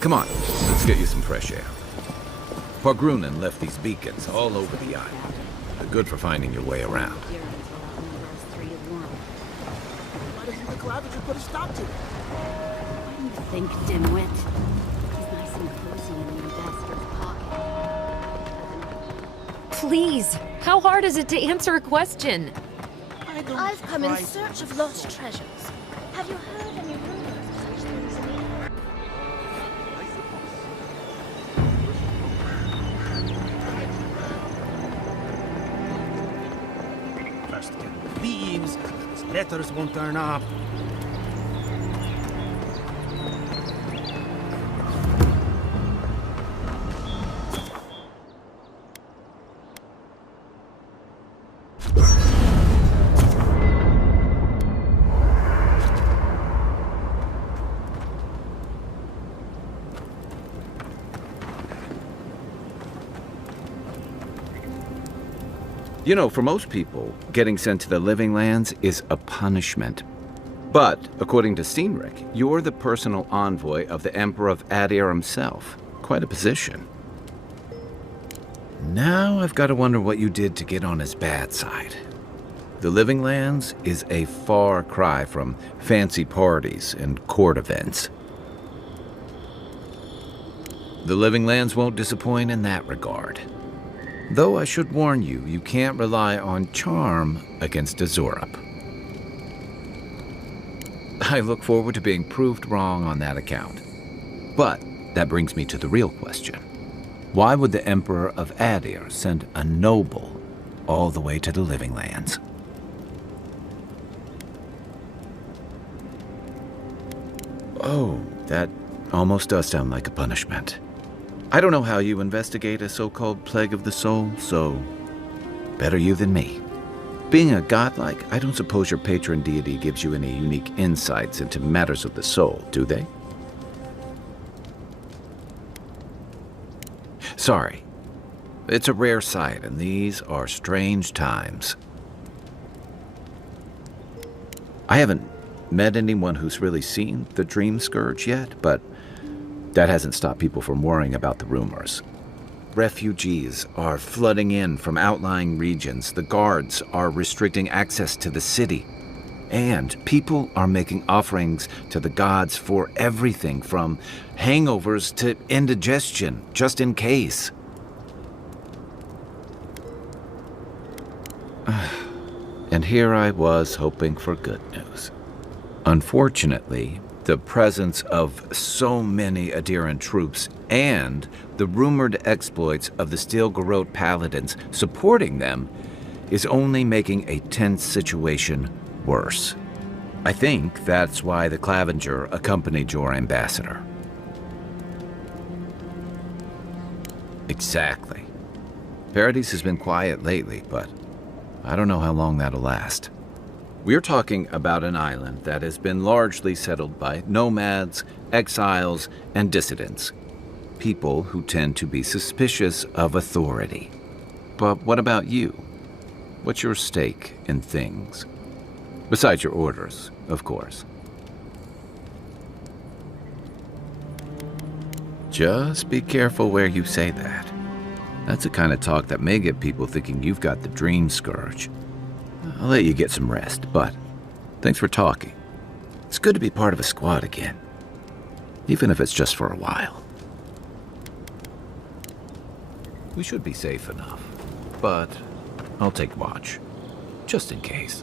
Come on, let's get you some fresh air. Pargrunen left these beacons all over the island. They're good for finding your way around. Why doesn't the Clavenger put a stop to it? What do you think, dimwit? He's nice and cozy in the investor's pocket. Please, how hard is it to answer a question? I've come in search of lost treasures. Have you heard any rumors of such things in the air? First get the leaves, his letters won't turn up. You know, for most people, getting sent to the Living Lands is a punishment. But, according to Steenrick, you're the personal envoy of the Emperor of Adir himself. Quite a position. Now I've got to wonder what you did to get on his bad side. The Living Lands is a far cry from fancy parties and court events. The Living Lands won't disappoint in that regard. Though I should warn you, you can't rely on charm against Azurup. I look forward to being proved wrong on that account. But that brings me to the real question. Why would the Emperor of Adir send a noble all the way to the Living Lands? Oh, that almost does sound like a punishment. I don't know how you investigate a so-called plague of the soul, so better you than me. Being a godlike, I don't suppose your patron deity gives you any unique insights into matters of the soul, do they? Sorry. It's a rare sight, and these are strange times. I haven't met anyone who's really seen the Dream Scourge yet, but that hasn't stopped people from worrying about the rumors. Refugees are flooding in from outlying regions. The guards are restricting access to the city. And people are making offerings to the gods for everything from hangovers to indigestion, just in case. And here I was hoping for good news. Unfortunately, the presence of so many Adiran troops and the rumored exploits of the Steel Garrote paladins supporting them is only making a tense situation worse. I think that's why the Clavenger accompanied your ambassador. Exactly. Paradise has been quiet lately, but I don't know how long that'll last. We're talking about an island that has been largely settled by nomads, exiles, and dissidents. People who tend to be suspicious of authority. But what about you? What's your stake in things? Besides your orders, of course. Just be careful where you say that. That's the kind of talk that may get people thinking you've got the Dream Scourge. I'll let you get some rest, but thanks for talking. It's good to be part of a squad again, even if it's just for a while. We should be safe enough, but I'll take watch, just in case.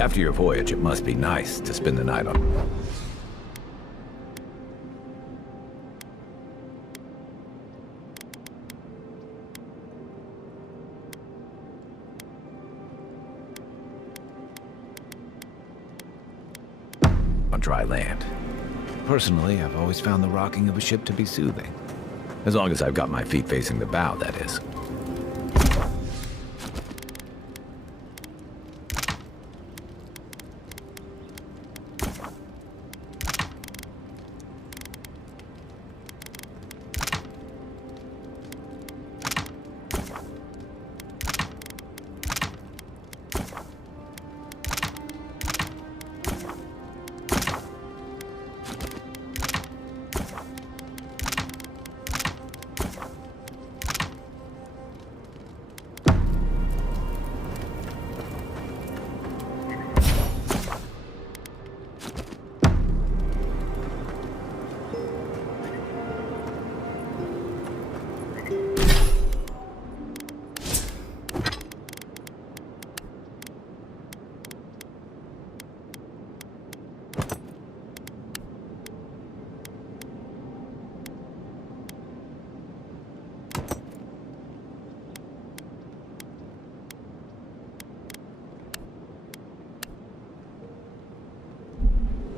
After your voyage, it must be nice to spend the night on. Dry land. Personally, I've always found the rocking of a ship to be soothing. As long as I've got my feet facing the bow, that is.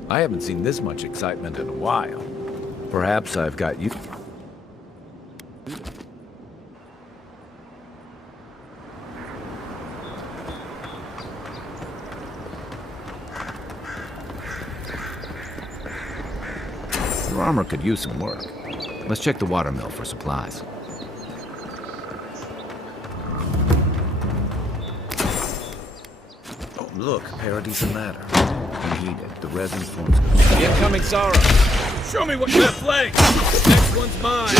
I haven't seen this much excitement in a while. Perhaps I've got you. Your armor could use some work. Let's check the watermill for supplies. Oh, look, Parady's a ladder. Heat it. The resin forms. The incoming Zara. Show me what you have flanked. Next one's mine.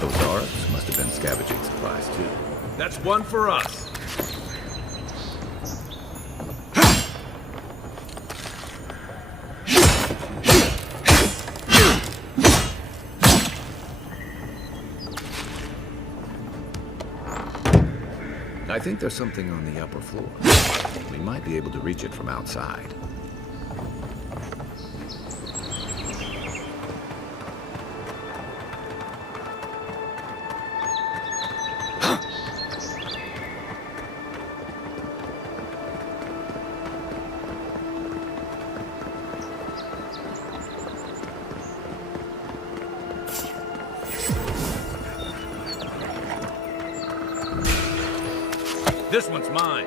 Those Arabs must have been scavenging supplies too. That's one for us. I think there's something on the upper floor. We might be able to reach it from outside. This one's mine.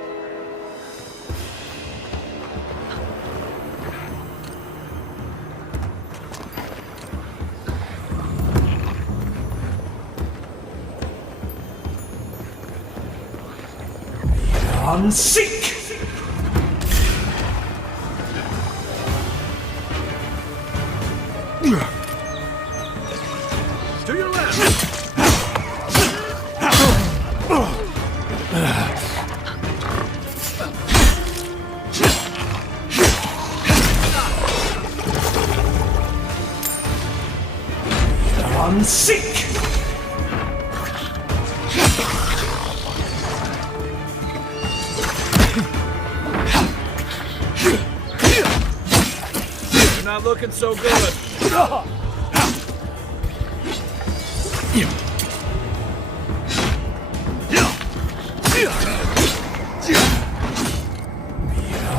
Unseek! To your left. Unseek! You're not looking so good.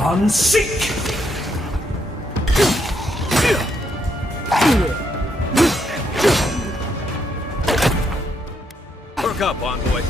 Unseek! Perk up, envoy.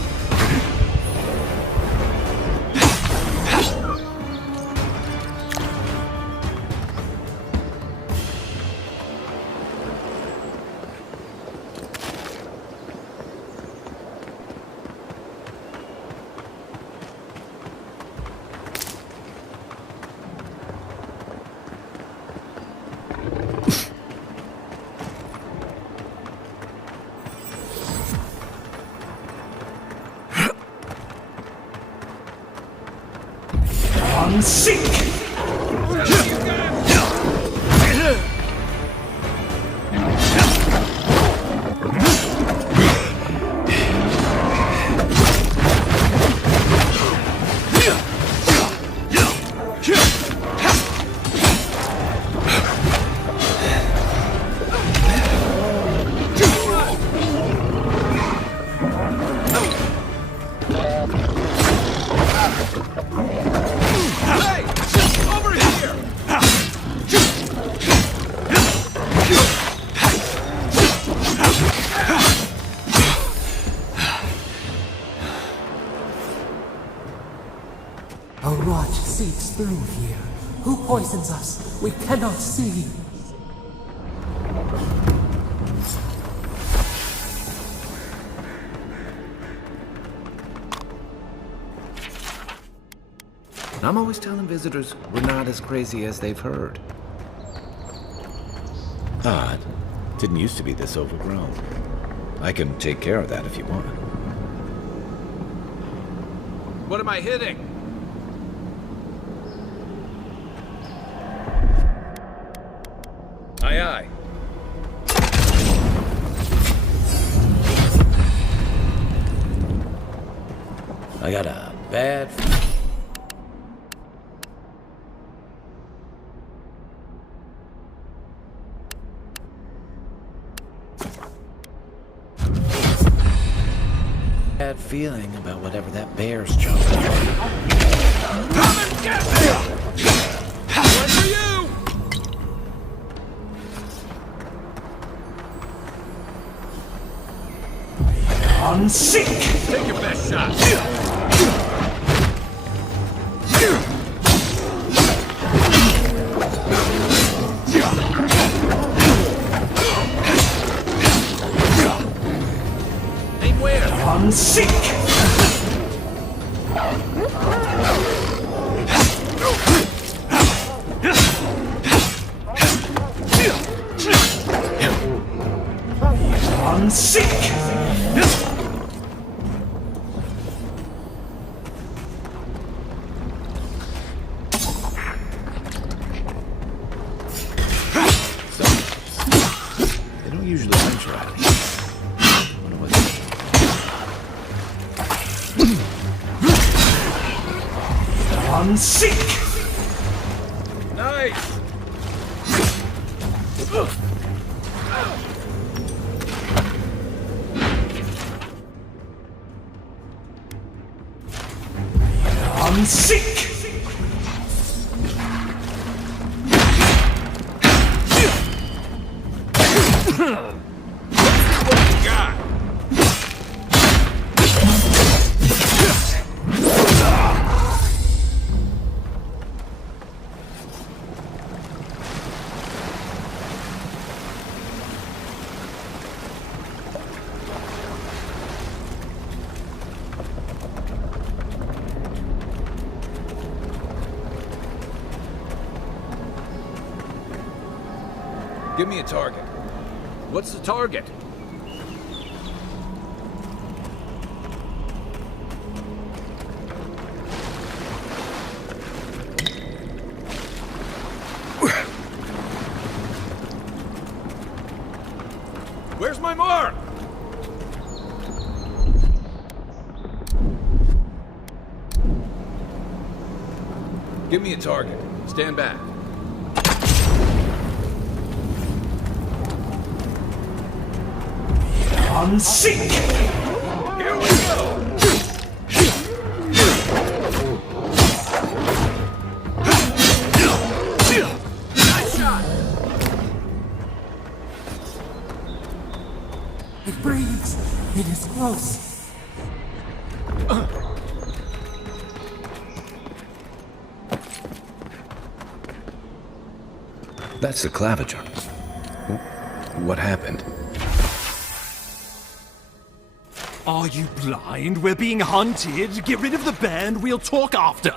Unseek! rot seeps through here. Who poisons us? We cannot see. I'm always telling visitors we're not as crazy as they've heard. Odd. Didn't used to be this overgrown. I can take care of that if you want. What am I hitting? Aye, aye. I got a bad... bad feeling about whatever that bear's jumping. Come and get me! One for you! Unsink! Take your best shot. Aim where? Unsink! Unsink! They don't usually punch right. Wonder what Unsink! Nice! Unsink! What you got? Give me a target. What's the target? Where's my mark? Give me a target. Stand back. Unsink! Here we go! Nice shot! It breathes. It is close. That's the claviger. What happened? Are you blind? We're being hunted. Get rid of the band. We'll talk after.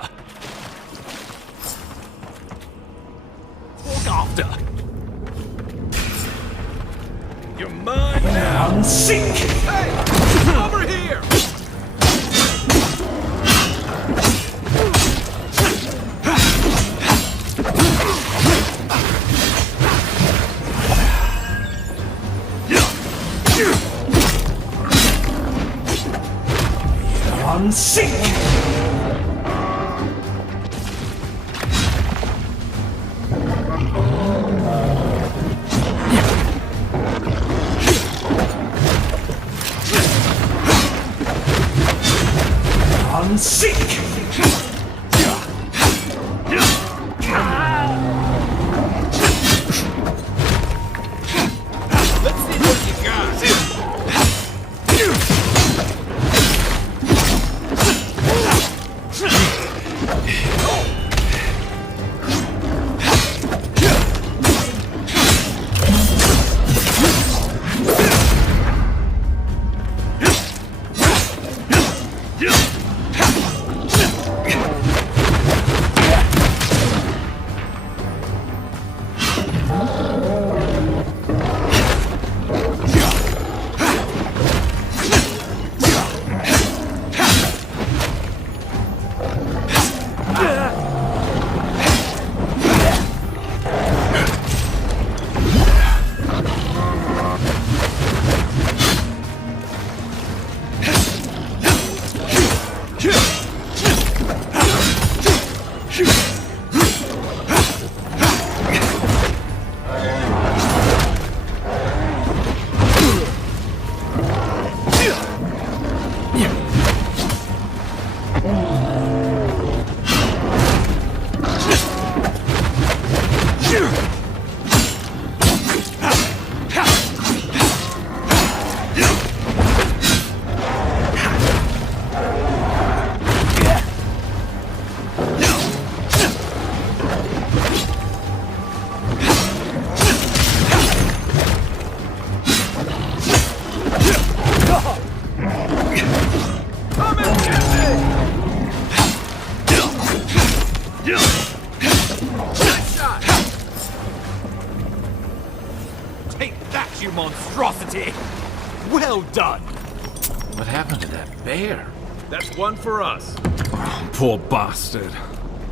Talk after. You're mine now! Unsink! Hey! Over here! Unsink! Unsink! Let's see what you got! city. Well done. What happened to that bear? That's one for us. Poor bastard.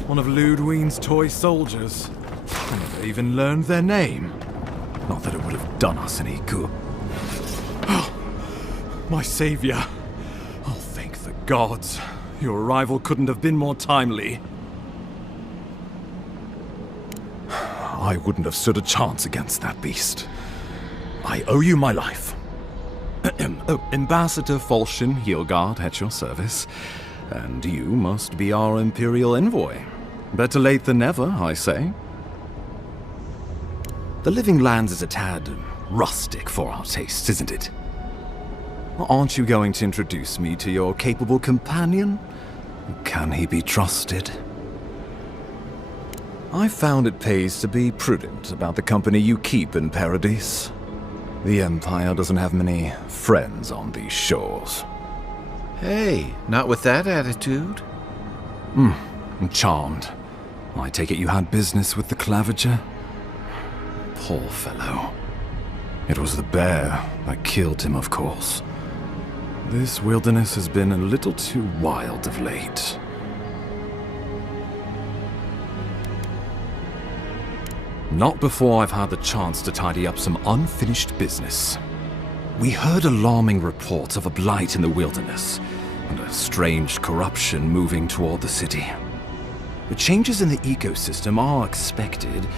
One of Ludwine's toy soldiers. I never even learned their name. Not that it would have done us any good. Oh, my savior. Oh, thank the gods. Your arrival couldn't have been more timely. I wouldn't have stood a chance against that beast. I owe you my life. Oh, Ambassador Falchion Heelguard at your service. And you must be our Imperial envoy. Better late than never, I say. The Living Lands is a tad rustic for our tastes, isn't it? Aren't you going to introduce me to your capable companion? Can he be trusted? I found it pays to be prudent about the company you keep in Paradise. The Empire doesn't have many friends on these shores. Hey, not with that attitude. I'm charmed. I take it you had business with the Claviger? Poor fellow. It was the bear that killed him, of course. This wilderness has been a little too wild of late. Not before I've had the chance to tidy up some unfinished business. We heard alarming reports of a blight in the wilderness, and a strange corruption moving toward the city. The changes in the ecosystem are expected,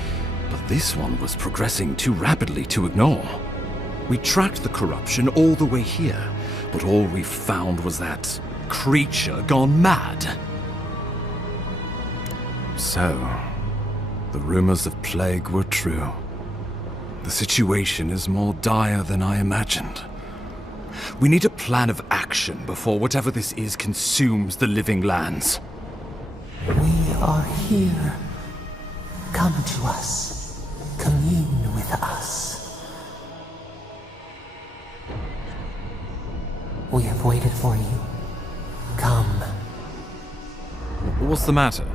but this one was progressing too rapidly to ignore. We tracked the corruption all the way here, but all we found was that creature gone mad. So, the rumors of plague were true. The situation is more dire than I imagined. We need a plan of action before whatever this is consumes the Living Lands. We are here. Come to us. Commune with us. We have waited for you. Come. What's the matter?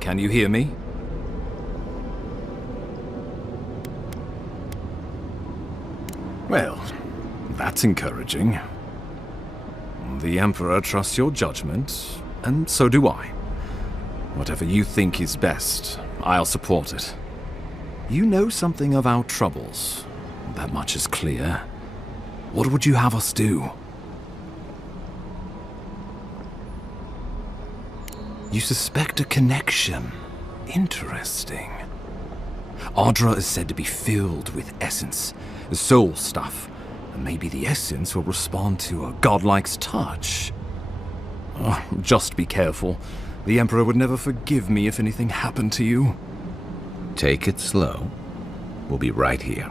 Can you hear me? Well, that's encouraging. The Emperor trusts your judgment, and so do I. Whatever you think is best, I'll support it. You know something of our troubles. That much is clear. What would you have us do? You suspect a connection. Interesting. Ardra is said to be filled with essence, soul stuff, and maybe the essence will respond to a godlike's touch. Oh, just be careful. The Emperor would never forgive me if anything happened to you. Take it slow. We'll be right here.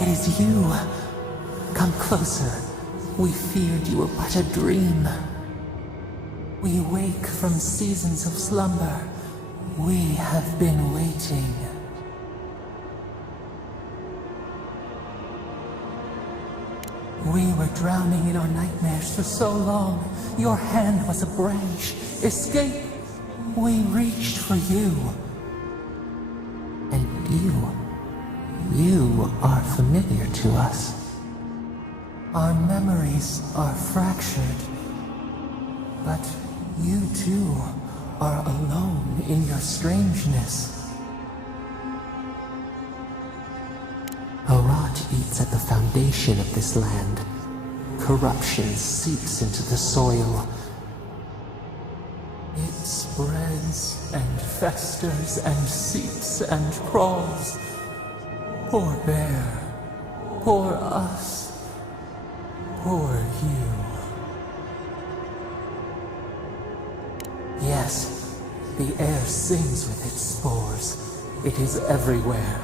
It is you. Come closer. We feared you were but a dream. We wake from seasons of slumber. We have been waiting. We were drowning in our nightmares for so long. Your hand was a branch. Escape! We reached for you. And you are familiar to us. Our memories are fractured. But you too are alone in your strangeness. A rot eats at the foundation of this land. Corruption seeps into the soil. It spreads and festers and seeps and crawls. Poor bear. Poor us. Poor you. Yes, the air sings with its spores. It is everywhere.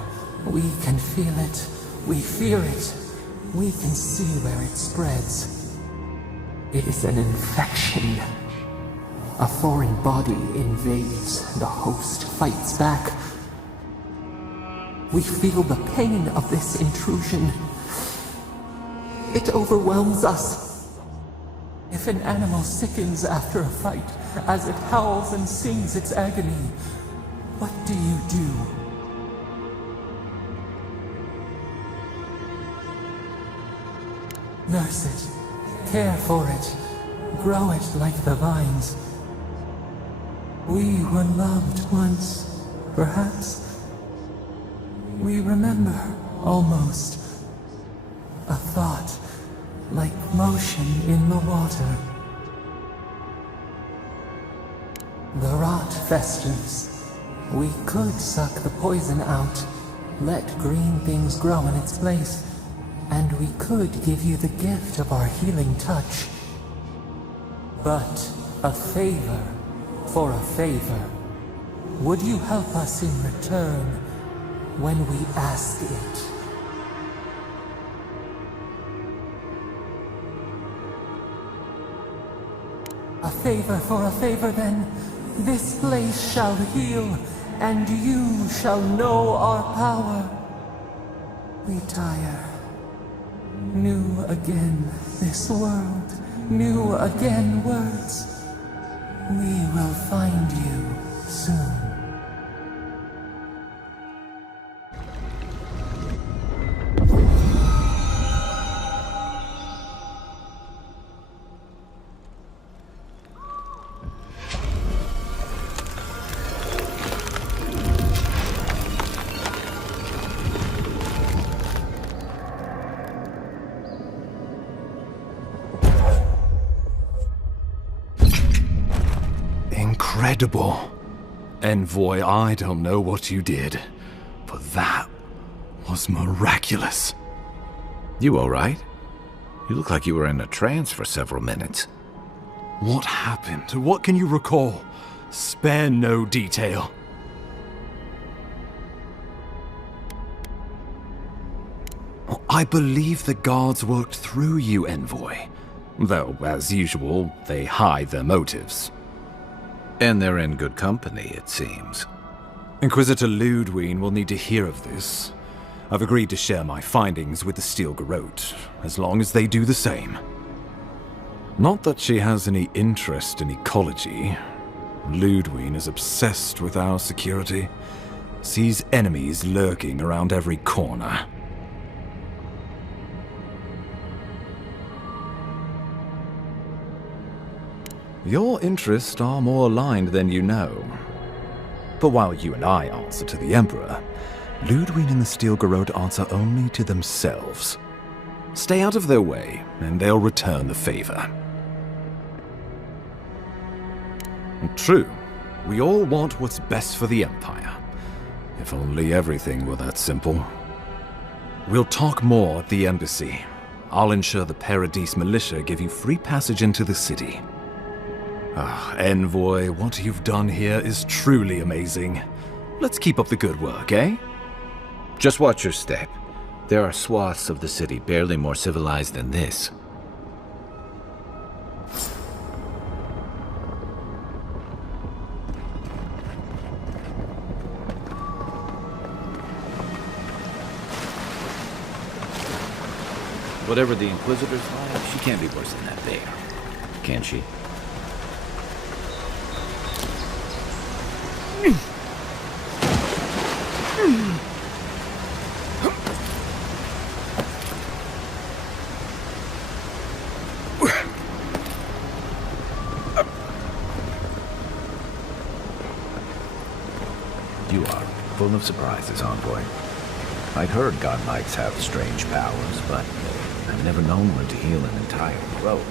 We can feel it. We fear it. We can see where it spreads. It is an infection. A foreign body invades. The host fights back. We feel the pain of this intrusion. It overwhelms us. If an animal sickens after a fight, as it howls and sings its agony, what do you do? Nurse it, care for it, grow it like the vines. We were loved once, perhaps. We remember, almost, a thought, like motion in the water. The rot festers. We could suck the poison out, let green things grow in its place, and we could give you the gift of our healing touch. But a favor for a favor. Would you help us in return when we ask it? A favor for a favor, then. This place shall heal, and you shall know our power. We tire. New again this world, new again words. We will find you soon. Incredible. Envoy, I don't know what you did, but that was miraculous. You all right? You look like you were in a trance for several minutes. What happened? What can you recall? Spare no detail. I believe the guards worked through you, Envoy. Though, as usual, they hide their motives. And they're in good company, it seems. Inquisitor Ludwig will need to hear of this. I've agreed to share my findings with the Steel Garrote, as long as they do the same. Not that she has any interest in ecology. Ludwig is obsessed with our security, sees enemies lurking around every corner. Your interests are more aligned than you know. But while you and I answer to the Emperor, Ludwig and the Steel Garrote answer only to themselves. Stay out of their way, and they'll return the favor. True, we all want what's best for the Empire. If only everything were that simple. We'll talk more at the embassy. I'll ensure the Paradise militia give you free passage into the city. Envoy, what you've done here is truly amazing. Let's keep up the good work, eh? Just watch your step. There are swaths of the city barely more civilized than this. Whatever the Inquisitor's like, she can't be worse than that bear. Can she? You are full of surprises, Envoy. I'd heard God Knights have strange powers, but I've never known one to heal an entire grove.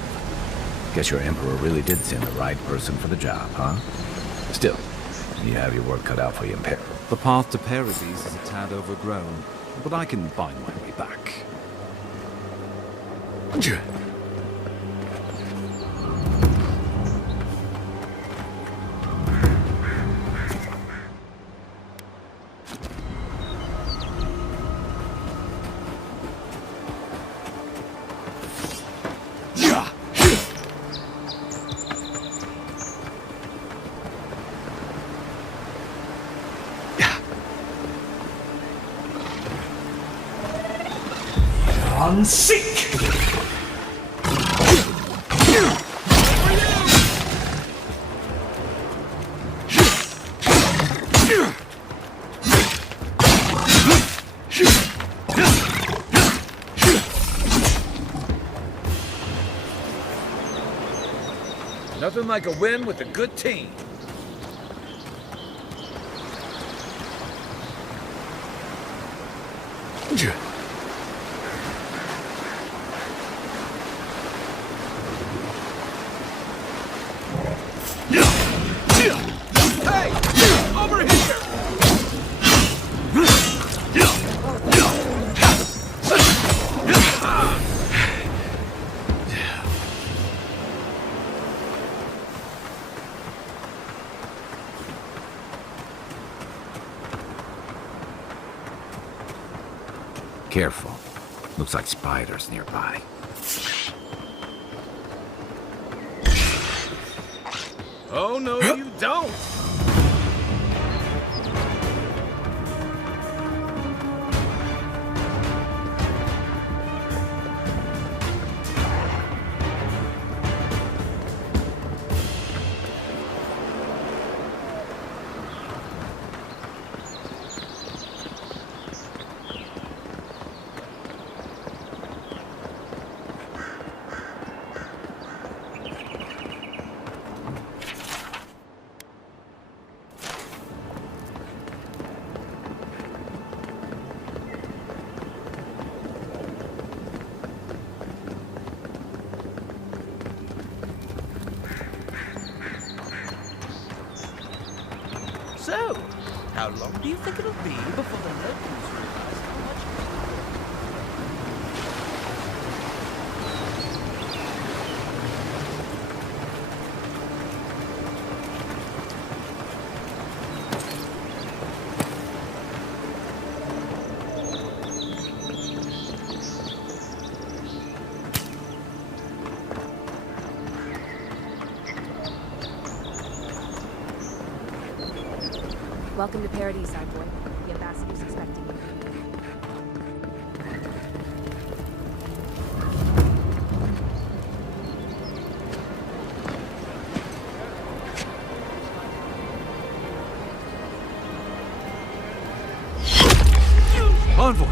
Guess your Emperor really did send the right person for the job, huh? Still, you have your work cut out for you in Paris. The path to Paradise is a tad overgrown, but I can find my way back. Seek! Nothing like a win with a good team. Hey! Over here! Careful. Looks like spiders nearby. Oh, no, you don't! So, how long do you think it'll be before the locals realize how much... Welcome to Paradise, our boy. The ambassador's expecting you. Envoy!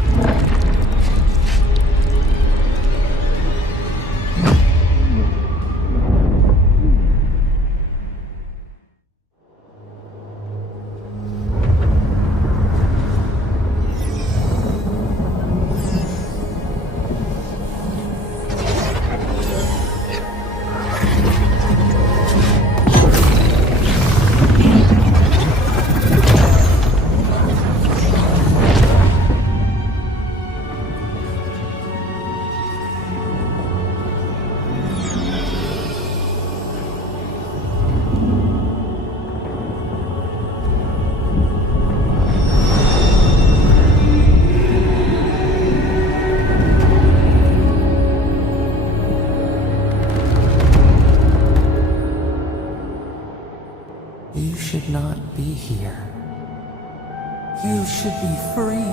You should not be here. You should be free,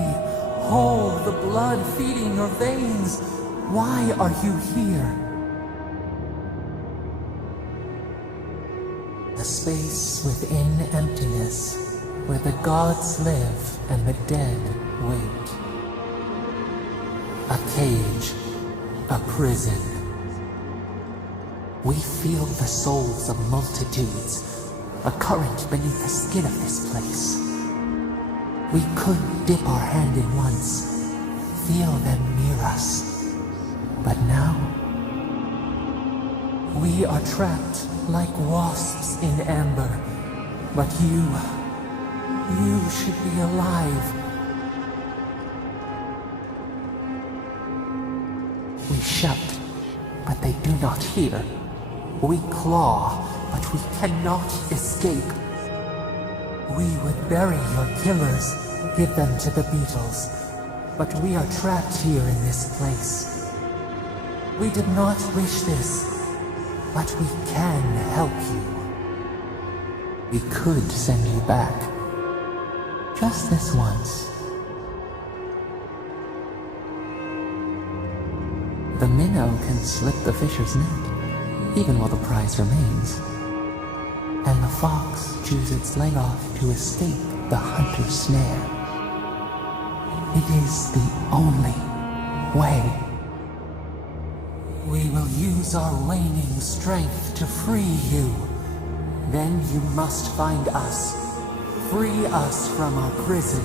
whole, the blood feeding your veins. Why are you here? A space within emptiness, where the gods live and the dead wait. A cage, a prison. We feel the souls of multitudes, a current beneath the skin of this place. We could dip our hand in once, feel them near us. But now, we are trapped like wasps in amber. But you should be alive. We shout, but they do not hear. We claw, but we cannot escape. We would bury your killers, give them to the beetles, but we are trapped here in this place. We did not wish this, but we can help you. We could send you back, just this once. The minnow can slip the fisher's net, even while the prize remains. And the fox chews its leg off to escape the hunter's snare. It is the only way. We will use our waning strength to free you. Then you must find us. Free us from our prison.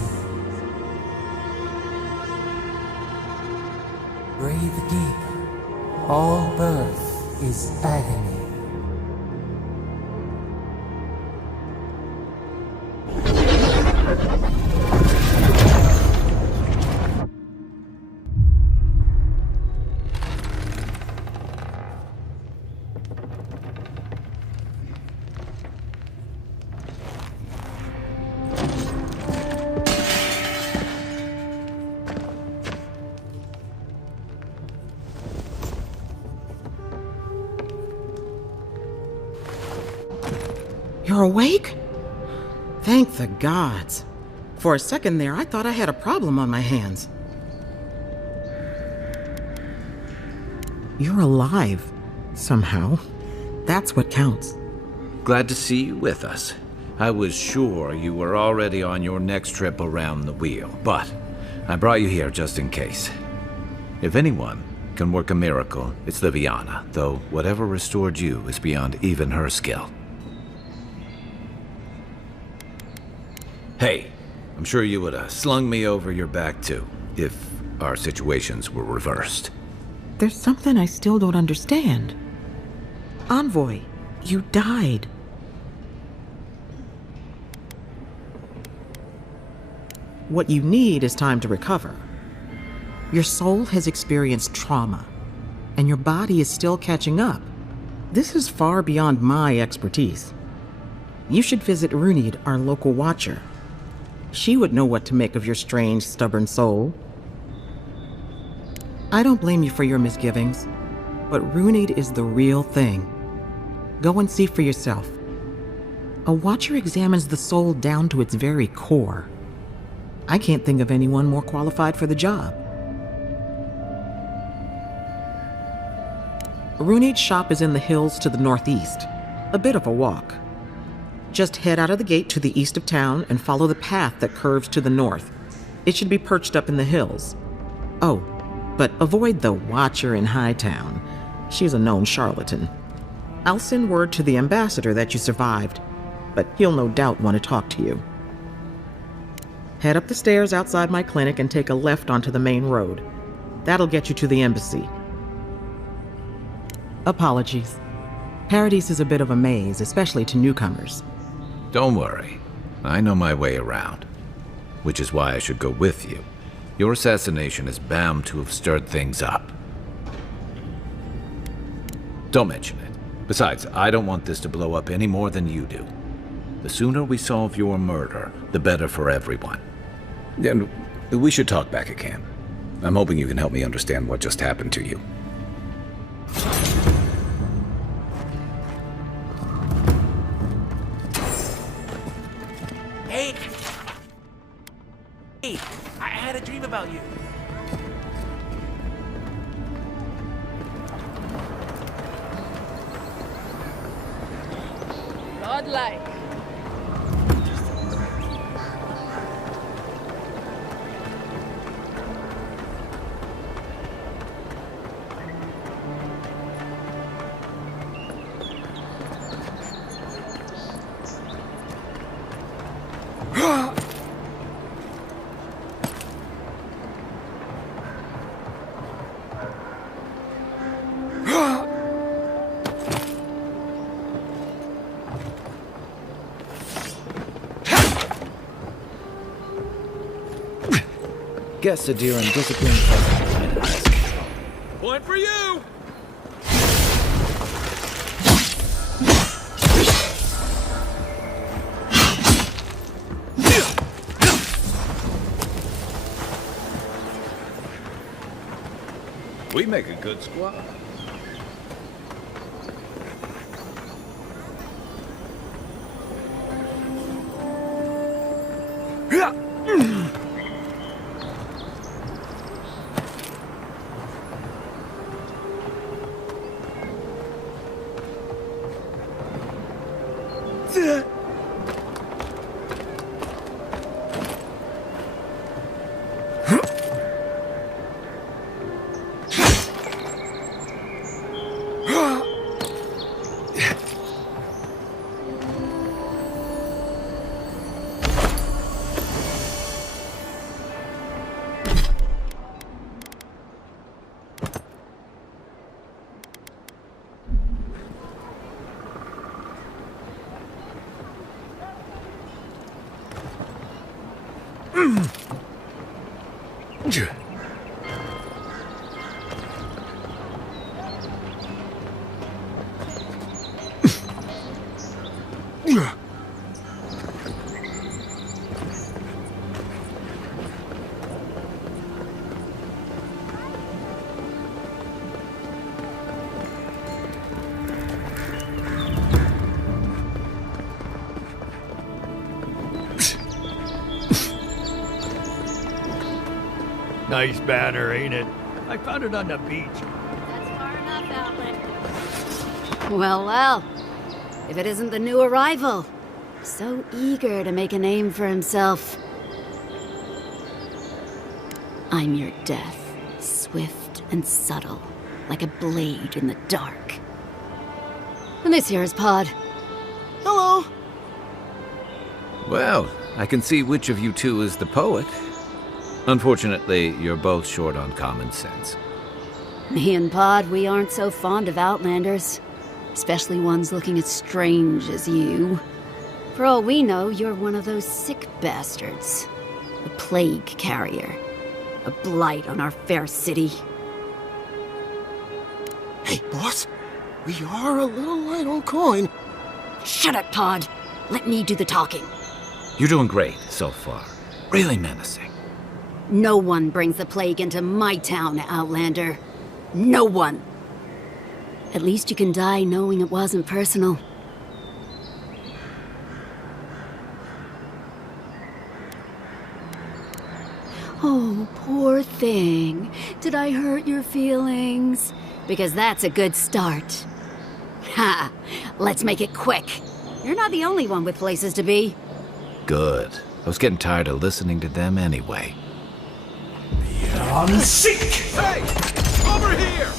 Breathe deep. All birth is agony. You're awake? Thank the gods. For a second there, I thought I had a problem on my hands. You're alive, somehow. That's what counts. Glad to see you with us. I was sure you were already on your next trip around the wheel, but I brought you here just in case. If anyone can work a miracle, it's Liviana, though whatever restored you is beyond even her skill. Hey, I'm sure you would have slung me over your back too, if our situations were reversed. There's something I still don't understand. Envoy, you died. What you need is time to recover. Your soul has experienced trauma, and your body is still catching up. This is far beyond my expertise. You should visit Runid, our local watcher. She would know what to make of your strange, stubborn soul. I don't blame you for your misgivings, but Runid is the real thing. Go and see for yourself. A watcher examines the soul down to its very core. I can't think of anyone more qualified for the job. Runid's shop is in the hills to the northeast. A bit of a walk. Just head out of the gate to the east of town and follow the path that curves to the north. It should be perched up in the hills. Oh, but avoid the Watcher in Hightown. She's a known charlatan. I'll send word to the ambassador that you survived, but he'll no doubt want to talk to you. Head up the stairs outside my clinic and take a left onto the main road. That'll get you to the embassy. Apologies. Paradise is a bit of a maze, especially to newcomers. Don't worry. I know my way around. Which is why I should go with you. Your assassination is bound to have stirred things up. Don't mention it. Besides, I don't want this to blow up any more than you do. The sooner we solve your murder, the better for everyone. And we should talk back at camp. I'm hoping you can help me understand what just happened to you. Hey, I had a dream about you. Godlike. Guess a deer and discipline. Point for you! We make a good squad. Nice banner, ain't it? I found it on the beach. That's far enough, Outlet. Well, well. If it isn't the new arrival. So eager to make a name for himself. I'm your death. Swift and subtle. Like a blade in the dark. And this here is Pod. Hello. Well, I can see which of you two is the poet. Unfortunately, you're both short on common sense. Me and Pod, we aren't so fond of Outlanders. Especially ones looking as strange as you. For all we know, you're one of those sick bastards. A plague carrier. A blight on our fair city. Hey, boss. We are a little light on coin. Shut up, Pod. Let me do the talking. You're doing great so far. Really menacing. No one brings the plague into my town, Outlander. No one. At least you can die knowing it wasn't personal. Oh, poor thing. Did I hurt your feelings? Because that's a good start. Ha! Let's make it quick. You're not the only one with places to be. Good. I was getting tired of listening to them anyway. Beyond seek! Hey! Over here!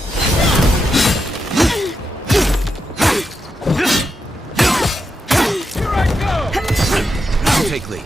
Here I go! I'll take lead.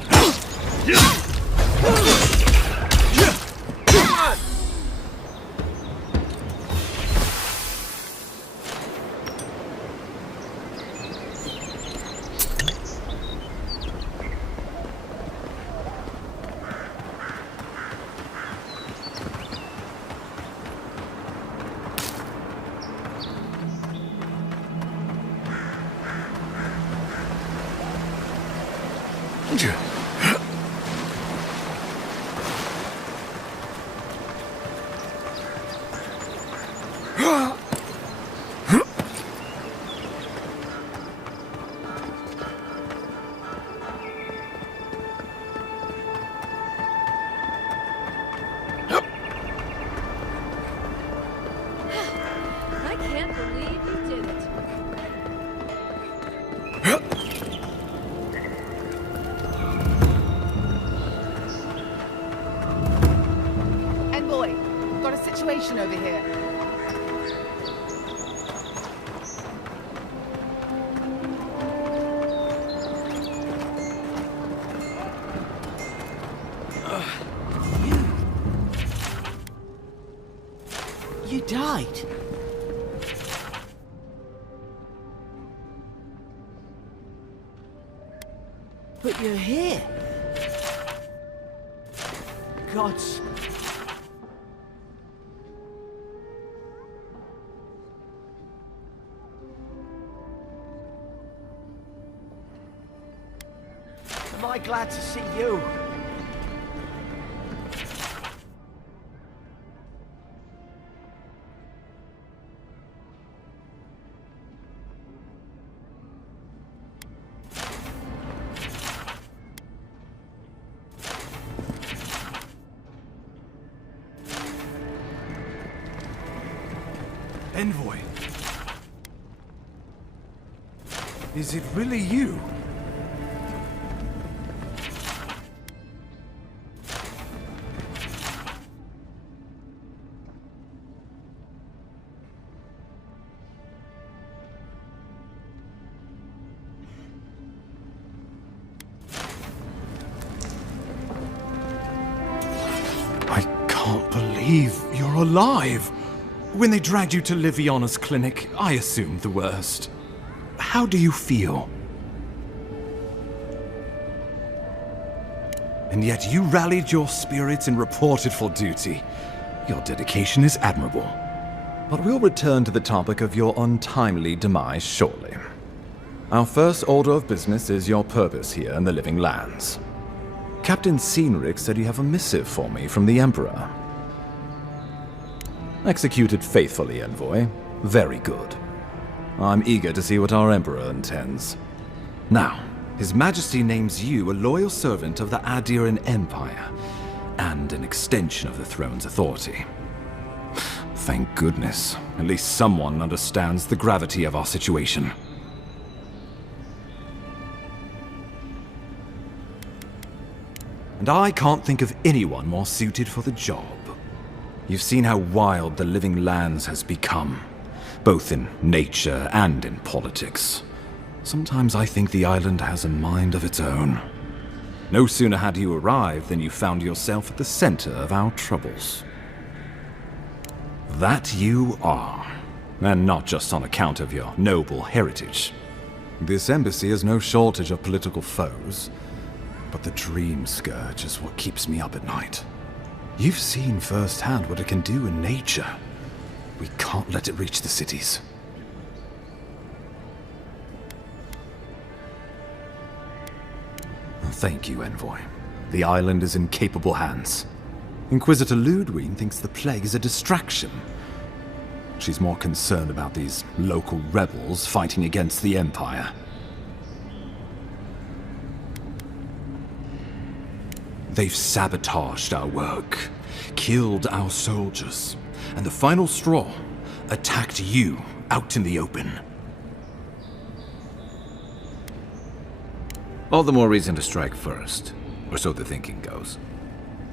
Come on! I can't believe you did it. Envoy, got a situation over here. You died. But you're here. Gods. Am I glad to see you? Envoy. Is it really you? I can't believe you're alive. When they dragged you to Liviana's clinic, I assumed the worst. How do you feel? and yet you rallied your spirits and reported for duty. Your dedication is admirable. But we'll return to the topic of your untimely demise shortly. Our first order of business is your purpose here in the Living Lands. Captain Cynric said you have a missive for me from the Emperor. Executed faithfully, Envoy. Very good. I'm eager to see what our Emperor intends. Now, His Majesty names you a loyal servant of the Adiran Empire, and an extension of the throne's authority. Thank goodness. At least someone understands the gravity of our situation. And I can't think of anyone more suited for the job. You've seen how wild the Living Lands has become, both in nature and in politics. Sometimes I think the island has a mind of its own. No sooner had you arrived than you found yourself at the center of our troubles. That you are, and not just on account of your noble heritage. This embassy has no shortage of political foes, but the Dream Scourge is what keeps me up at night. You've seen firsthand what it can do in nature. We can't let it reach the cities. Thank you, Envoy. The island is in capable hands. Inquisitor Ludwig thinks the plague is a distraction. She's more concerned about these local rebels fighting against the Empire. They've sabotaged our work, killed our soldiers, and the final straw, attacked you out in the open. All the more reason to strike first, or so the thinking goes.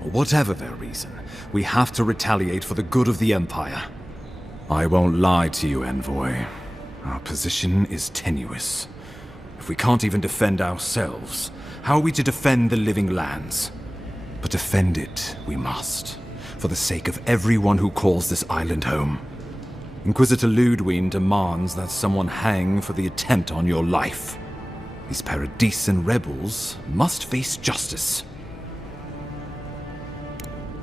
Whatever their reason, we have to retaliate for the good of the Empire. I won't lie to you, Envoy. Our position is tenuous. If we can't even defend ourselves, how are we to defend the Living Lands? But defend it we must, for the sake of everyone who calls this island home. Inquisitor Ludwig demands that someone hang for the attempt on your life. These Paradisian rebels must face justice.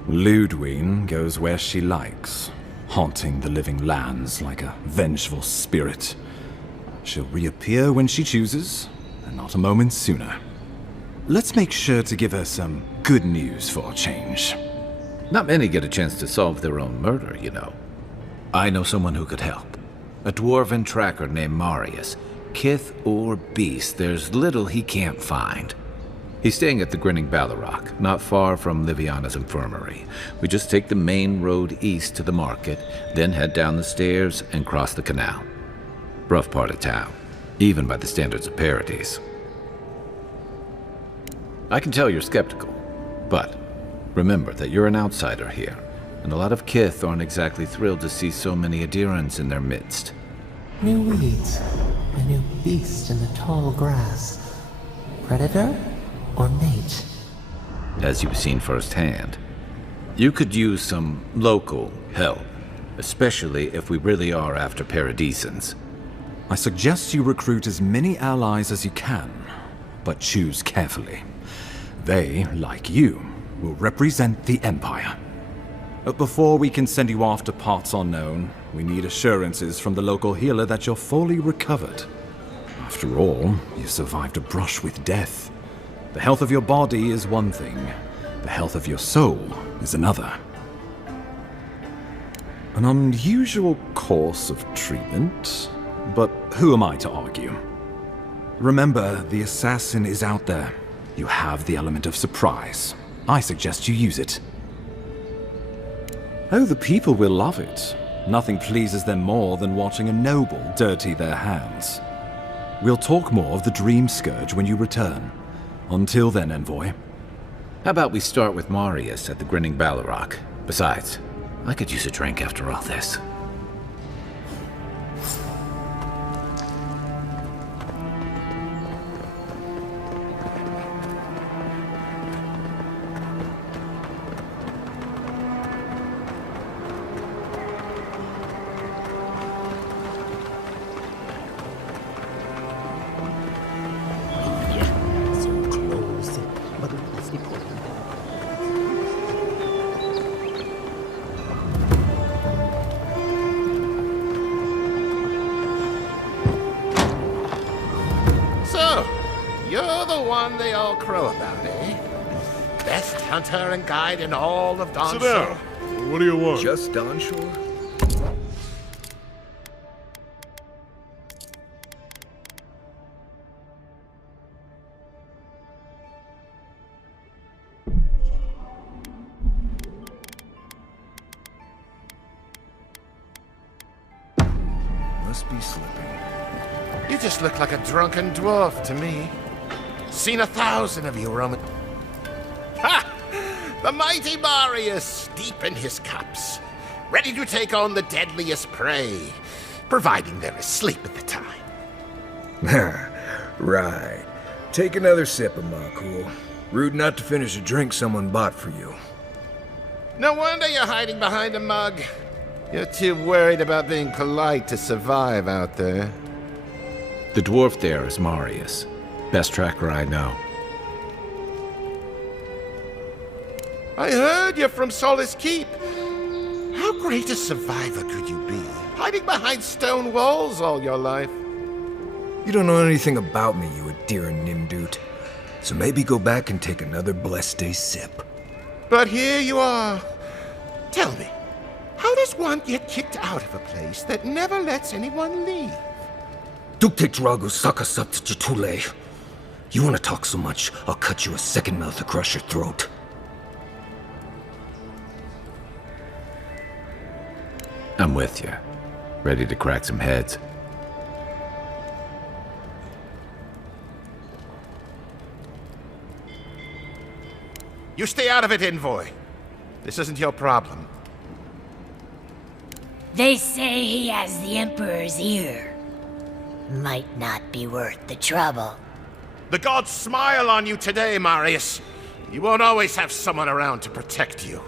Ludwig goes where she likes, haunting the Living Lands like a vengeful spirit. She'll reappear when she chooses, and not a moment sooner. Let's make sure to give her some good news for a change. Not many get a chance to solve their own murder, you know. I know someone who could help. A dwarven tracker named Marius. Kith or beast, there's little he can't find. He's staying at the Grinning Ballarrock, not far from Liviana's infirmary. We just take the main road east to the market, then head down the stairs and cross the canal. Rough part of town, even by the standards of Paradise. I can tell you're skeptical, but remember that you're an outsider here, and a lot of Kith aren't exactly thrilled to see so many Adirans in their midst. New weeds, a new beast in the tall grass. Predator or mate? As you've seen firsthand, you could use some local help, especially if we really are after Paradisans. I suggest you recruit as many allies as you can, but choose carefully. They, like you, will represent the Empire. But before we can send you off to parts unknown, we need assurances from the local healer that you're fully recovered. After all, you survived a brush with death. The health of your body is one thing, the health of your soul is another. An unusual course of treatment, but who am I to argue? Remember, the assassin is out there. You have the element of surprise. I suggest you use it. Oh, the people will love it. Nothing pleases them more than watching a noble dirty their hands. We'll talk more of the Dream Scourge when you return. Until then, Envoy. How about we start with Marius at the Grinning Ballarrock? Besides, I could use a drink after all this. You're the one they all crow about, eh? Best hunter and guide in all of Dawn Sit Shore. down. What do you want? Just Dawn Shore? Must be slipping. You just look like a drunken dwarf to me. Seen 1,000 of you roaming. Ha! The mighty Marius, deep in his cups, ready to take on the deadliest prey, providing they're asleep at the time. Right. Take another sip of my cool. Rude not to finish a drink someone bought for you. No wonder you're hiding behind a mug. You're too worried about being polite to survive out there. The dwarf there is Marius. Best tracker I know. I heard you're from Solace Keep. How great a survivor could you be, hiding behind stone walls all your life? You don't know anything about me, you Adira Nimdut. So maybe go back and take another blessed day sip. But here you are. Tell me, how does one get kicked out of a place that never lets anyone leave? Dukte Drago Sakasat Jatule. You want to talk so much, I'll cut you a second mouth across your throat. I'm with you. Ready to crack some heads. You stay out of it, Envoy. This isn't your problem. They say he has the Emperor's ear. Might not be worth the trouble. The gods smile on you today, Marius. You won't always have someone around to protect you.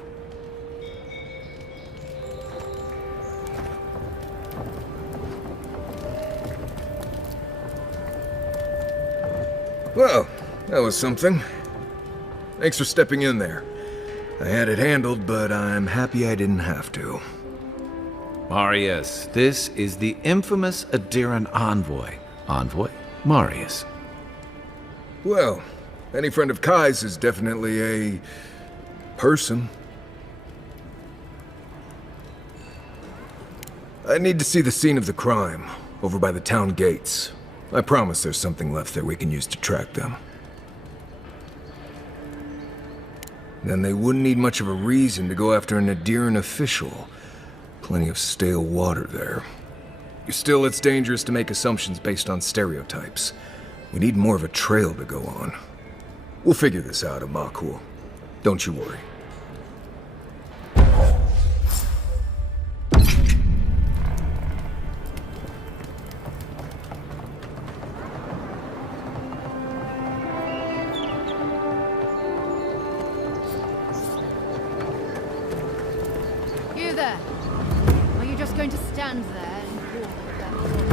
Well, that was something. Thanks for stepping in there. I had it handled, but I'm happy I didn't have to. Marius, this is the infamous Adiran envoy. Envoy? Marius. Well, any friend of Kai's is definitely a person. I need to see the scene of the crime, over by the town gates. I promise there's something left there we can use to track them. Then they wouldn't need much of a reason to go after an Adiran official. Plenty of stale water there. Still, it's dangerous to make assumptions based on stereotypes. We need more of a trail to go on. We'll figure this out, Amakul. Don't you worry. You there? Are you just going to stand there and walk them?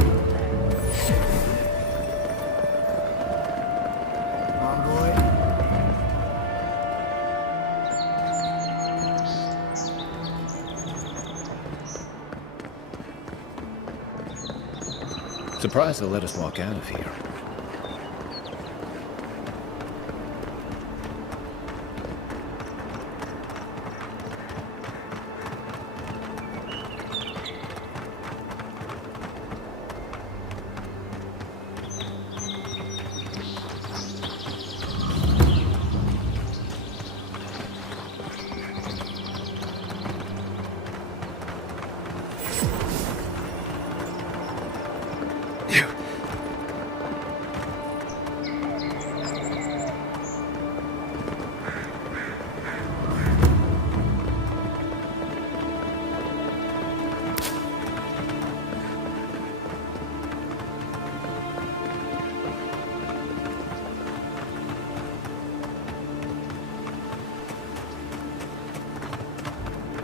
Surprised they'll let us walk out of here.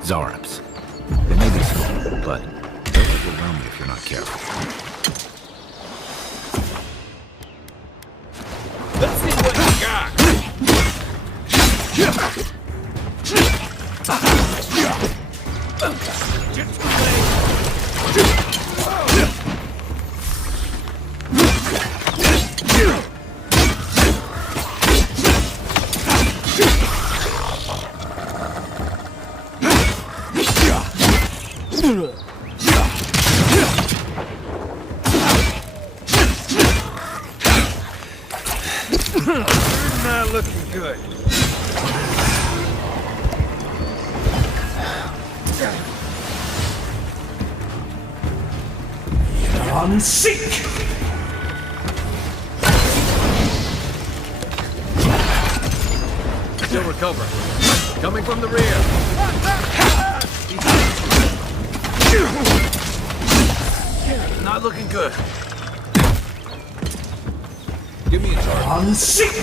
Zarabs. They may be small, but they'll overwhelm you if you're not careful. Let's see what you got. You're not looking good. I'm sick! Still recovering. Coming from the rear. Not looking good. Give me a target. I'm sick!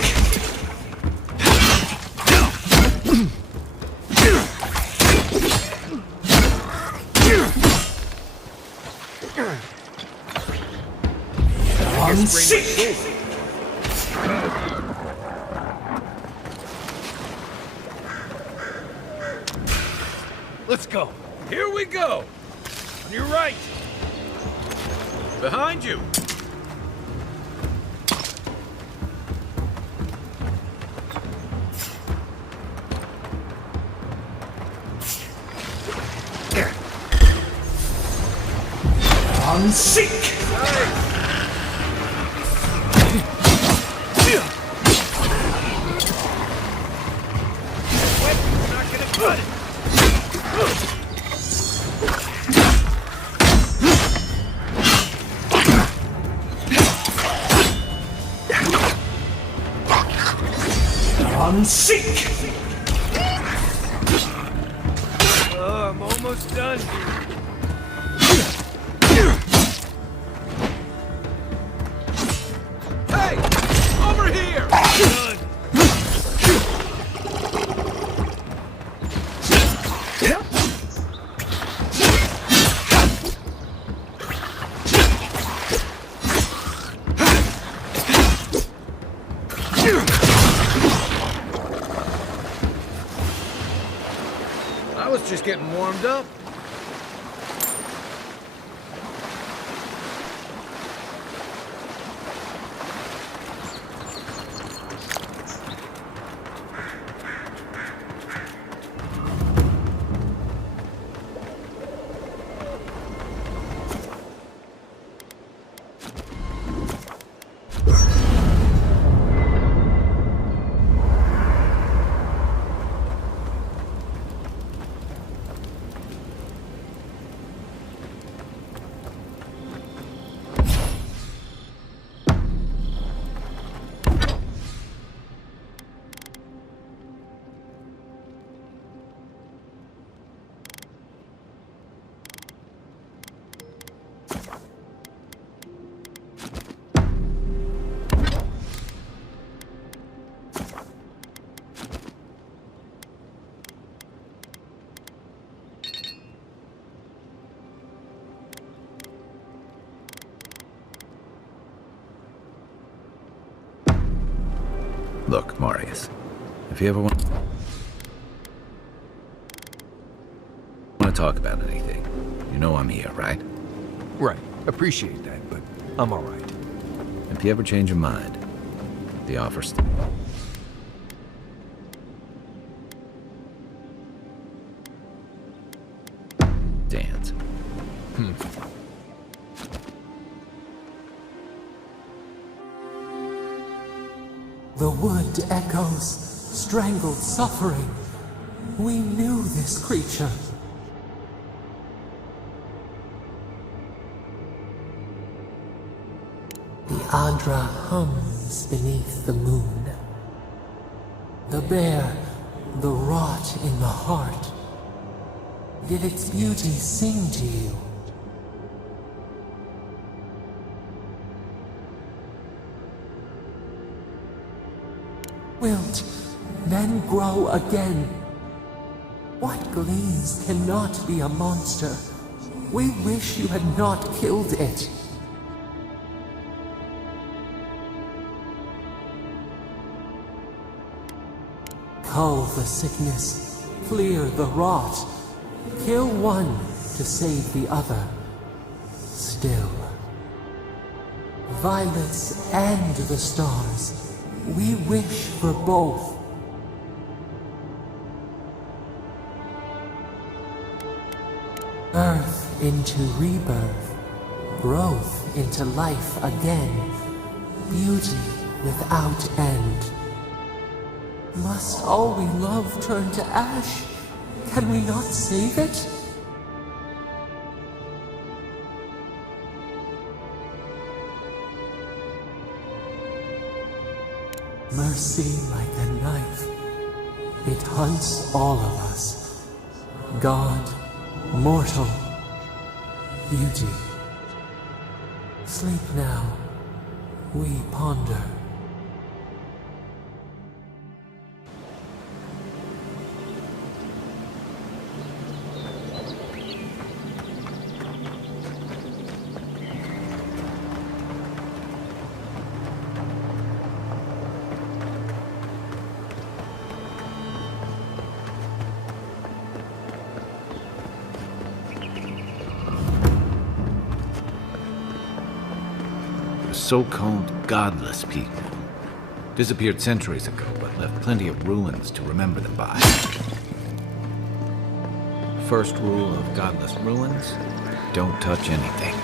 I'm sick! Let's go. Here we go. On your right. Behind you. I'm sick! Not gonna cut it. I'm sick! I'm almost done. Hey! Over here! Done. I was just getting warmed up. Look, Marius, if you ever want to talk about anything, you know I'm here, right? Right. Appreciate that, but I'm alright. If you ever change your mind, the offer's... stands. The wood echoes, strangled suffering. We knew this creature. The Adra hums beneath the moon. The bear, the rot in the heart. Did its beauty sing to you? Wilt, then grow again. What gleams cannot be a monster? We wish you had not killed it. Cull the sickness, clear the rot. Kill one to save the other. Still. Violets and the stars. We wish for both. Earth into rebirth. Growth into life again. Beauty without end. Must all we love turn to ash? Can we not save it? Mercy like a knife. It hunts all of us. God, mortal, beauty. Sleep now. We ponder. So-called godless people disappeared centuries ago, but left plenty of ruins to remember them by. First rule of godless ruins: don't touch anything.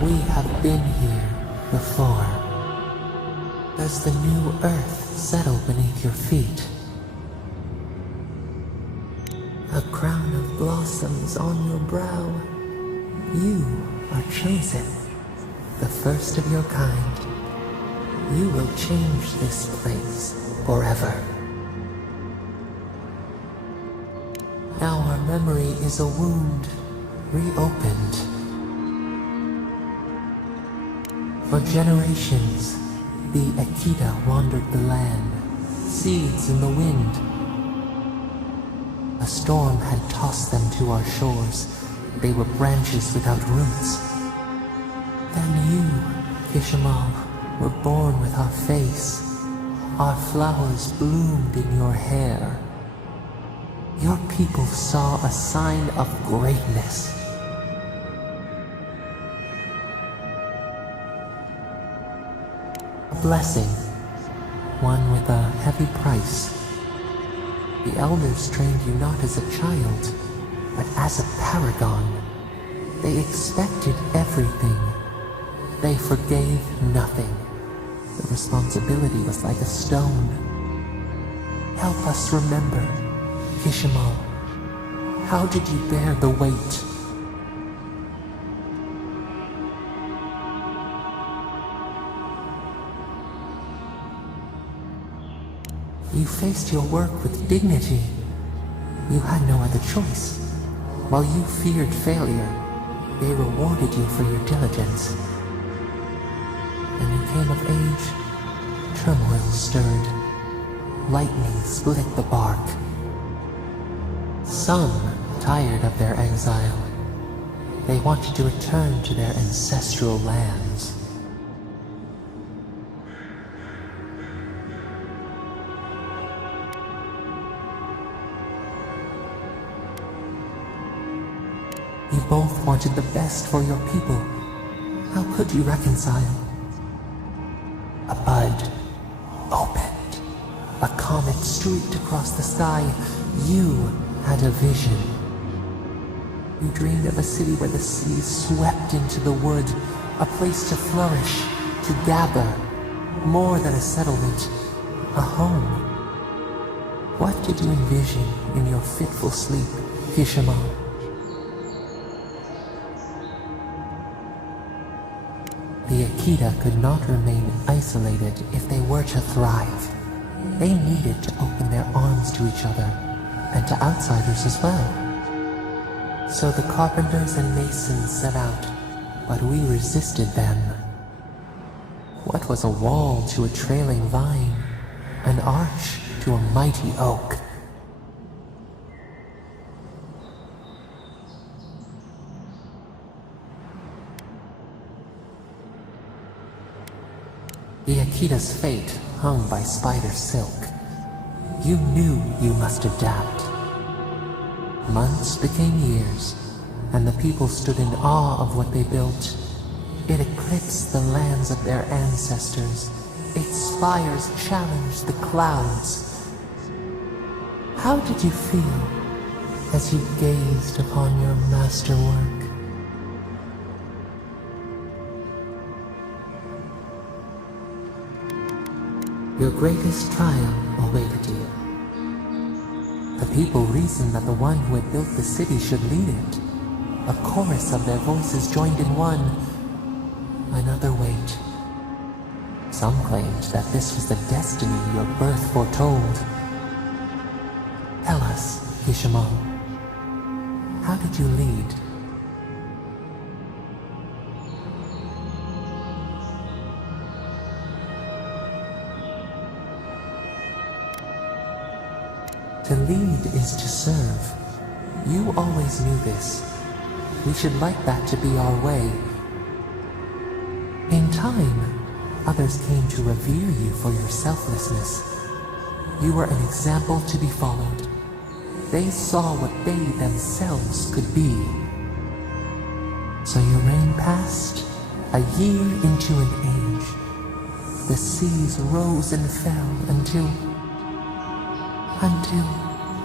We have been here before. Does the new earth settle beneath your feet? A crown of blossoms on your brow. You are chosen, the first of your kind. You will change this place forever. Now our memory is a wound, reopened. For generations, the Akita wandered the land, seeds in the wind. A storm had tossed them to our shores. They were branches without roots. Then you, Kishimal, were born with our face. Our flowers bloomed in your hair. Your people saw a sign of greatness. A blessing, one with a heavy price. The elders trained you not as a child, but as a paragon. They expected everything. They forgave nothing. The responsibility was like a stone. Help us remember, Kishimal. How did you bear the weight? You faced your work with dignity. You had no other choice. While you feared failure, they rewarded you for your diligence. When you came of age, turmoil stirred. Lightning split the bark. Some tired of their exile. They wanted to return to their ancestral lands. You both wanted the best for your people. How could you reconcile? A bud opened. A comet streaked across the sky. You had a vision. You dreamed of a city where the sea swept into the wood. A place to flourish, to gather. More than a settlement. A home. What did you envision in your fitful sleep, Kishimal? The Akita could not remain isolated if they were to thrive. They needed to open their arms to each other, and to outsiders as well. So the carpenters and masons set out, but we resisted them. What was a wall to a trailing vine? An arch to a mighty oak? The Akita's fate hung by spider silk. You knew you must adapt. Months became years, and the people stood in awe of what they built. It eclipsed the lands of their ancestors. Its spires challenged the clouds. How did you feel as you gazed upon your masterwork? Your greatest triumph awaited you. The people reasoned that the one who had built the city should lead it. A chorus of their voices joined in one. Another wait. Some claimed that this was the destiny your birth foretold. Tell us, Kishimo, how did you lead? To lead is to serve. You always knew this. We should like that to be our way. In time, others came to revere you for your selflessness. You were an example to be followed. They saw what they themselves could be. So your reign passed, a year into an age. The seas rose and fell until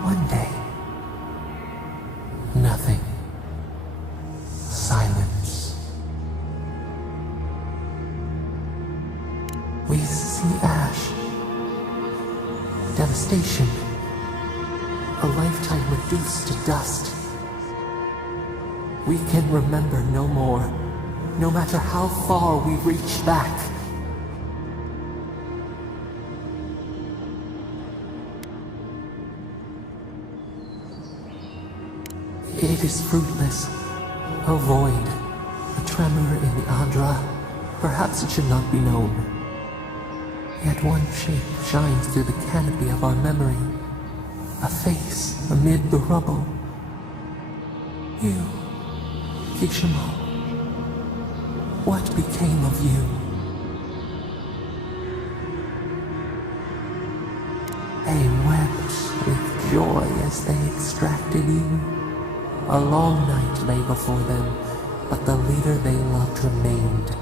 one day, nothing. Silence. We see ash, devastation, a lifetime reduced to dust. We can remember no more, no matter how far we reach back. It is fruitless. A void, a tremor in the Adra. Perhaps it should not be known. Yet one shape shines through the canopy of our memory. A face amid the rubble. You, Kishimo. What became of you? They wept with joy as they extracted you. A long night lay before them, but the leader they loved remained.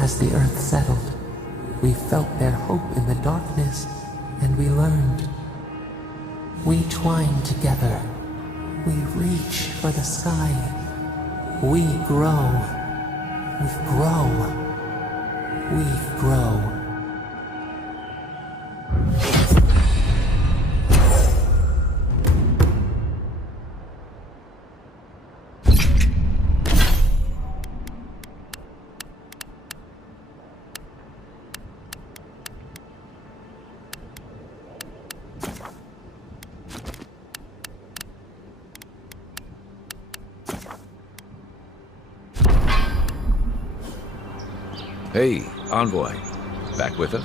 As the earth settled, we felt their hope in the darkness, and we learned. We twine together. We reach for the sky. We grow. We grow. We grow. Hey, Envoy. Back with us?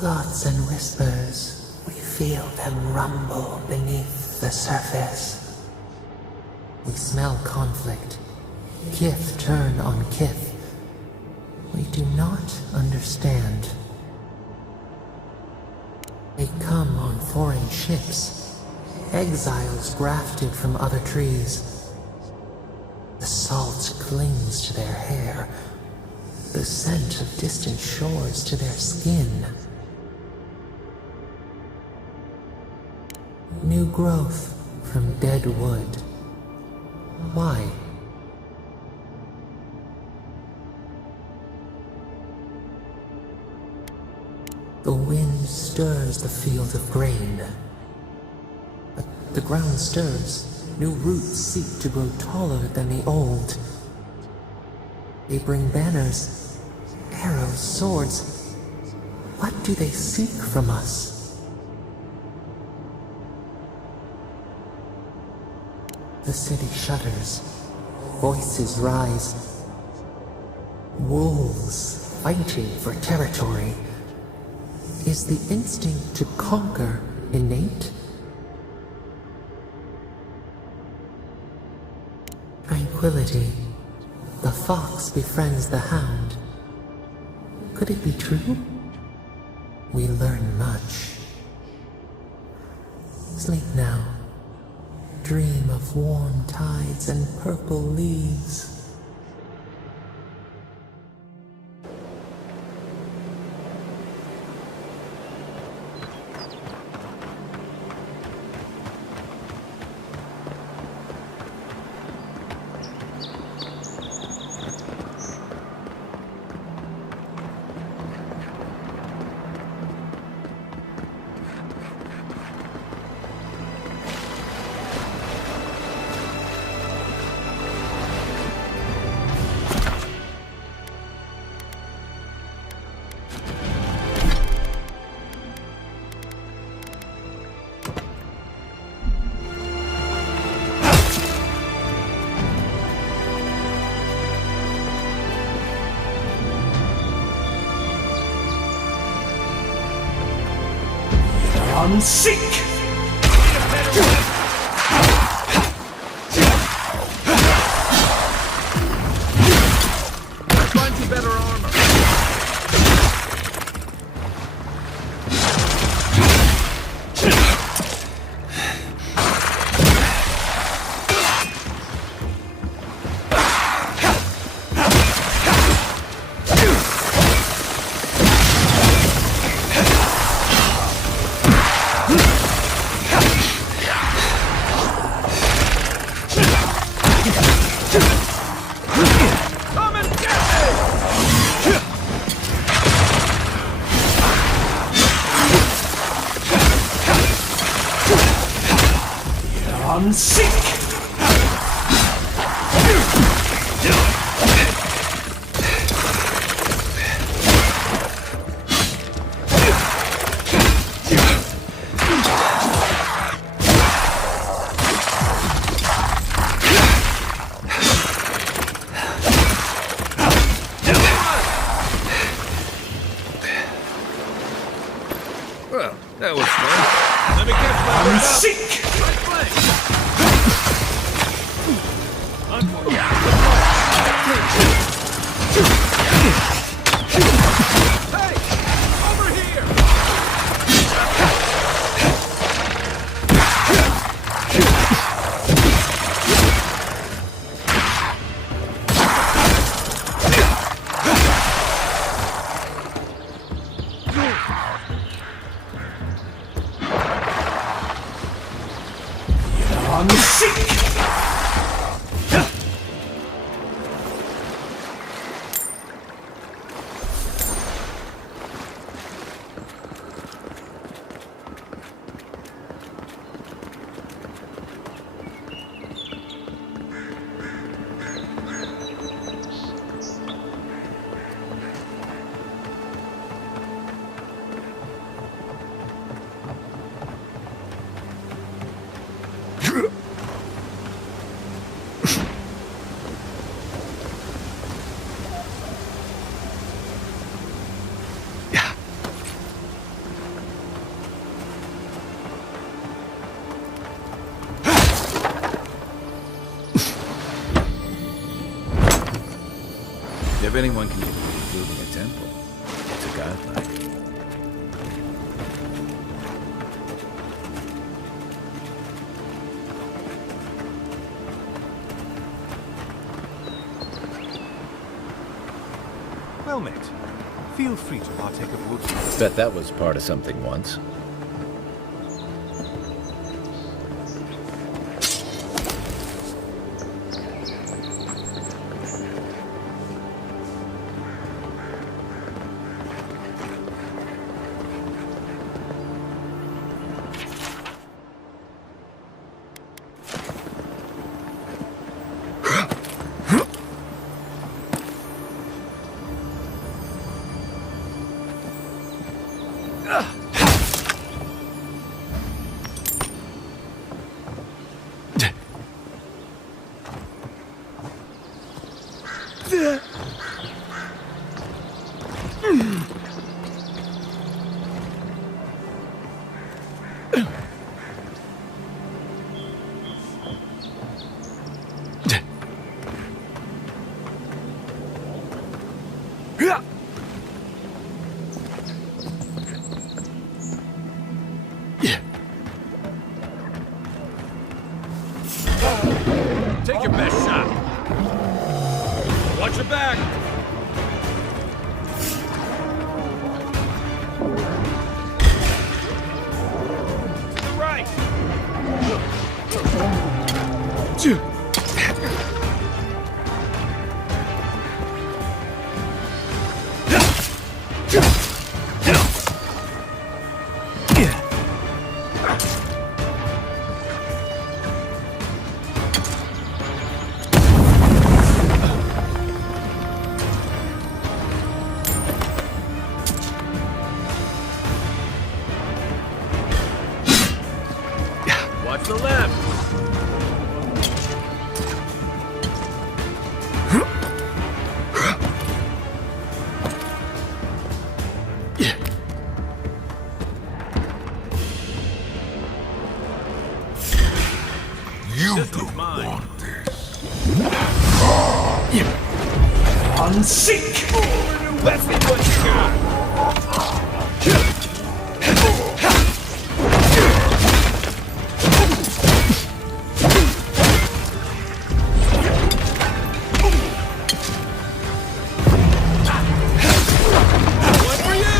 Thoughts and whispers, we feel them rumble beneath the surface. We smell conflict. Kith turn on kith. We do not understand. They come on foreign ships, exiles grafted from other trees. The salt clings to their hair, the scent of distant shores to their skin. New growth from dead wood. Why? The wind stirs the field of grain. The ground stirs. New roots seek to grow taller than the old. They bring banners, arrows, swords. What do they seek from us? The city shudders. Voices rise. Wolves fighting for territory. Is the instinct to conquer innate? Tranquility. The fox befriends the hound. Could it be true? We learn much. Sleep now. Dream of warm tides and purple leaves. Seek! Find you better armor. Well, that was fun. Let me catch my breath. Seek! Right flank. I'm for you. Hey! Over here! If anyone can even be building a temple, it's a godlike. Well met. Feel free to partake of wood. Bet that was part of something once. Take your best shot. Watch your back. To the right. Watch the left. You This don't one's mine. want this. Unsink! Let's see what you got. One for you!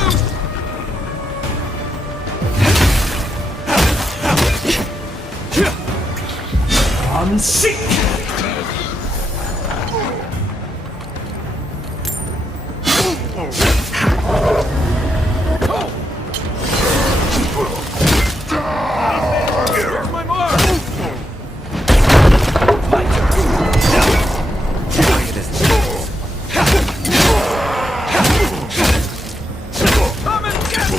Here's my mark! Come and get me!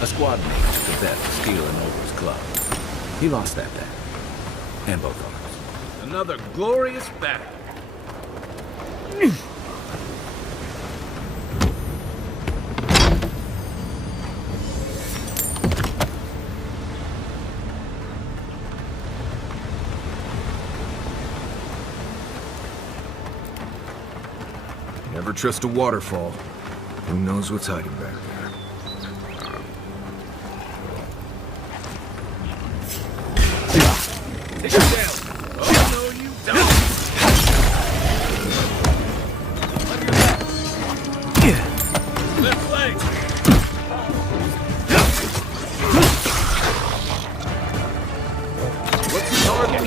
A squad mate took a bet to steal an ogre's glove. He lost that bet. And both arms. Another glorious battle. Never trust a waterfall. Who knows what's hiding back there? Take it down. Oh, no, you don't. Left flank. What's the target?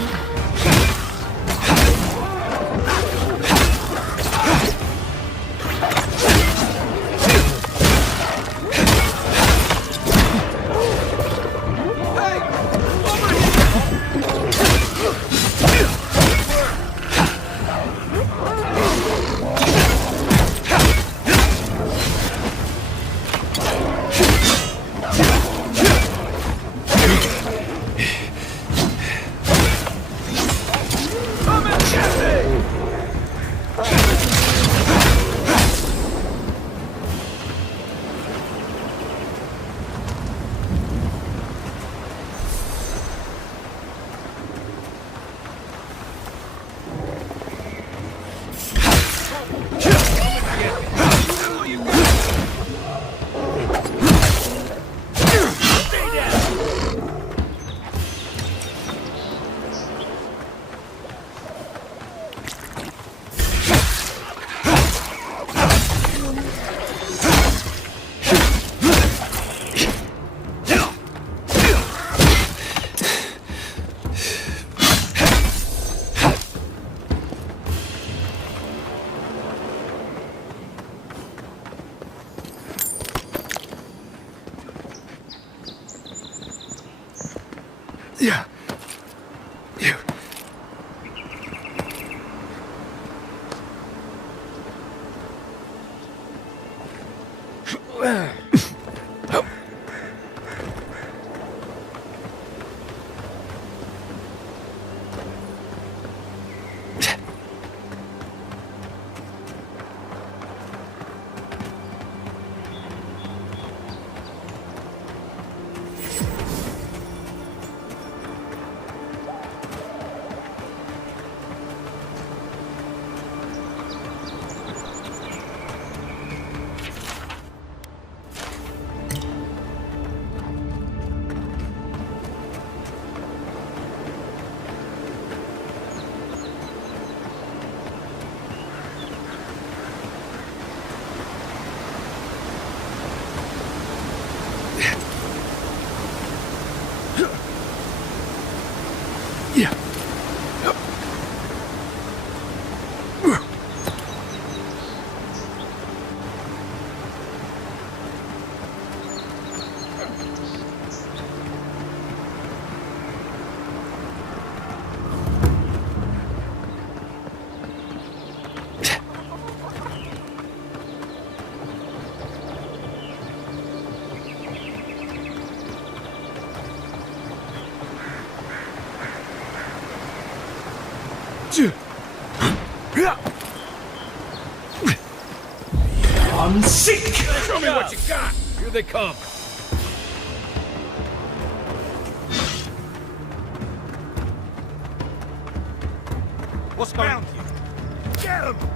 I'm sick! Show me what you got! Here they come! What's going on? Get him!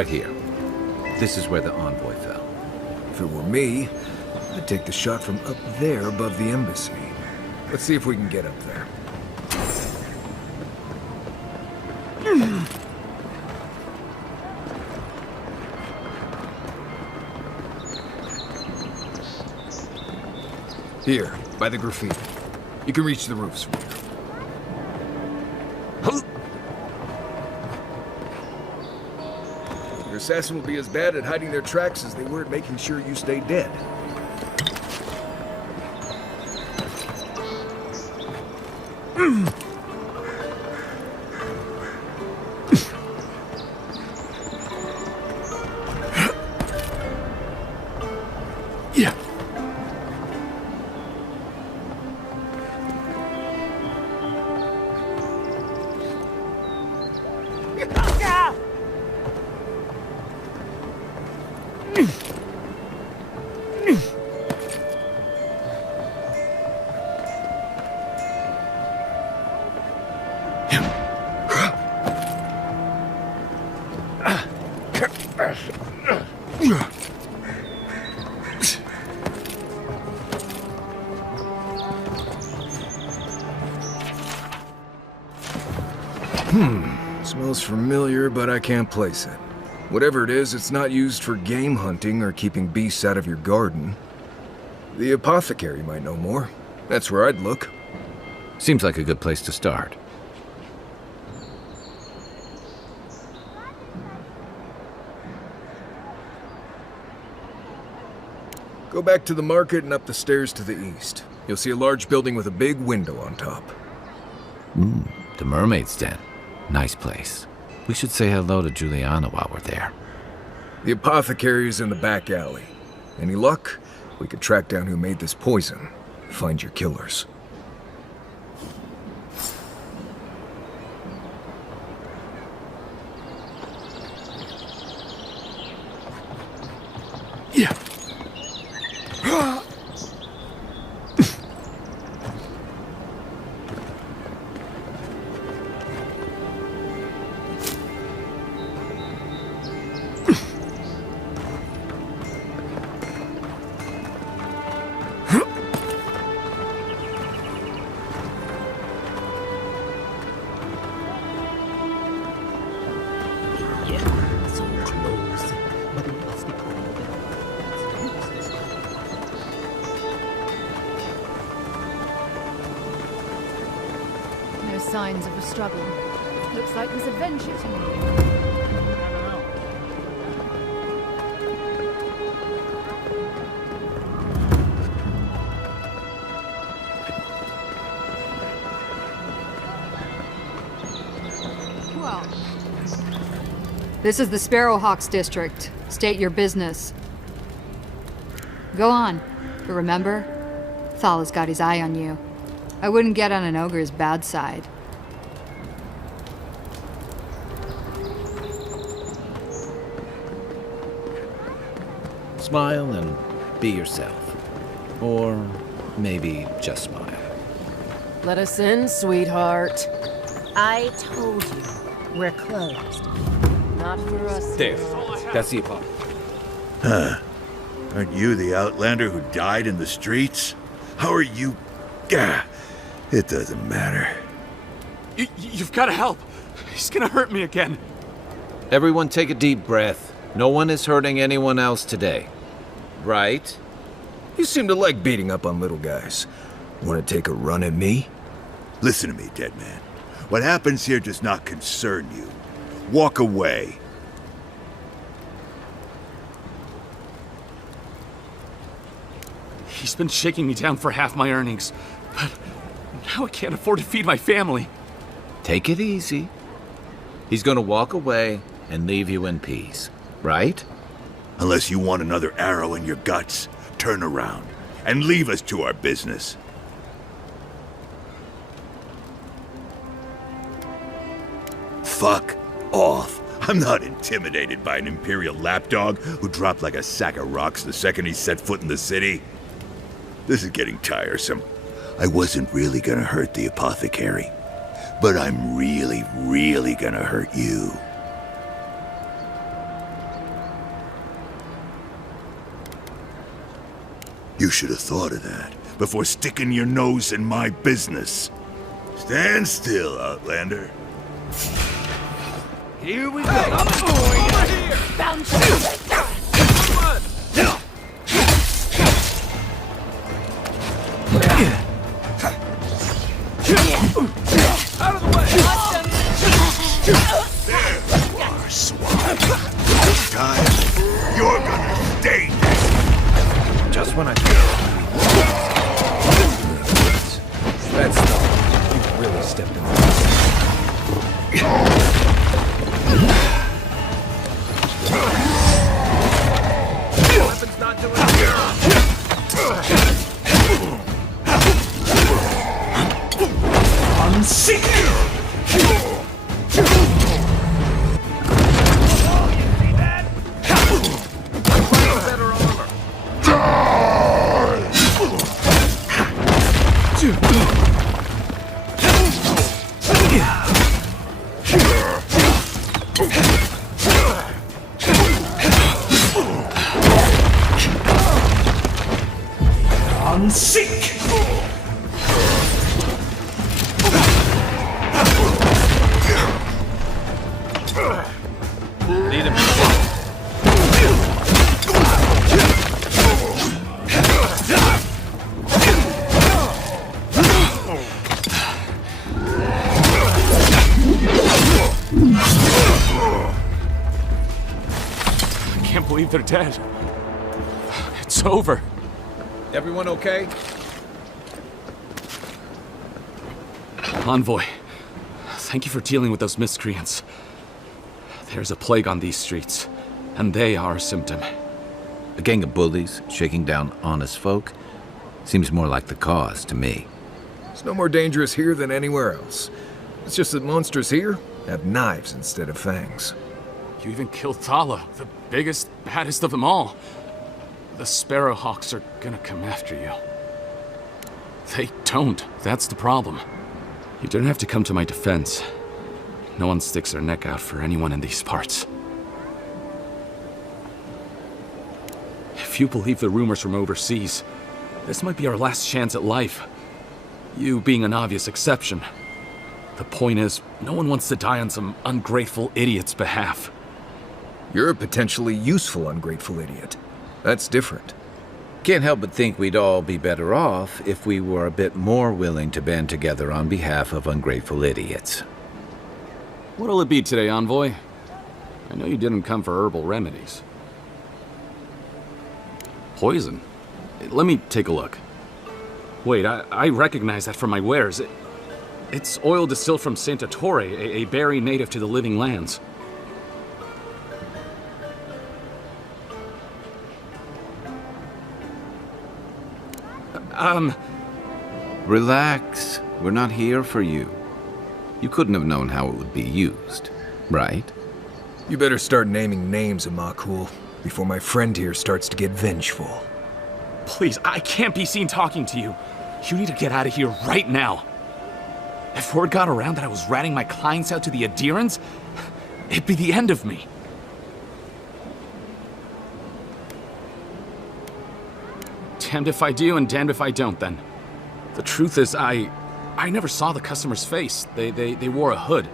Right here. This is where the envoy fell. If it were me, I'd take the shot from up there above the embassy. Let's see if we can get up there. Here, by the graffiti. You can reach the roofs from here. Your assassin will be as bad at hiding their tracks as they were at making sure you stay dead. Yeah. Smells familiar, but I can't place it. Whatever it is, it's not used for game hunting or keeping beasts out of your garden. The apothecary might know more. That's where I'd look. Seems like a good place to start. Go back to the market and up the stairs to the east. You'll see a large building with a big window on top. The Mermaid's Den. Nice place. We should say hello to Juliana while we're there. The apothecary is in the back alley. Any luck? We could track down who made this poison. Find your killers. Yeah. No signs of a struggle. Looks like there's adventure to me. This is the Sparrowhawks district. State your business. Go on. But remember, Thala's got his eye on you. I wouldn't get on an ogre's bad side. Smile and be yourself. Or maybe just smile. Let us in, sweetheart. I told you, we're closed. Not for us. There. That's the apartment. Huh. Aren't you the Outlander who died in the streets? How are you... Gah. It doesn't matter. You've got to help. He's gonna hurt me again. Everyone take a deep breath. No one is hurting anyone else today. Right? You seem to like beating up on little guys. Want to take a run at me? Listen to me, dead man. What happens here does not concern you. Walk away. He's been shaking me down for half my earnings, but now I can't afford to feed my family. Take it easy. He's gonna walk away and leave you in peace, right? Unless you want another arrow in your guts, turn around and leave us to our business. Fuck off. I'm not intimidated by an Imperial lapdog who dropped like a sack of rocks the second he set foot in the city. This is getting tiresome. I wasn't really gonna hurt the apothecary, but I'm really, really gonna hurt you. You should have thought of that before sticking your nose in my business. Stand still, Outlander. Here we go. Over here. Bounce. Out of the way. There you are, swine. This time, you're gonna stay dead. Just when I That's not. You really stepped in the Weapon's not doing its job. Unseat! Better armor. Unseat! Need him. I can't believe they're dead. It's over. Everyone okay? Envoy, thank you for dealing with those miscreants. There's a plague on these streets, and they are a symptom. A gang of bullies shaking down honest folk seems more like the cause to me. It's no more dangerous here than anywhere else. It's just that monsters here have knives instead of fangs. You even killed Thala, the biggest, baddest of them all. The Sparrowhawks are gonna come after you. They don't. That's the problem. You don't have to come to my defense. No one sticks their neck out for anyone in these parts. If you believe the rumors from overseas, this might be our last chance at life. You being an obvious exception. The point is, no one wants to die on some ungrateful idiot's behalf. You're a potentially useful ungrateful idiot. That's different. Can't help but think we'd all be better off if we were a bit more willing to band together on behalf of ungrateful idiots. What'll it be today, Envoy? I know you didn't come for herbal remedies. Poison? Let me take a look. Wait, I recognize that from my wares. It's oil distilled from Santa Torre, a berry native to the Living Lands. Relax. We're not here for you. You couldn't have known how it would be used, right? You better start naming names, Amakul, before my friend here starts to get vengeful. Please, I can't be seen talking to you. You need to get out of here right now. If word got around that I was ratting my clients out to the Adherents, it'd be the end of me. Damned if I do and damned if I don't, then. The truth is, I never saw the customer's face. They wore a hood.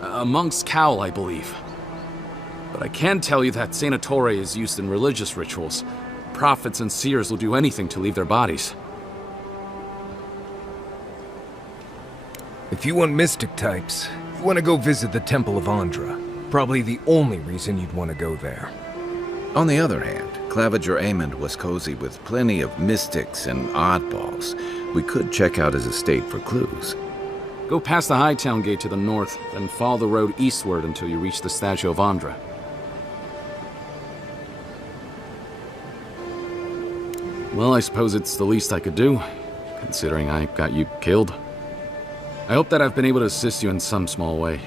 A monk's cowl, I believe. But I can tell you that Santa Torre is used in religious rituals. Prophets and seers will do anything to leave their bodies. If you want mystic types, you want to go visit the Temple of Andra. Probably the only reason you'd want to go there. On the other hand, Claviger Amond was cozy with plenty of mystics and oddballs. We could check out his estate for clues. Go past the Hightown Gate to the north, then follow the road eastward until you reach the statue of Andra. Well, I suppose it's the least I could do, considering I got you killed. I hope that I've been able to assist you in some small way.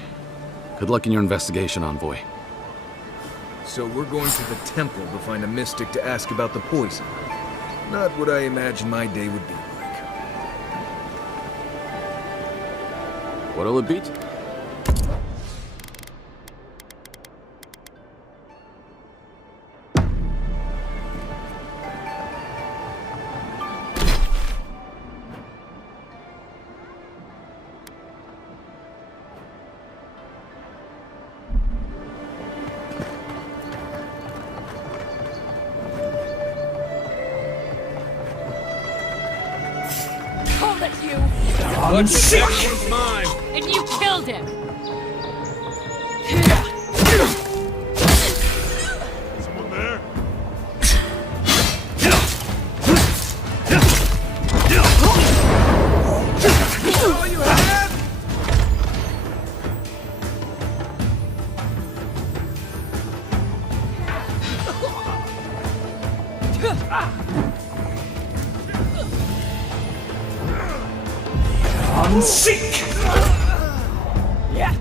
Good luck in your investigation, Envoy. So we're going to the temple to find a mystic to ask about the poison. Not what I imagine my day would be like. What'll it be? told it you! Watch it, next one's mine! And you killed him! Someone there? All you have? Unseek! Yeah.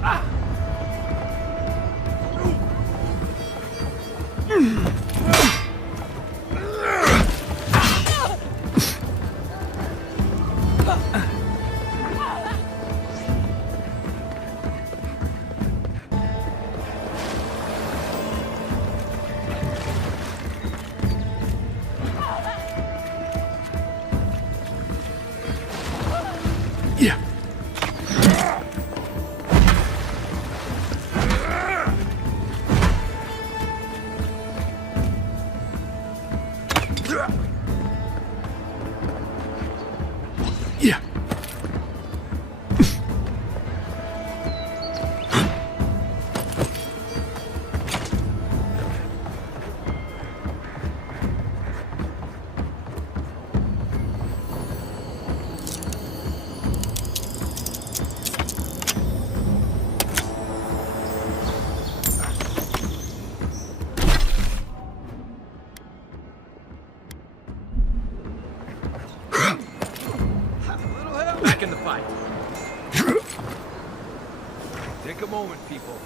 Back in the fight. Take a moment, people.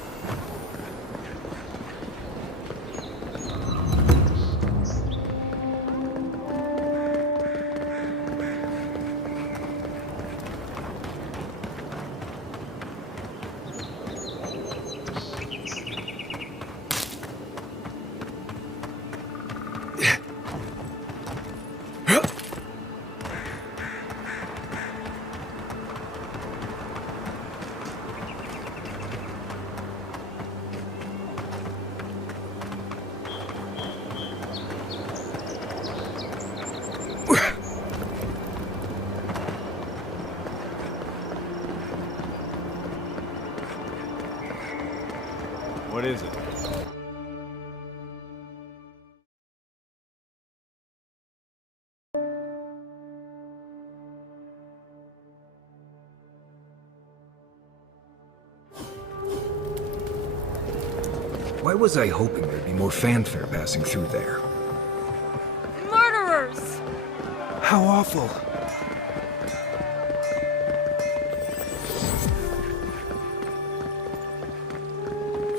What is it? Why was I hoping there'd be more fanfare passing through there? Murderers! How awful.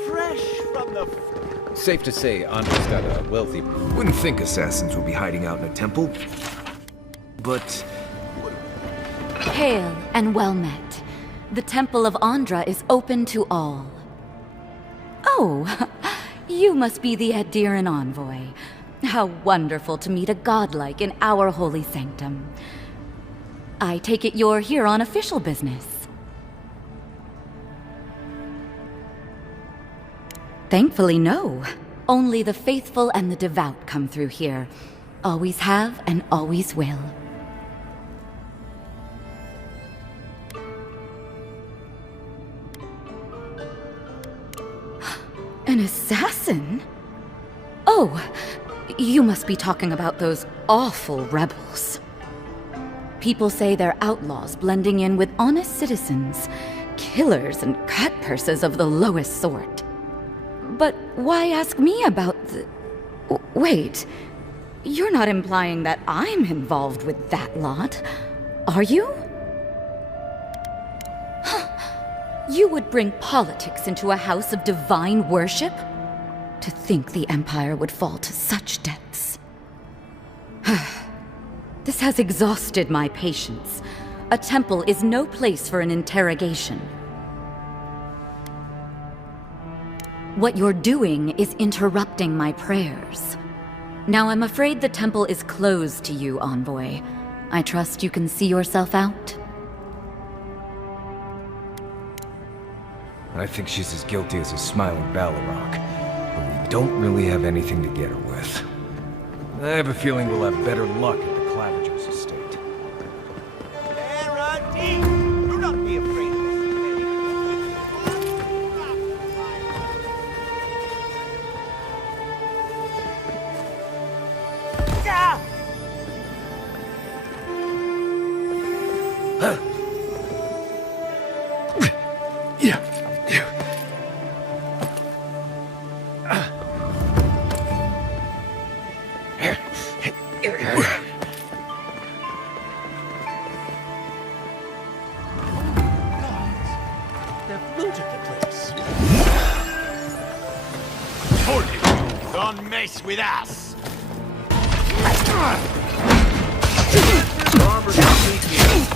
Fresh from the... Safe to say, Andra's got a wealthy... Wouldn't think assassins would be hiding out in a temple. But... Hail and well met. The Temple of Andra is open to all. Oh, you must be the Adiran envoy. How wonderful to meet a godlike in our holy sanctum. I take it you're here on official business. Thankfully, no. Only the faithful and the devout come through here. Always have and always will. An assassin? Oh, you must be talking about those awful rebels. People say they're outlaws blending in with honest citizens, killers and cutpurses of the lowest sort. But why ask me about the... Wait, you're not implying that I'm involved with that lot, are you? You would bring politics into a house of divine worship? To think the Empire would fall to such depths. This has exhausted my patience. A temple is no place for an interrogation. What you're doing is interrupting my prayers. Now I'm afraid the temple is closed to you, Envoy. I trust you can see yourself out? I think she's as guilty as a smiling Balrog, but we don't really have anything to get her with. I have a feeling we'll have better luck at the Clavager's estate. Eat! Do not be afraid of They've looted the place. Told you, don't mess with us. Armor complete here.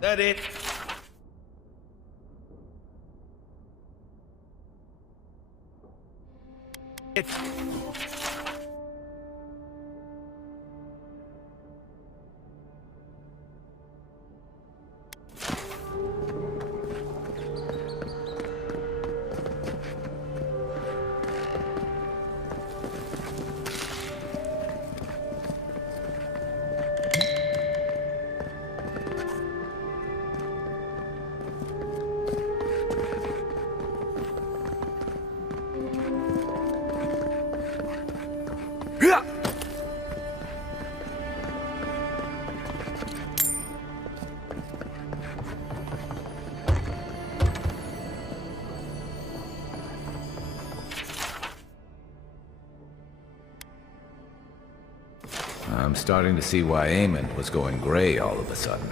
That it? I'm starting to see why Eamon was going gray all of a sudden.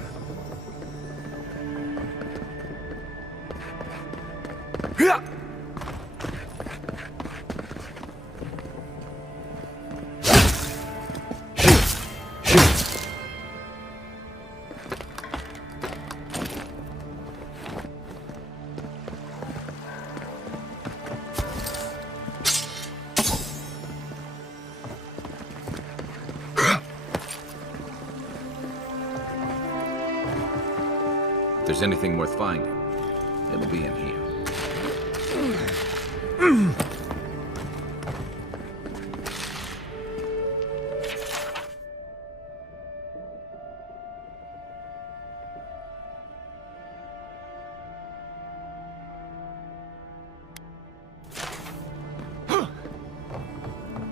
If there's anything worth finding, it'll be in here.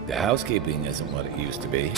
The housekeeping isn't what it used to be.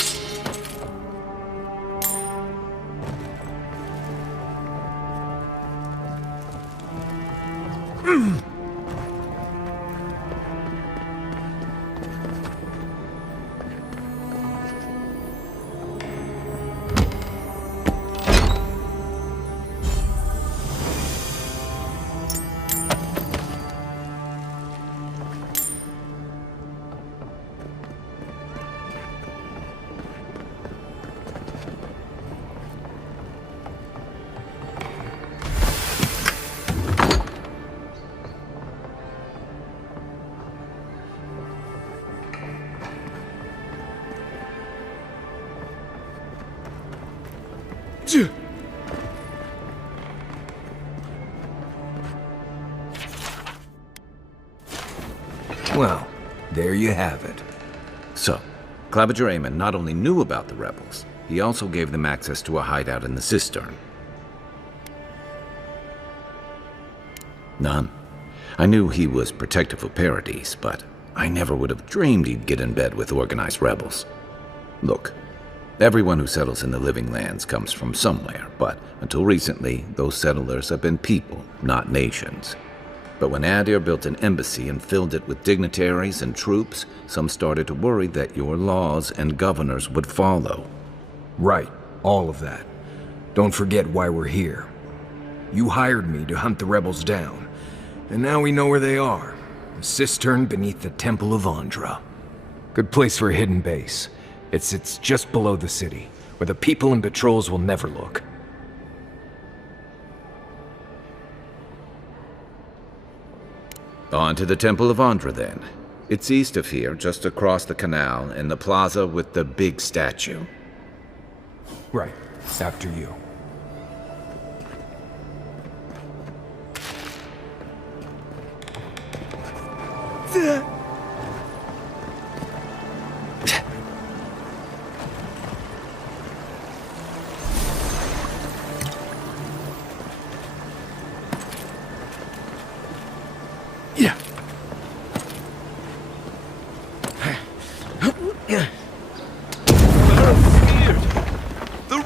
Well, there you have it. So, Claviger Eamon not only knew about the rebels, he also gave them access to a hideout in the cistern. None. I knew he was protective of Paradise, but I never would have dreamed he'd get in bed with organized rebels. Look, Everyone who settles in the living lands comes from somewhere, but until recently, those settlers have been people, not nations. But when Adir built an embassy and filled it with dignitaries and troops, some started to worry that your laws and governors would follow. Right, all of that. Don't forget why we're here. You hired me to hunt the rebels down, and now we know where they are. A cistern beneath the Temple of Andra. Good place for a hidden base. It sits just below the city, where the people and patrols will never look. On to the Temple of Andra, then. It's east of here, just across the canal, in the plaza with the big statue. Right. After you.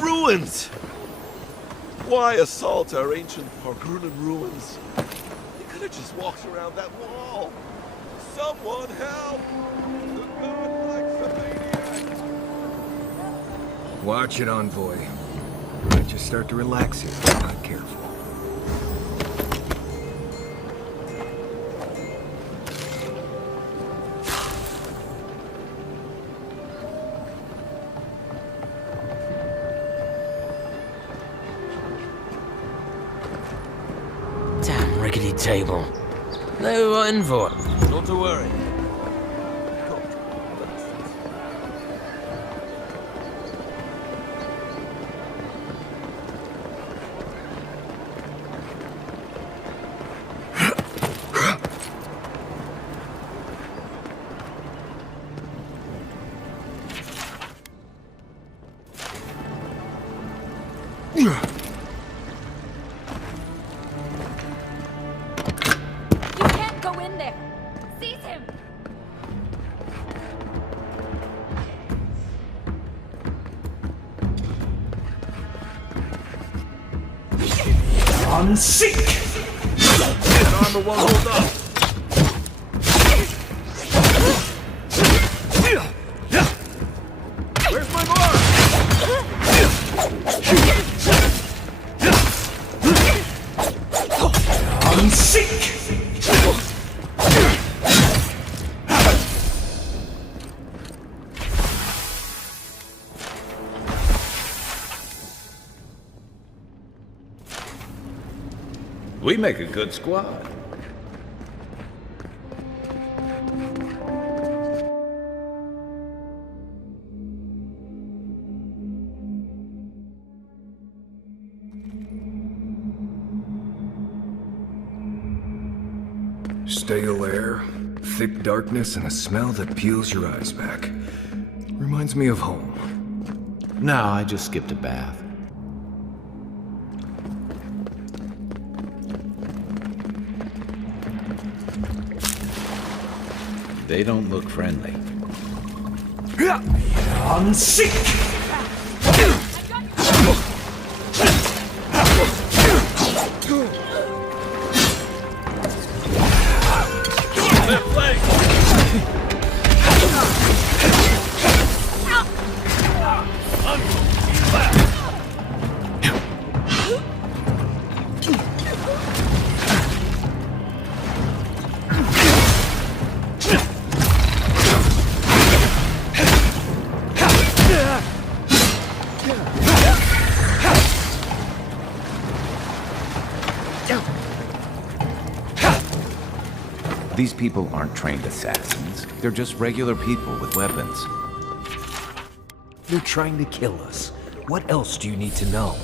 Ruins! Why assault our ancient Pargrunan ruins? You could have just walked around that wall. Someone help! The god likes a maniac! Watch it, envoy. Might just start to relax here if I'm not careful. Table. No envoy. Not to worry. Seek! That armor won't hold up. Where's my mark? Seek! We make a good squad. Stale air, thick darkness, and a smell that peels your eyes back. Reminds me of home. No, I just skipped a bath. They don't look friendly. On seek! Left leg! These people aren't trained assassins. They're just regular people with weapons. They're trying to kill us. What else do you need to know?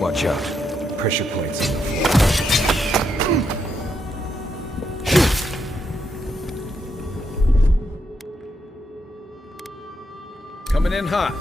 Watch out. Pressure plates on the floor. Coming in hot.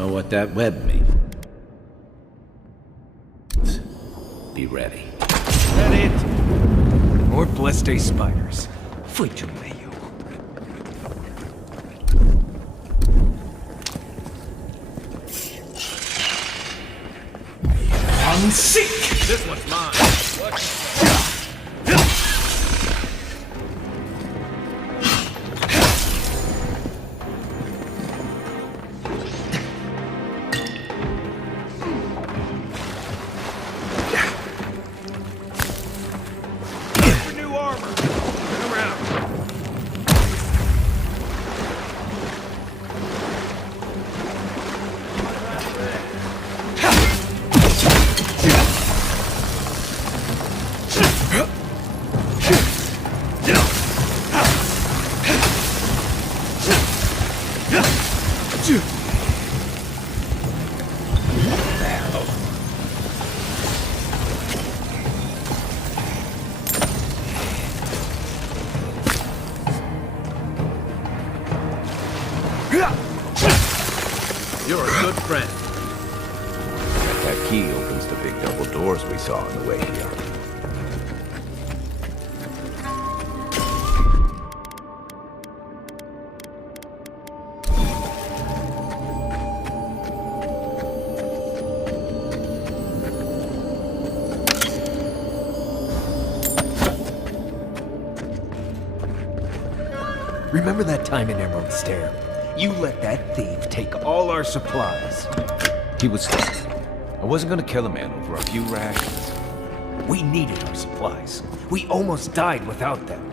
know what that web means. Be ready. That it? More Bleste spiders. Fui to meio. I'm sick! This one's mine. What? You're a good friend. That key opens the big double doors we saw on the way here. Remember that time in Emerald Stair? You let that thief take all our supplies. He was... I wasn't gonna kill a man over a few rations. We needed our supplies. We almost died without them.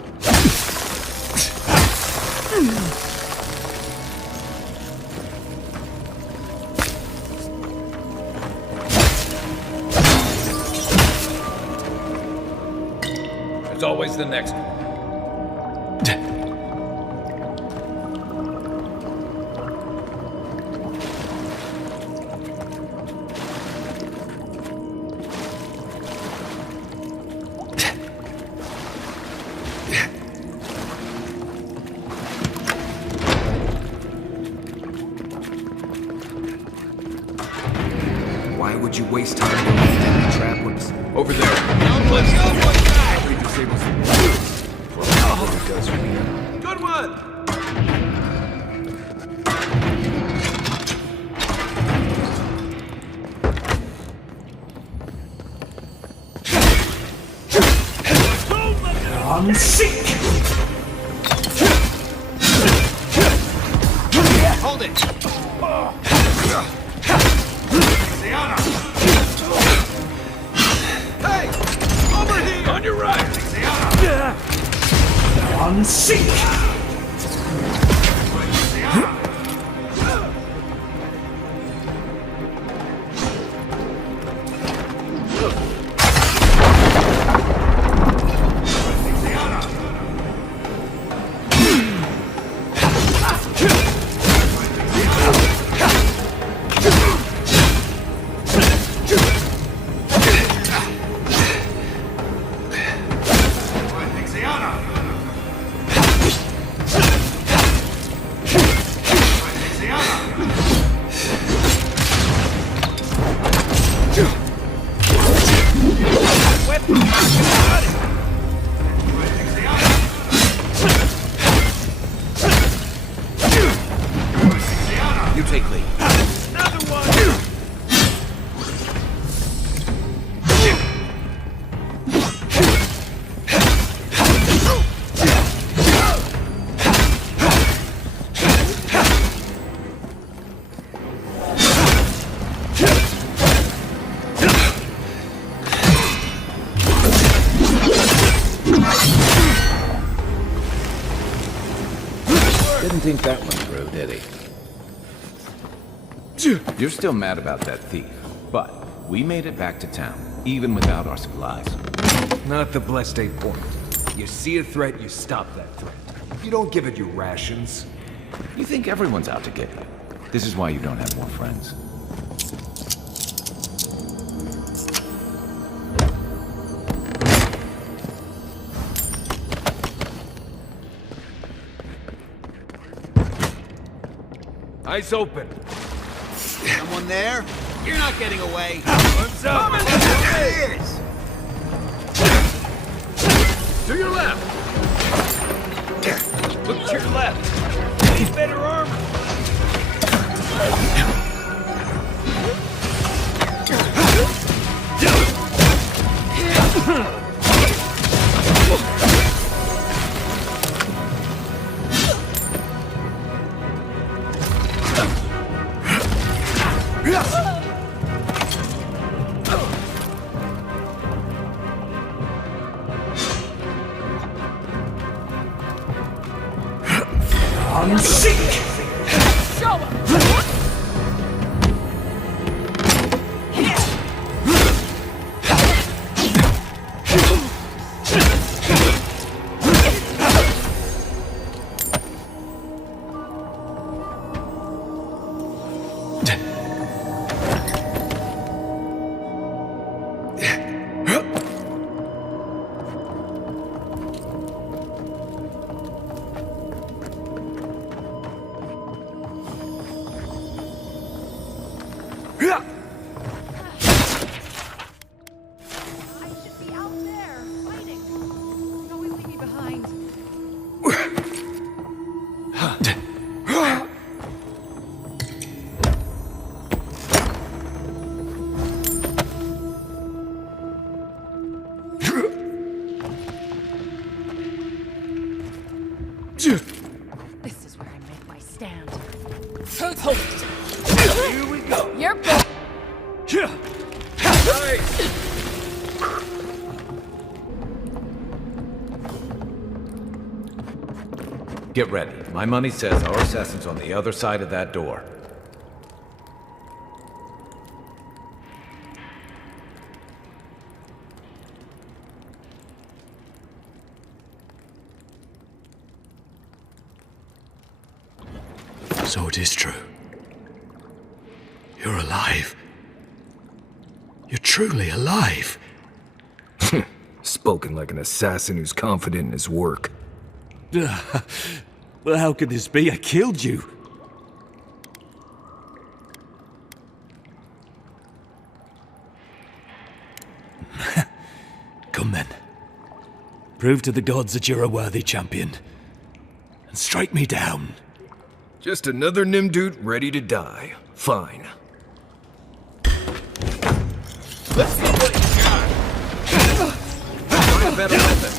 There's always the next one. Why would you waste time doing the trap when it's over there? Let's go like that! Nobody disables the what it does for me. Good one! I'm sick! Hold it! Hey! Over here! On your right! I'm sick! You take lead. Another one! Didn't think that one through, did he? You're still mad about that thief, but we made it back to town, even without our supplies. Not the Bleste point. You see a threat, you stop that threat. You don't give it your rations. You think everyone's out to get you. This is why you don't have more friends. Eyes open. Someone there? You're not getting away. What's up? To your left. Look to your left. You need better armor. This is where I make my stand. Here we go. You're Get ready. My money says our assassin's on the other side of that door. So it is true. You're alive. You're truly alive. Spoken like an assassin who's confident in his work. Well, how could this be? I killed you. Come then. Prove to the gods that you're a worthy champion. And strike me down. Just another Nimdude ready to die. Fine. Let's see what you got. Find a better weapon.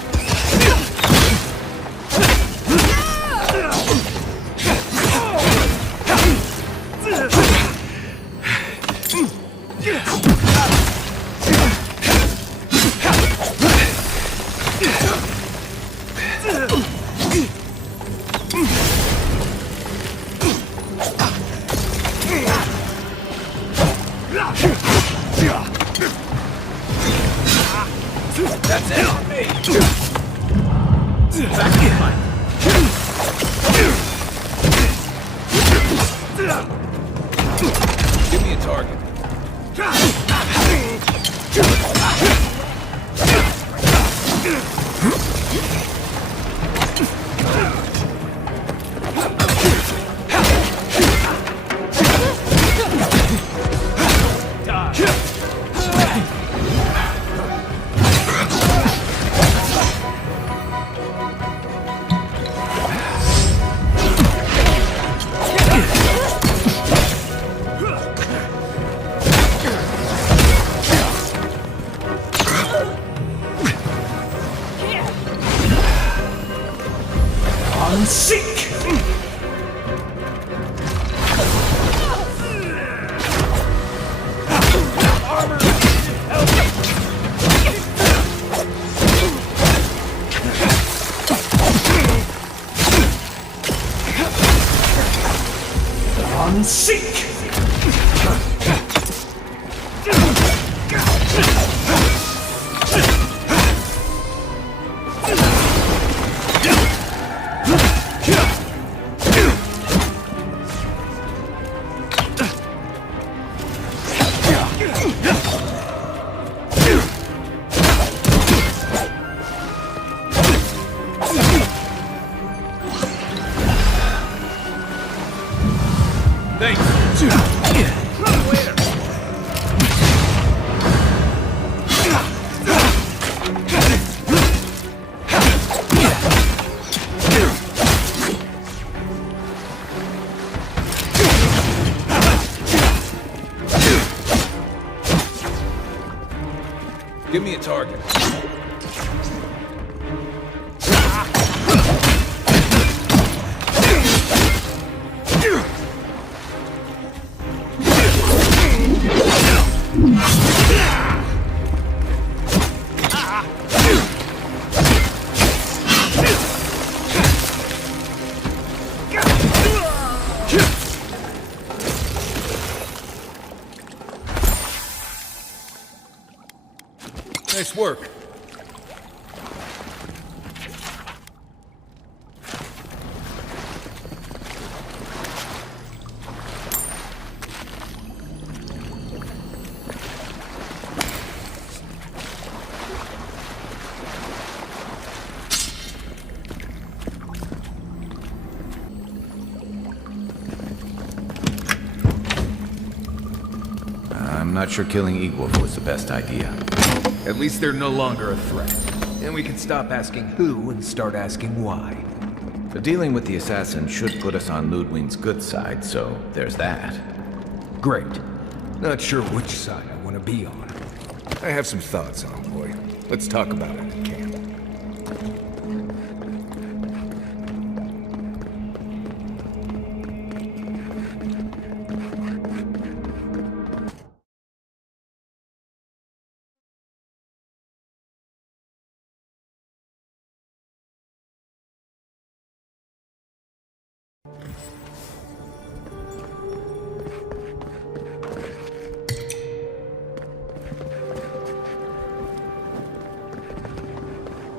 That's it on me. Back to the fight. Give me a target. Give me a target. Nice work. I'm not sure killing Egwolf was the best idea. At least they're no longer a threat. And we can stop asking who and start asking why. The dealing with the assassin should put us on Ludwig's good side, so there's that. Great. Not sure which side I want to be on. I have some thoughts, Envoy. Let's talk about it in camp.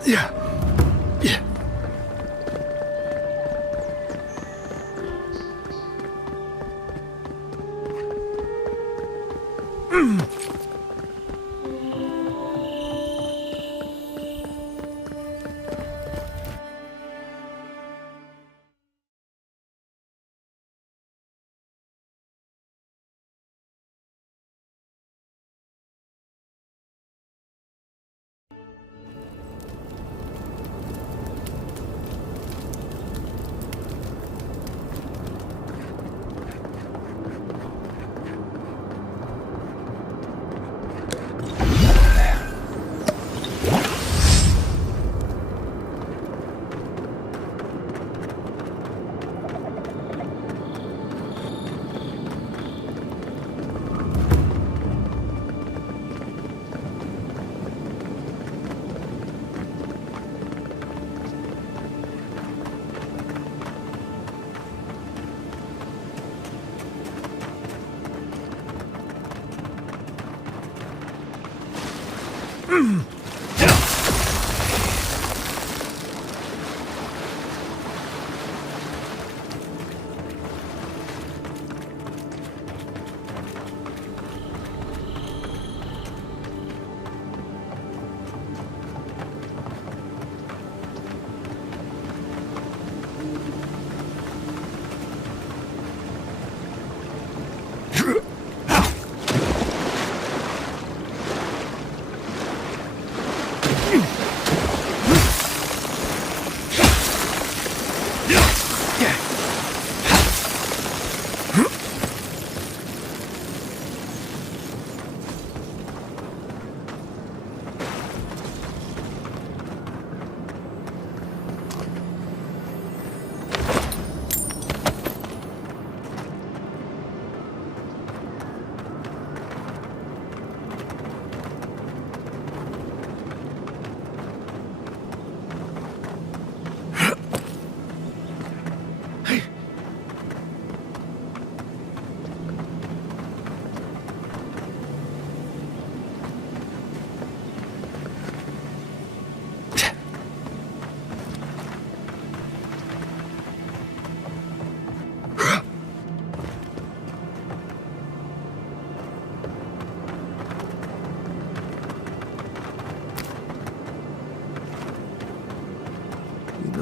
Yeah. Yeah.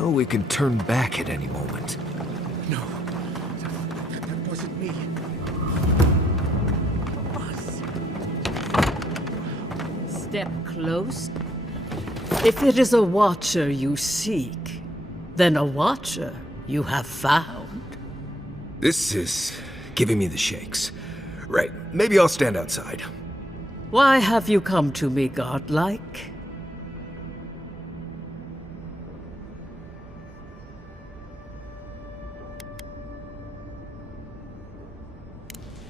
We can turn back at any moment. No, that wasn't me. Step close. If it is a watcher you seek, then a watcher you have found. This is giving me the shakes. Right, maybe I'll stand outside. Why have you come to me, godlike?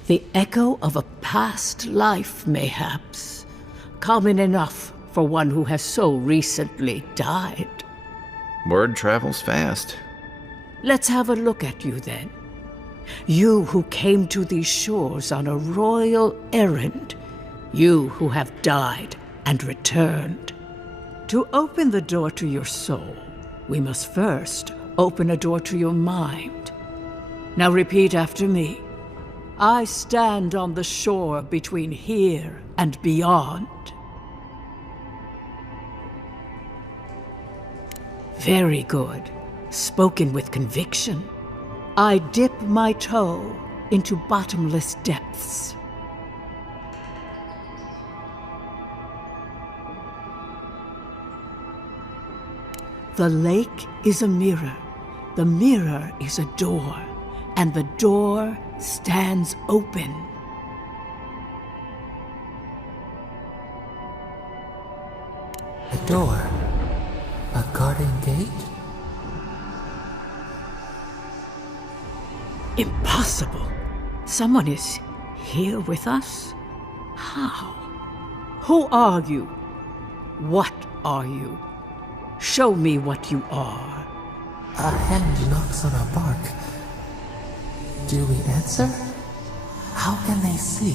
The echo of a past life, mayhaps. Common enough for one who has so recently died. Word travels fast. Let's have a look at you then. You who came to these shores on a royal errand. You who have died and returned. To open the door to your soul, we must first open a door to your mind. Now repeat after me. I stand on the shore between here and beyond. Very good. Spoken with conviction. I dip my toe into bottomless depths. The lake is a mirror. The mirror is a door. And the door stands open. A door? A garden gate? Impossible. Someone is here with us? How? Who are you? What are you? Show me what you are. A hand knocks on our bark. Do we answer? How can they see?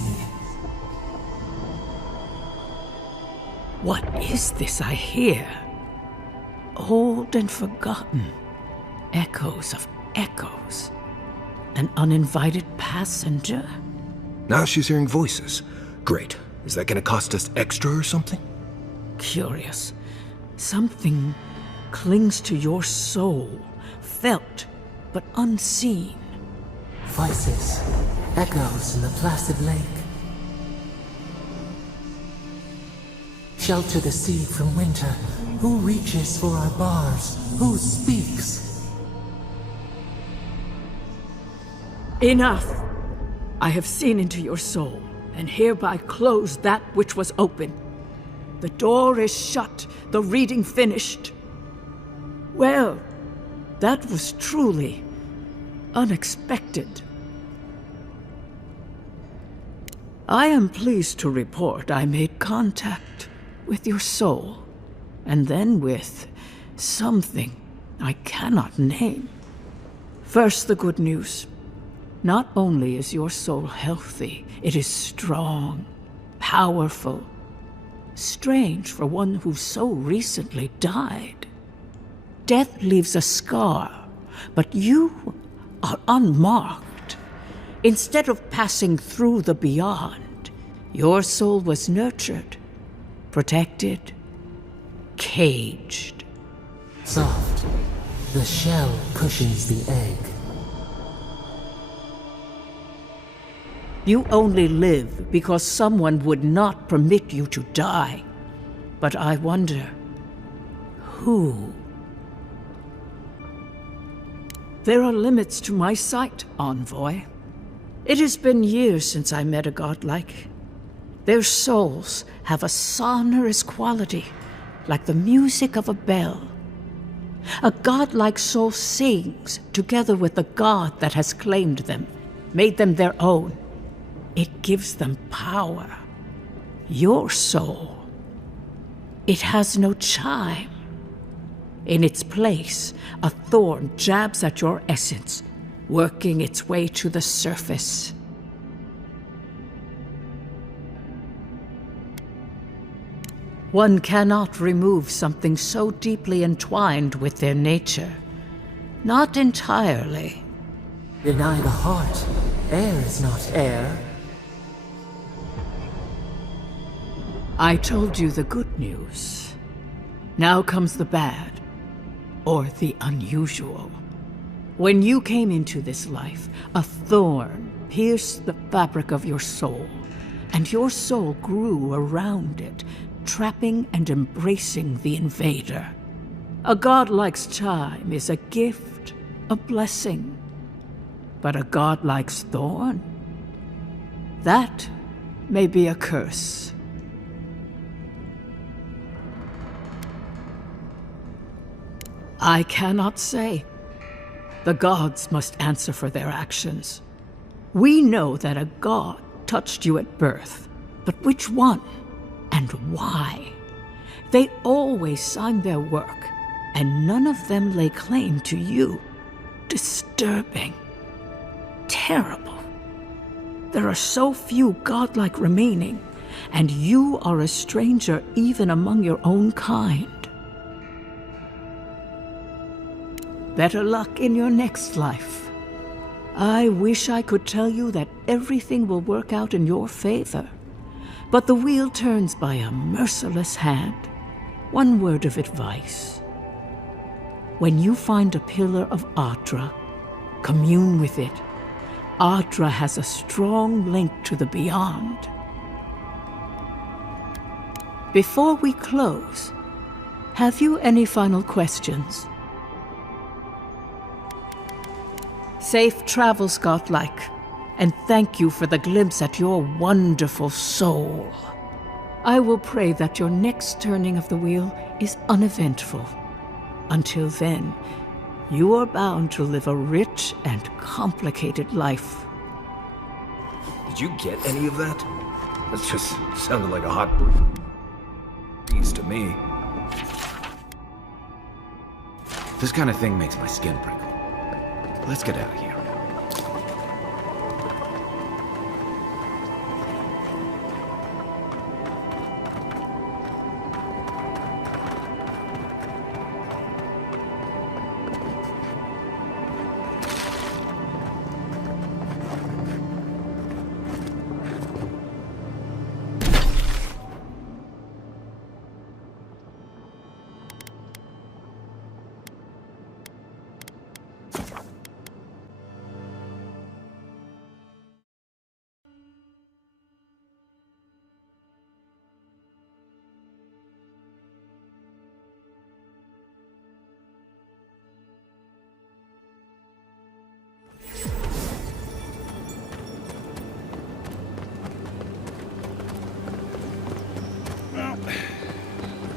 What is this I hear? Old and forgotten. Echoes of echoes. An uninvited passenger? Now she's hearing voices. Great. Is that gonna cost us extra or something? Curious. Something clings to your soul, felt but unseen. Voices, echoes in the placid lake. Shelter the sea from winter. Who reaches for our bars? Who speaks? Enough! I have seen into your soul, and hereby close that which was open. The door is shut, the reading finished. Well, that was truly unexpected. I am pleased to report I made contact with your soul, and then with something I cannot name. First, the good news. Not only is your soul healthy, it is strong, powerful. Strange for one who so recently died. Death leaves a scar, but you are unmarked. Instead of passing through the beyond, your soul was nurtured, protected, caged. Soft. The shell cushions the egg. You only live because someone would not permit you to die. But I wonder, who? There are limits to my sight, Envoy. It has been years since I met a godlike. Their souls have a sonorous quality, like the music of a bell. A godlike soul sings together with the god that has claimed them, made them their own. It gives them power. Your soul, it has no chime. In its place, a thorn jabs at your essence, working its way to the surface. One cannot remove something so deeply entwined with their nature. Not entirely. Deny the heart. Air is not air. I told you the good news. Now comes the bad, or the unusual. When you came into this life, a thorn pierced the fabric of your soul, and your soul grew around it, trapping and embracing the invader. A godlike's chime is a gift, a blessing. But a godlike's thorn? That may be a curse. I cannot say. The gods must answer for their actions. We know that a god touched you at birth, but which one and why? They always signed their work, and none of them lay claim to you. Disturbing. Terrible. There are so few godlike remaining, and you are a stranger even among your own kind. Better luck in your next life. I wish I could tell you that everything will work out in your favor, but the wheel turns by a merciless hand. One word of advice. When you find a pillar of Atra, commune with it. Atra has a strong link to the beyond. Before we close, have you any final questions? Safe travels, godlike, and thank you for the glimpse at your wonderful soul. I will pray that your next turning of the wheel is uneventful. Until then, you are bound to live a rich and complicated life. Did you get any of that? That just sounded like a hot breeze to me. This kind of thing makes my skin prickle. Let's get out of here.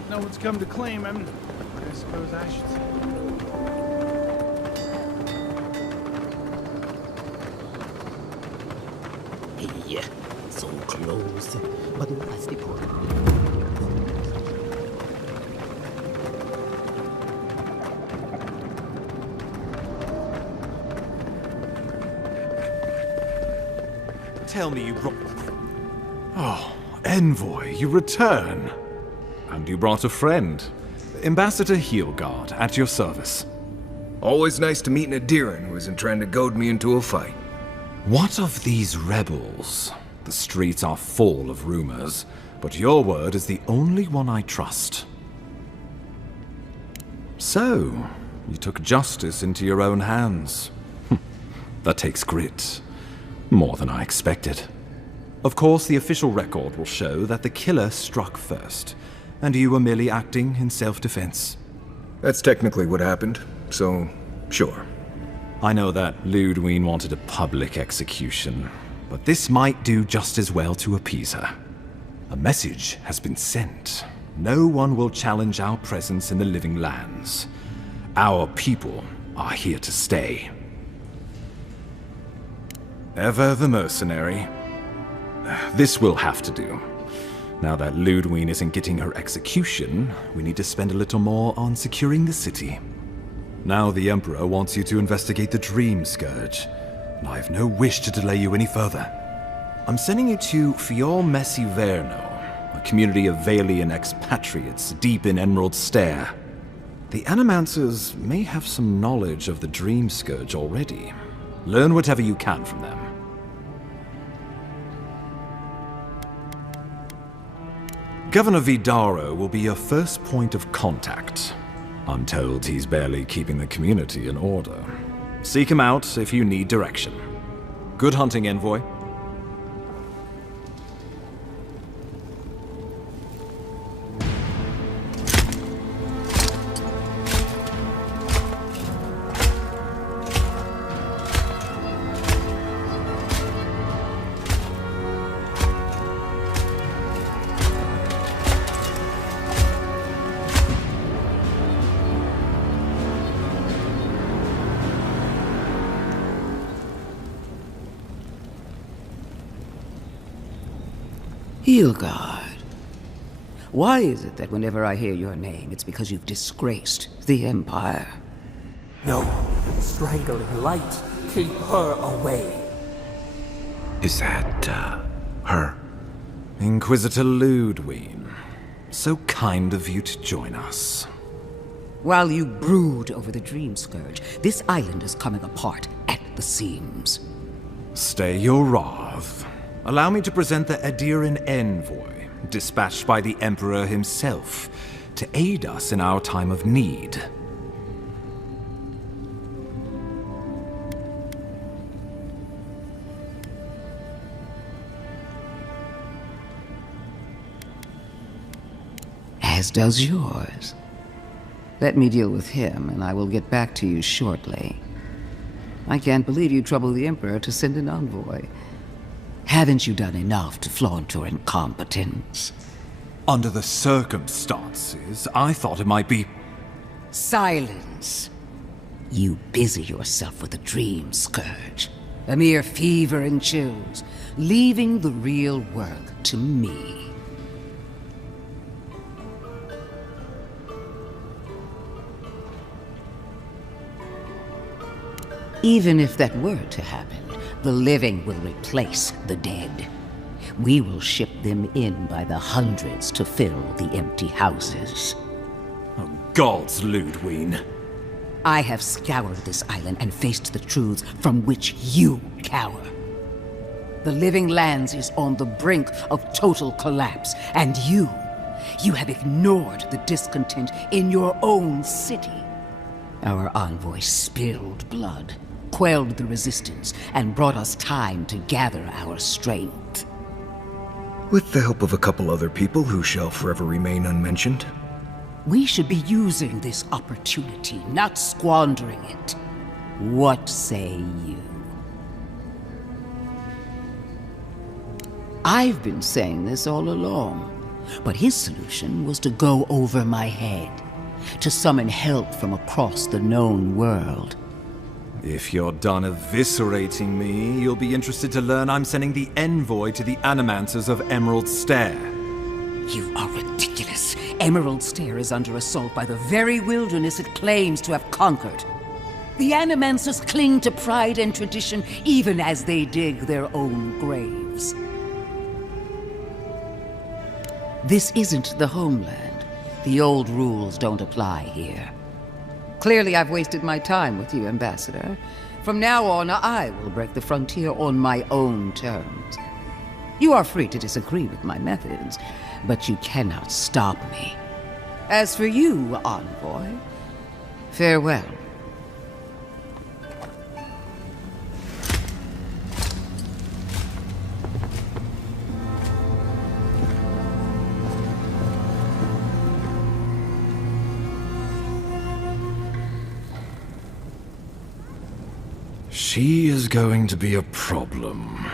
No one's come to claim him. I suppose I should say. Hey, so close, but what's the point? Tell me you brought... Oh, Envoy, you return. And you brought a friend. Ambassador Heelguard, at your service. Always nice to meet an Adiran who isn't trying to goad me into a fight. What of these rebels? The streets are full of rumors, but your word is the only one I trust. So, you took justice into your own hands. That takes grit. More than I expected. Of course, the official record will show that the killer struck first, and you were merely acting in self-defense. That's technically what happened, so sure. I know that Ludwine wanted a public execution, but this might do just as well to appease her. A message has been sent. No one will challenge our presence in the living lands. Our people are here to stay. Ever the mercenary. This will have to do. Now that Ludwine isn't getting her execution, we need to spend a little more on securing the city. Now the Emperor wants you to investigate the Dream Scourge, and I have no wish to delay you any further. I'm sending you to Fior Messi Verno, a community of Valian expatriates deep in Emerald Stair. The Animancers may have some knowledge of the Dream Scourge already. Learn whatever you can from them. Governor Vidaro will be your first point of contact. I'm told he's barely keeping the community in order. Seek him out if you need direction. Good hunting, Envoy. Hilgard. Why is it that whenever I hear your name, it's because you've disgraced the Empire? No. Strangling light. Keep her away. Is that, her? Inquisitor Ludwig. So kind of you to join us. While you brood over the Dream Scourge, this island is coming apart at the seams. Stay your wrath. Allow me to present the Adiran envoy, dispatched by the Emperor himself, to aid us in our time of need. As does yours. Let me deal with him, and I will get back to you shortly. I can't believe you troubled the Emperor to send an envoy. Haven't you done enough to flaunt your incompetence? Under the circumstances, I thought it might be... Silence! You busy yourself with the Dream Scourge. A mere fever and chills, leaving the real work to me. Even if that were to happen, the living will replace the dead. We will ship them in by the hundreds to fill the empty houses. Oh, gods, Ludwig. I have scoured this island and faced the truths from which you cower. The Living Lands is on the brink of total collapse, and you have ignored the discontent in your own city. Our envoy spilled blood, quelled the resistance, and brought us time to gather our strength. With the help of a couple other people who shall forever remain unmentioned. We should be using this opportunity, not squandering it. What say you? I've been saying this all along, but his solution was to go over my head, to summon help from across the known world. If you're done eviscerating me, you'll be interested to learn I'm sending the envoy to the Animancers of Emerald Stair. You are ridiculous. Emerald Stair is under assault by the very wilderness it claims to have conquered. The Animancers cling to pride and tradition even as they dig their own graves. This isn't the homeland. The old rules don't apply here. Clearly, I've wasted my time with you, Ambassador. From now on, I will break the frontier on my own terms. You are free to disagree with my methods, but you cannot stop me. As for you, envoy, farewell. She is going to be a problem.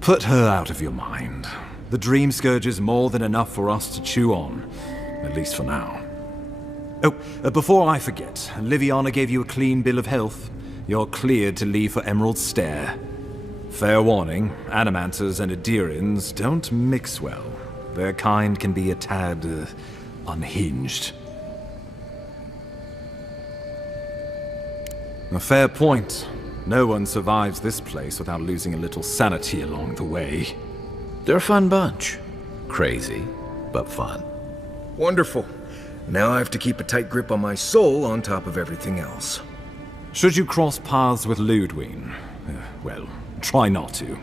Put her out of your mind. The Dream Scourge is more than enough for us to chew on, at least for now. Oh, before I forget, Liviana gave you a clean bill of health. You're cleared to leave for Emerald Stair. Fair warning, Animancers and Adirans don't mix well. Their kind can be a tad unhinged. A fair point. No one survives this place without losing a little sanity along the way. They're a fun bunch. Crazy, but fun. Wonderful. Now I have to keep a tight grip on my soul on top of everything else. Should you cross paths with Ludwig, well, try not to.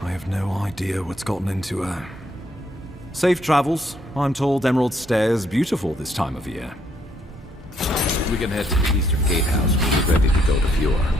I have no idea what's gotten into her. Safe travels. I'm told Emerald Stair is beautiful this time of year. We can head to the Eastern Gatehouse when we're ready to go to Eora.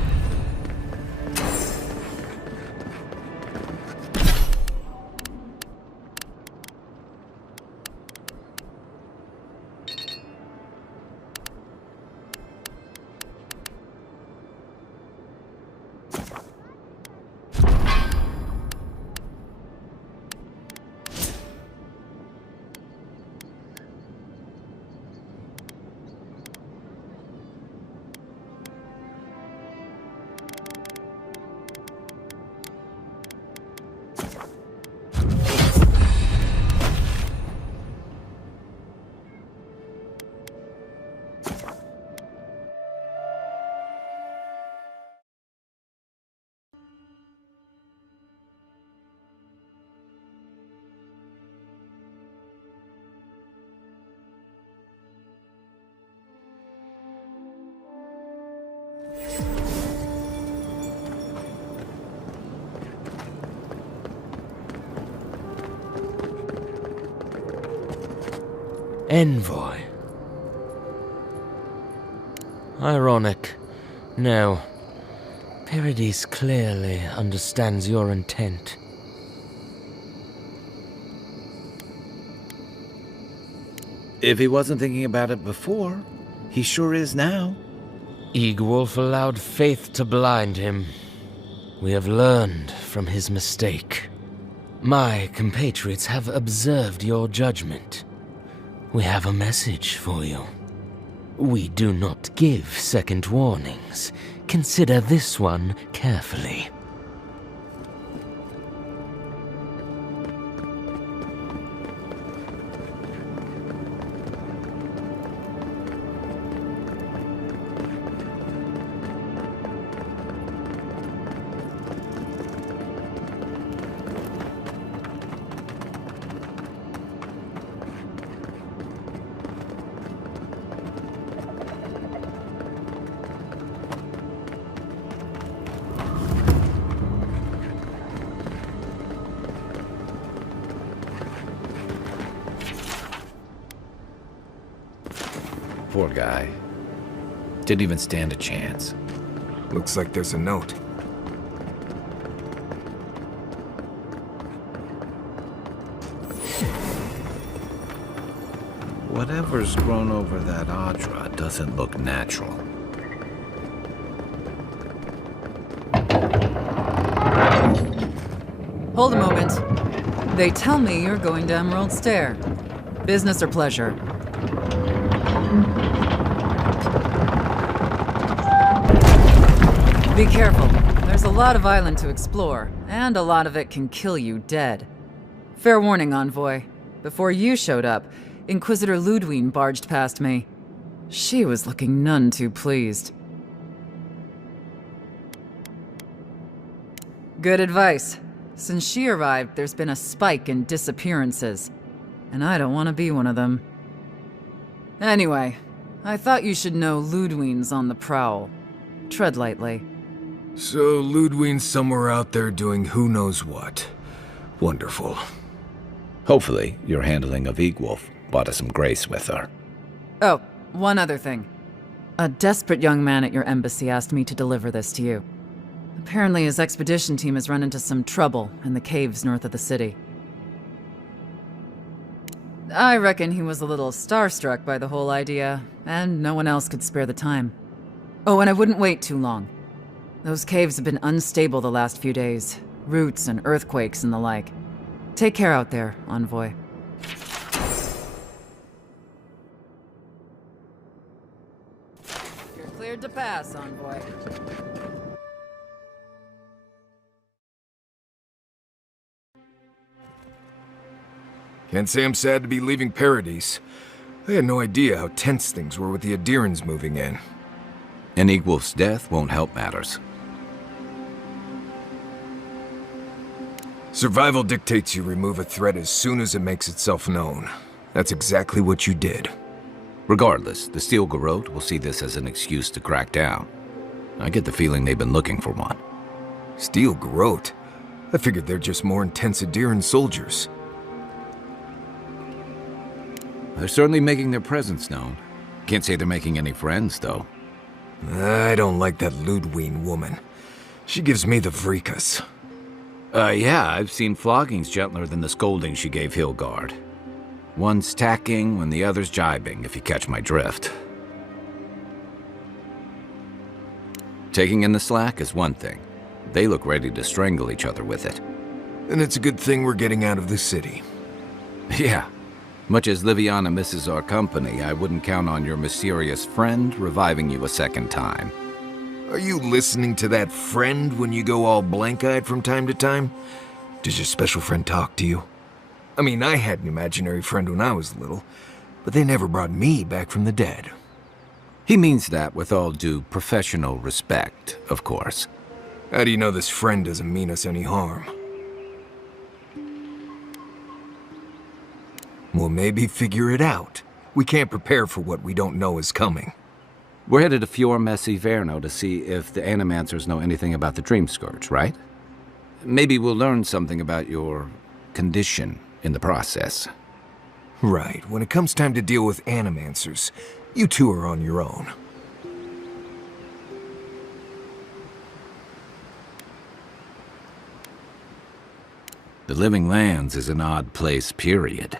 Envoy. Ironic. No. Paradis clearly understands your intent. If he wasn't thinking about it before, he sure is now. Eagwolf allowed faith to blind him. We have learned from his mistake. My compatriots have observed your judgment. We have a message for you. We do not give second warnings. Consider this one carefully. Poor guy. Didn't even stand a chance. Looks like there's a note. Whatever's grown over that Audra doesn't look natural. Hold a moment. They tell me you're going to Emerald Stair. Business or pleasure? Be careful. There's a lot of island to explore, and a lot of it can kill you dead. Fair warning, Envoy. Before you showed up, Inquisitor Ludwine barged past me. She was looking none too pleased. Good advice. Since she arrived, there's been a spike in disappearances, and I don't want to be one of them. Anyway, I thought you should know Ludwine's on the prowl. Tread lightly. So Ludwine's somewhere out there doing who knows what. Wonderful. Hopefully, your handling of Eagwolf brought us some grace with her. Oh, one other thing. A desperate young man at your embassy asked me to deliver this to you. Apparently his expedition team has run into some trouble in the caves north of the city. I reckon he was a little starstruck by the whole idea, and no one else could spare the time. Oh, and I wouldn't wait too long. Those caves have been unstable the last few days. Roots and earthquakes and the like. Take care out there, Envoy. You're cleared to pass, Envoy. Can't say I'm sad to be leaving Paradis. I had no idea how tense things were with the Adirans moving in. And Eagwolf's death won't help matters. Survival dictates you remove a threat as soon as it makes itself known. That's exactly what you did. Regardless, the Steel Garrote will see this as an excuse to crack down. I get the feeling they've been looking for one. Steel Garrote? I figured they're just more intense Adiran soldiers. They're certainly making their presence known. Can't say they're making any friends, though. I don't like that Ludwine woman. She gives me the vrikas. Yeah, I've seen floggings gentler than the scolding she gave Hilgard. One's tacking when the other's jibing, if you catch my drift. Taking in the slack is one thing. They look ready to strangle each other with it. And it's a good thing we're getting out of the city. Yeah. Much as Liviana misses our company, I wouldn't count on your mysterious friend reviving you a second time. Are you listening to that friend when you go all blank-eyed from time to time? Does your special friend talk to you? I mean, I had an imaginary friend when I was little, but they never brought me back from the dead. He means that with all due professional respect, of course. How do you know this friend doesn't mean us any harm? Well, maybe figure it out. We can't prepare for what we don't know is coming. We're headed to Fior Messi Verno to see if the Animancers know anything about the Dream Scourge, right? Maybe we'll learn something about your condition in the process. Right. When it comes time to deal with animancers, you two are on your own. The Living Lands is an odd place, period.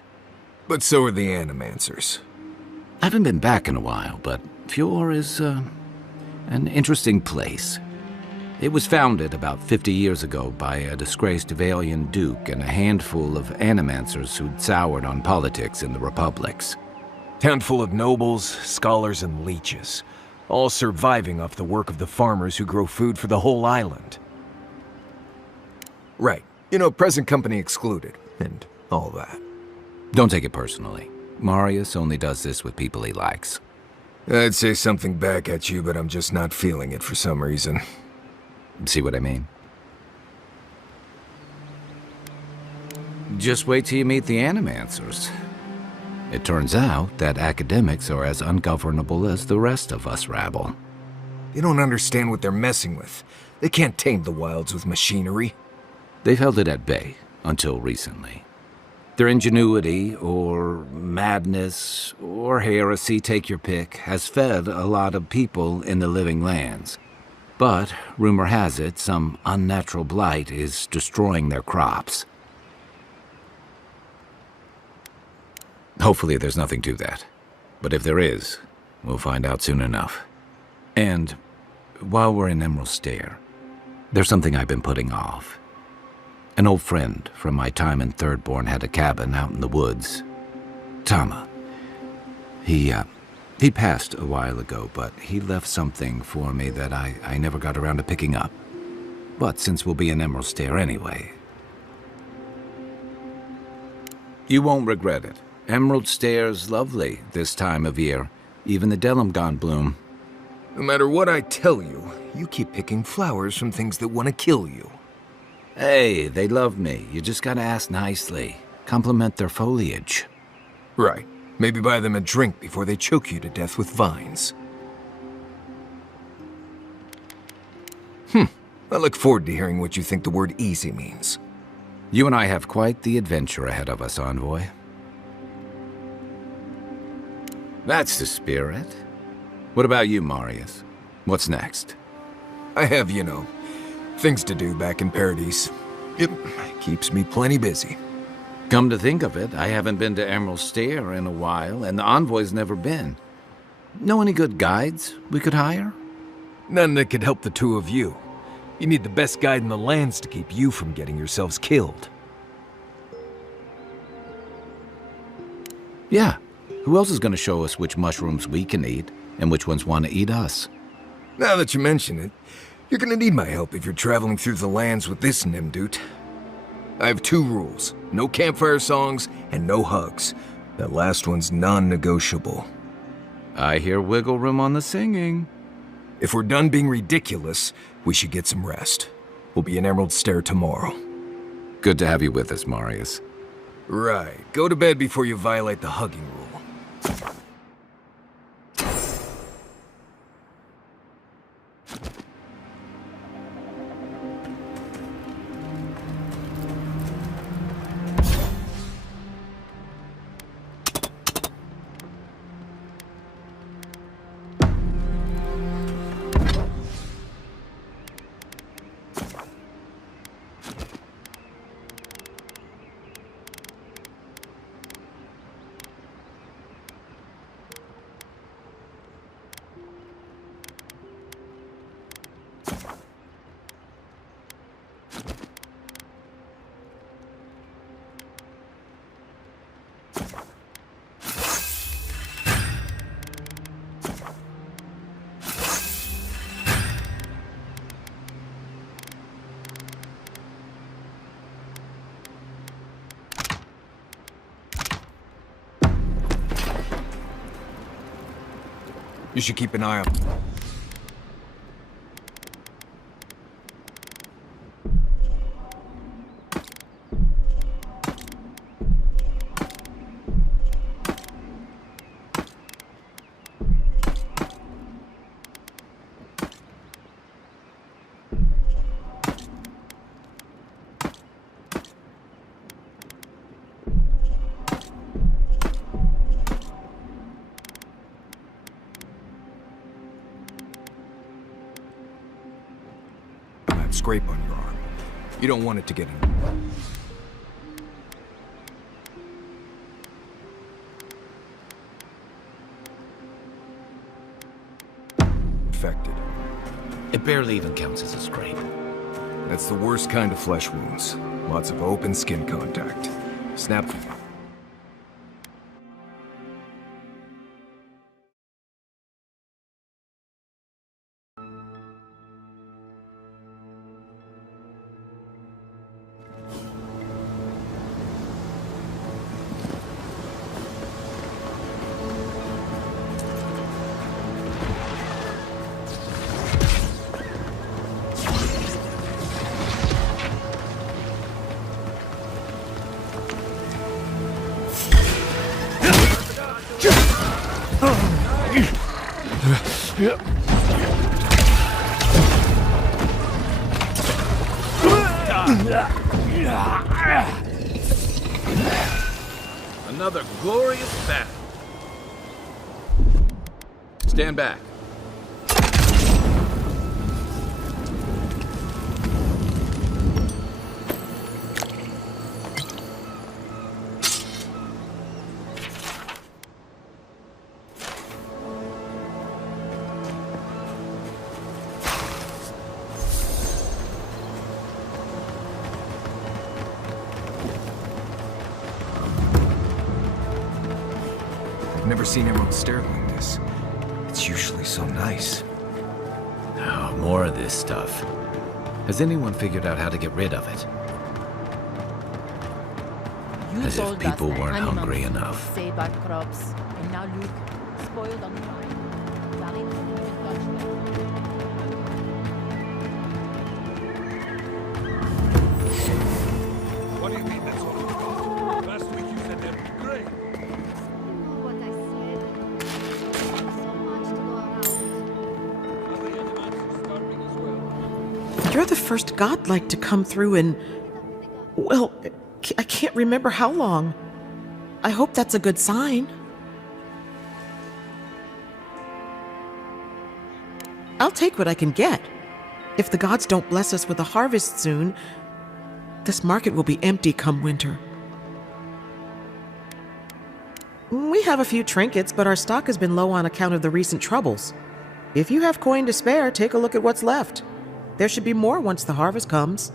But so are the animancers. I haven't been back in a while, but Fjord is, an interesting place. It was founded about 50 years ago by a disgraced Valian duke and a handful of animancers who'd soured on politics in the republics. Town full of nobles, scholars, and leeches, all surviving off the work of the farmers who grow food for the whole island. Right. You know, present company excluded, and all that. Don't take it personally. Marius only does this with people he likes. I'd say something back at you, but I'm just not feeling it for some reason. See what I mean? Just wait till you meet the animancers. It turns out that academics are as ungovernable as the rest of us rabble. You don't understand what they're messing with. They can't tame the wilds with machinery. They've held it at bay until recently. Their ingenuity, or madness, or heresy, take your pick, has fed a lot of people in the Living Lands. But, rumor has it, some unnatural blight is destroying their crops. Hopefully there's nothing to that. But if there is, we'll find out soon enough. And, while we're in Emerald Stair, there's something I've been putting off. An old friend from my time in Thirdborn had a cabin out in the woods. Tama. He passed a while ago, but he left something for me that I never got around to picking up. But since we'll be in Emerald Stair anyway... You won't regret it. Emerald Stair's lovely this time of year. Even the Delimgon bloom. No matter what I tell you, you keep picking flowers from things that want to kill you. Hey, they love me. You just gotta ask nicely. Compliment their foliage. Right. Maybe buy them a drink before they choke you to death with vines. I look forward to hearing what you think the word easy means. You and I have quite the adventure ahead of us, Envoy. That's the spirit. What about you, Marius? What's next? I have, you know, things to do back in Paradise. It keeps me plenty busy. Come to think of it, I haven't been to Emerald Stair in a while, and the Envoy's never been. Know any good guides we could hire? None that could help the two of you. You need the best guide in the lands to keep you from getting yourselves killed. Yeah. Who else is going to show us which mushrooms we can eat, and which ones want to eat us? Now that you mention it, you're gonna need my help if you're traveling through the lands with this Nimdut. I have 2 rules. No campfire songs, and no hugs. That last one's non-negotiable. I hear wiggle room on the singing. If we're done being ridiculous, we should get some rest. We'll be in Emerald Stair tomorrow. Good to have you with us, Marius. Right. Go to bed before you violate the hugging rule. You should keep an eye on them. scrape on your arm. You don't want it to get infected. It barely even counts as a scrape. That's the worst kind of flesh wounds. Lots of open skin contact. Snap. Another glorious battle. Stand back. Never seen Emerald stare like this. It's usually so nice. Oh, more of this stuff. Has anyone figured out how to get rid of it? As if people weren't hungry enough. Save our crops, and now look, spoiled on the vine. Valley doesn't even touch them. What do you mean that's all you've got? Last week you said they'd be great. You're the first godlike to come through in, well, I can't remember how long. I hope that's a good sign. I'll take what I can get. If the gods don't bless us with a harvest soon, this market will be empty come winter. We have a few trinkets, but our stock has been low on account of the recent troubles. If you have coin to spare, take a look at what's left. There should be more once the harvest comes.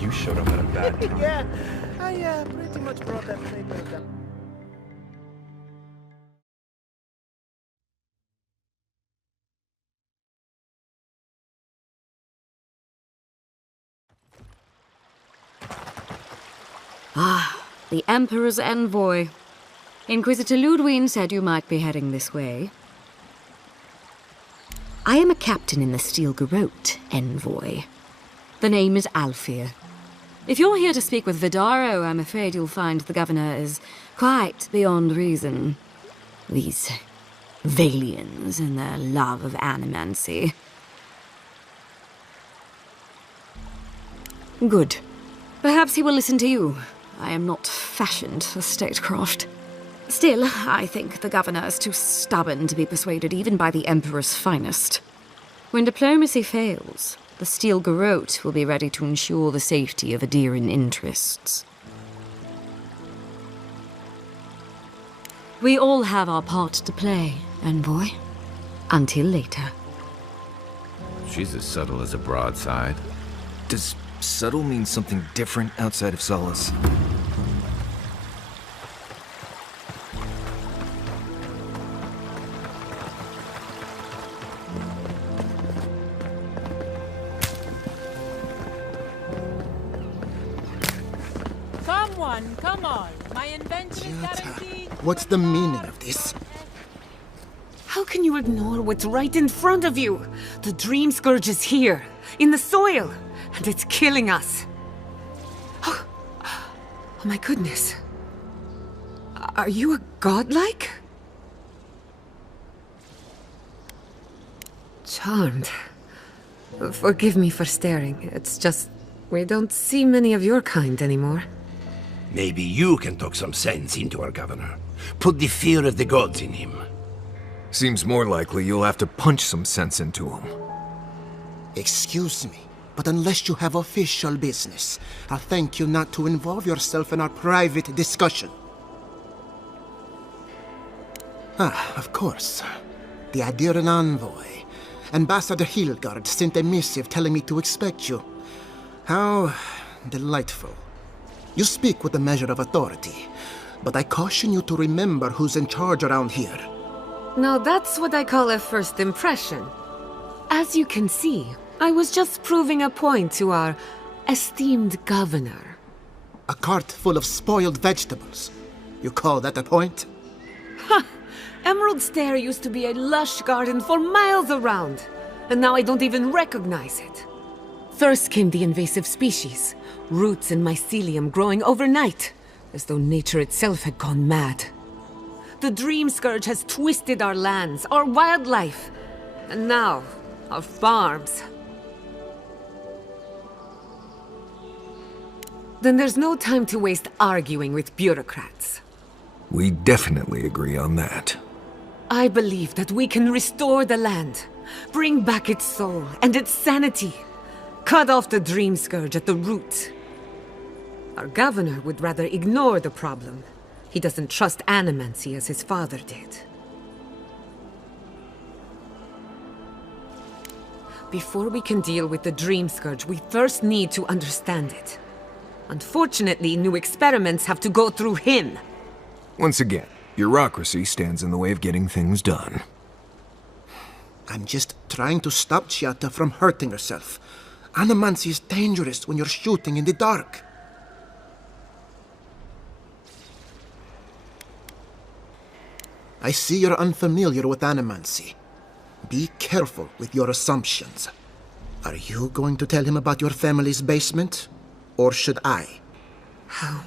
You showed up at a bad time. Yeah, I pretty much brought that paper down. the Emperor's envoy. Inquisitor Ludwig said you might be heading this way. I am a captain in the Steel Garrote, envoy. The name is Alfir. If you're here to speak with Vidaro, I'm afraid you'll find the governor is quite beyond reason. These Valians and their love of animancy. Good. Perhaps he will listen to you. I am not fashioned for statecraft. Still, I think the governor is too stubborn to be persuaded even by the Emperor's finest. When diplomacy fails, the Steel Garrote will be ready to ensure the safety of Adiran interests. We all have our part to play, envoy. Until later. She's as subtle as a broadside. Does subtle mean something different outside of Solace? Come on. My invention is guaranteed. What's the meaning of this? How can you ignore what's right in front of you? The Dream Scourge is here, in the soil, and it's killing us. Oh my goodness. Are you a godlike? Charmed. Forgive me for staring. It's just, we don't see many of your kind anymore. Maybe you can talk some sense into our governor. Put the fear of the gods in him. Seems more likely you'll have to punch some sense into him. Excuse me, but unless you have official business, I'll thank you not to involve yourself in our private discussion. Of course. The Adiran envoy. Ambassador Hilgard sent a missive telling me to expect you. How delightful. You speak with a measure of authority, but I caution you to remember who's in charge around here. Now that's what I call a first impression. As you can see, I was just proving a point to our esteemed governor. A cart full of spoiled vegetables. You call that a point? Ha! Emerald Stair used to be a lush garden for miles around, and now I don't even recognize it. First came the invasive species, roots and mycelium growing overnight, as though nature itself had gone mad. The Dream Scourge has twisted our lands, our wildlife, and now, our farms. Then there's no time to waste arguing with bureaucrats. We definitely agree on that. I believe that we can restore the land, bring back its soul and its sanity, cut off the Dream Scourge at the root. Our governor would rather ignore the problem. He doesn't trust animancy as his father did. Before we can deal with the Dream Scourge, we first need to understand it. Unfortunately, new experiments have to go through him. Once again, bureaucracy stands in the way of getting things done. I'm just trying to stop Chiata from hurting herself. Animancy is dangerous when you're shooting in the dark. I see you're unfamiliar with animancy. Be careful with your assumptions. Are you going to tell him about your family's basement? Or should I? How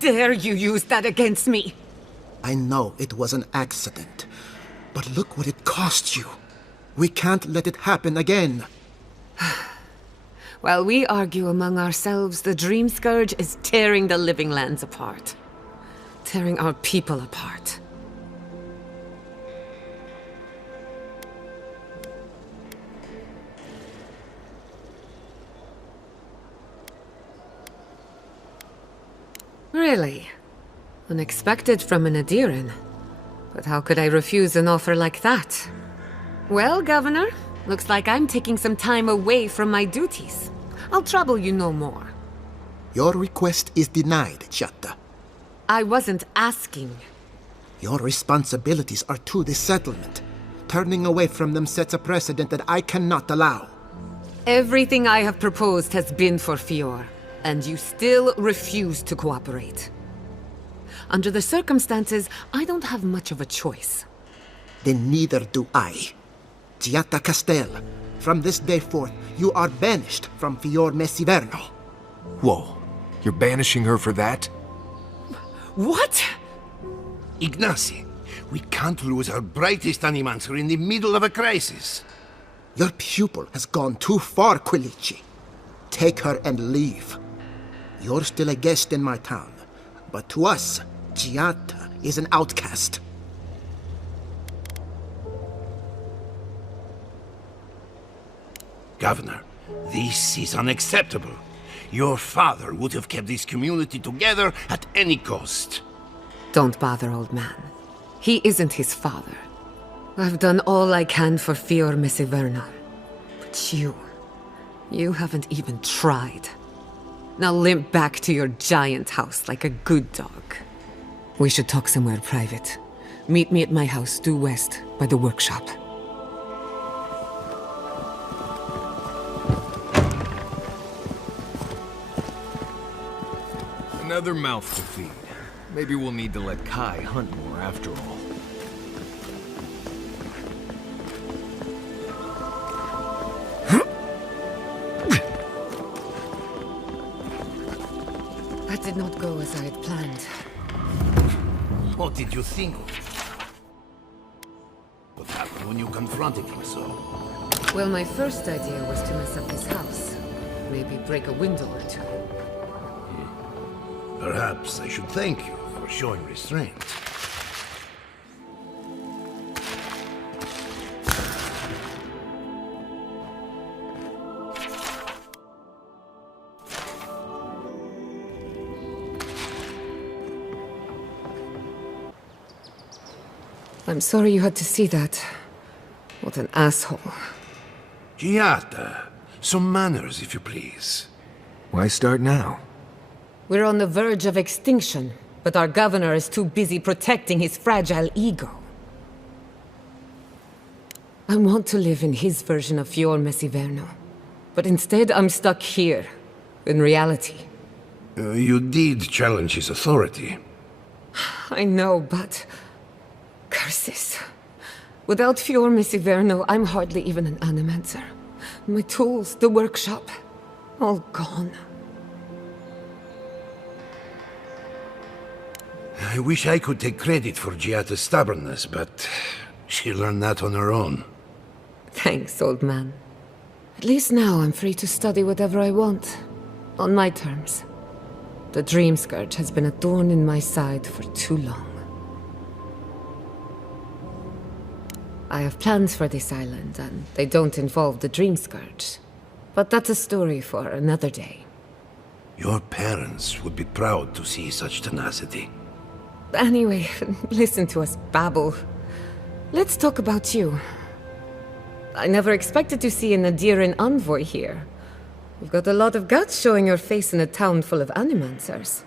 dare you use that against me? I know it was an accident, but look what it cost you. We can't let it happen again. While we argue among ourselves, the Dream Scourge is tearing the living lands apart. Tearing our people apart. Really? Unexpected from an Adiran. But how could I refuse an offer like that? Well, Governor, looks like I'm taking some time away from my duties. I'll trouble you no more. Your request is denied, Chiata. I wasn't asking. Your responsibilities are to the settlement. Turning away from them sets a precedent that I cannot allow. Everything I have proposed has been for Fior, and you still refuse to cooperate. Under the circumstances, I don't have much of a choice. Then neither do I. Giatta Castel, from this day forth, you are banished from Fior Messiverno. Whoa, you're banishing her for that? What? Ignacy, we can't lose our brightest animancer in the middle of a crisis. Your pupil has gone too far, Quilici. Take her and leave. You're still a guest in my town, but to us, Giatta is an outcast. Governor, this is unacceptable. Your father would have kept this community together at any cost. Don't bother, old man. He isn't his father. I've done all I can for Fior Messiverno. But you haven't even tried. Now limp back to your giant house like a good dog. We should talk somewhere private. Meet me at my house due west, by the workshop. Another mouth to feed. Maybe we'll need to let Kai hunt more after all. That did not go as I had planned. What did you think of? What happened when you confronted him so? Well, my first idea was to mess up his house. Maybe break a window or two. Perhaps I should thank you for showing restraint. I'm sorry you had to see that. What an asshole. Giatta, some manners, if you please. Why start now? We're on the verge of extinction, but our governor is too busy protecting his fragile ego. I want to live in his version of Fior Messiverno, but instead I'm stuck here, in reality. You did challenge his authority. I know, but... curses. Without Fior Messiverno, I'm hardly even an animancer. My tools, the workshop, all gone. I wish I could take credit for Giatta's stubbornness, but she learned that on her own. Thanks, old man. At least now I'm free to study whatever I want. On my terms. The Dream Scourge has been a thorn in my side for too long. I have plans for this island, and they don't involve the Dream Scourge. But that's a story for another day. Your parents would be proud to see such tenacity. Anyway, listen to us babble. Let's talk about you. I never expected to see an Adirian envoy here. You've got a lot of guts showing your face in a town full of animancers.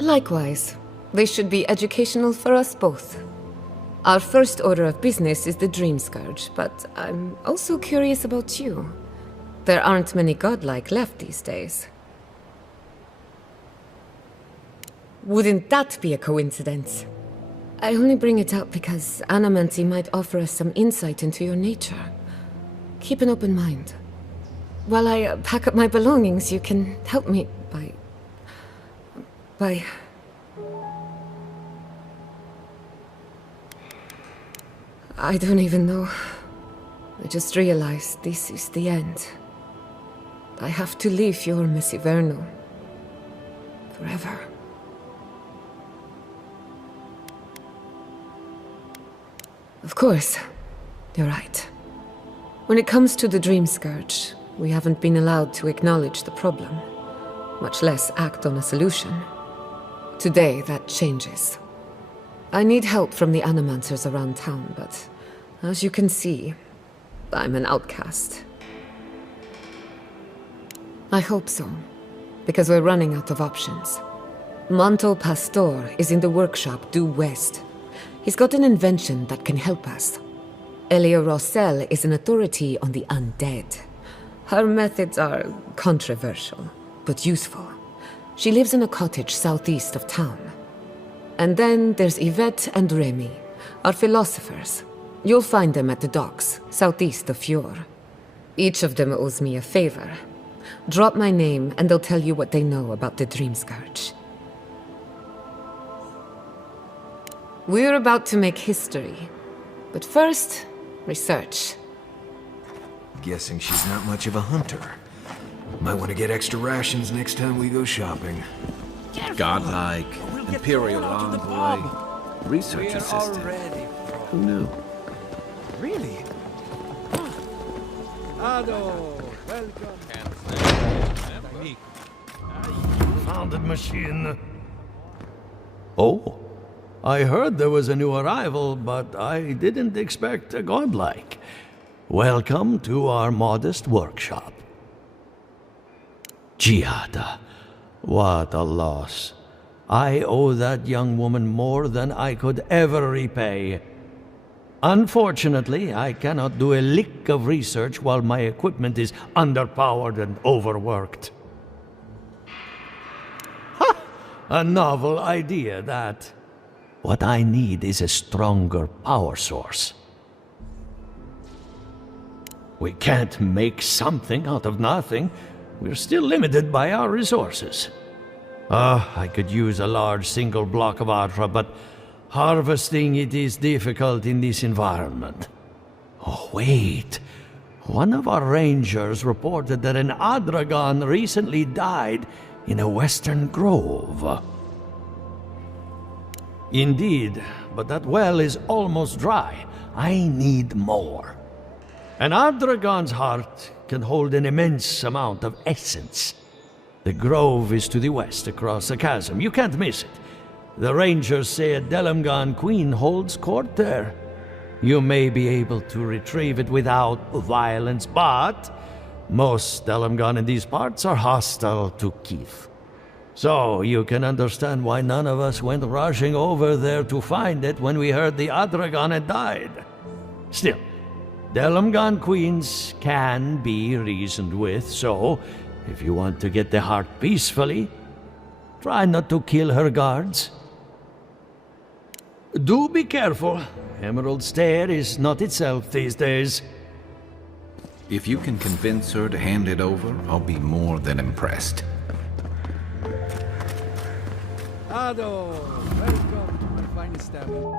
Likewise, they should be educational for us both. Our first order of business is the Dream Scourge, but I'm also curious about you. There aren't many godlike left these days. Wouldn't that be a coincidence? I only bring it up because Animancy might offer us some insight into your nature. Keep an open mind. While I pack up my belongings, you can help me by... I don't even know. I just realized this is the end. I have to leave Fior Messiverno. Forever. Of course, you're right. When it comes to the Dream Scourge, we haven't been allowed to acknowledge the problem, much less act on a solution. Today, that changes. I need help from the animancers around town, but as you can see, I'm an outcast. I hope so, because we're running out of options. Manto Pastor is in the workshop due west. He's got an invention that can help us. Elia Rossell is an authority on the undead. Her methods are controversial, but useful. She lives in a cottage southeast of town. And then there's Yvette and Remy, our philosophers. You'll find them at the docks, southeast of Fjord. Each of them owes me a favor. Drop my name, and they'll tell you what they know about the Dream Scourge. We're about to make history. But first, research. Guessing she's not much of a hunter. Might want to get extra rations next time we go shopping. Godlike, Imperial Envoy, research assistant. Who knew? Really? Ado, welcome. Founded machine. Oh, I heard there was a new arrival, but I didn't expect a godlike. Welcome to our modest workshop. Giada, what a loss. I owe that young woman more than I could ever repay. Unfortunately, I cannot do a lick of research while my equipment is underpowered and overworked. Ha! A novel idea, that. What I need is a stronger power source. We can't make something out of nothing. We're still limited by our resources. I could use a large single block of Atra, but harvesting it is difficult in this environment. Oh, wait. One of our rangers reported that an Adragon recently died in a western grove. Indeed, but that well is almost dry. I need more. An Adragon's heart can hold an immense amount of essence. The grove is to the west, across a chasm. You can't miss it. The rangers say a Delamgan queen holds court there. You may be able to retrieve it without violence, but most Delamgan in these parts are hostile to Keith. So you can understand why none of us went rushing over there to find it when we heard the Adragon had died. Still, Delamgan queens can be reasoned with, so if you want to get the heart peacefully, try not to kill her guards. Do be careful. Emerald Stair is not itself these days. If you can convince her to hand it over, I'll be more than impressed. Ado, welcome to my finest tavern.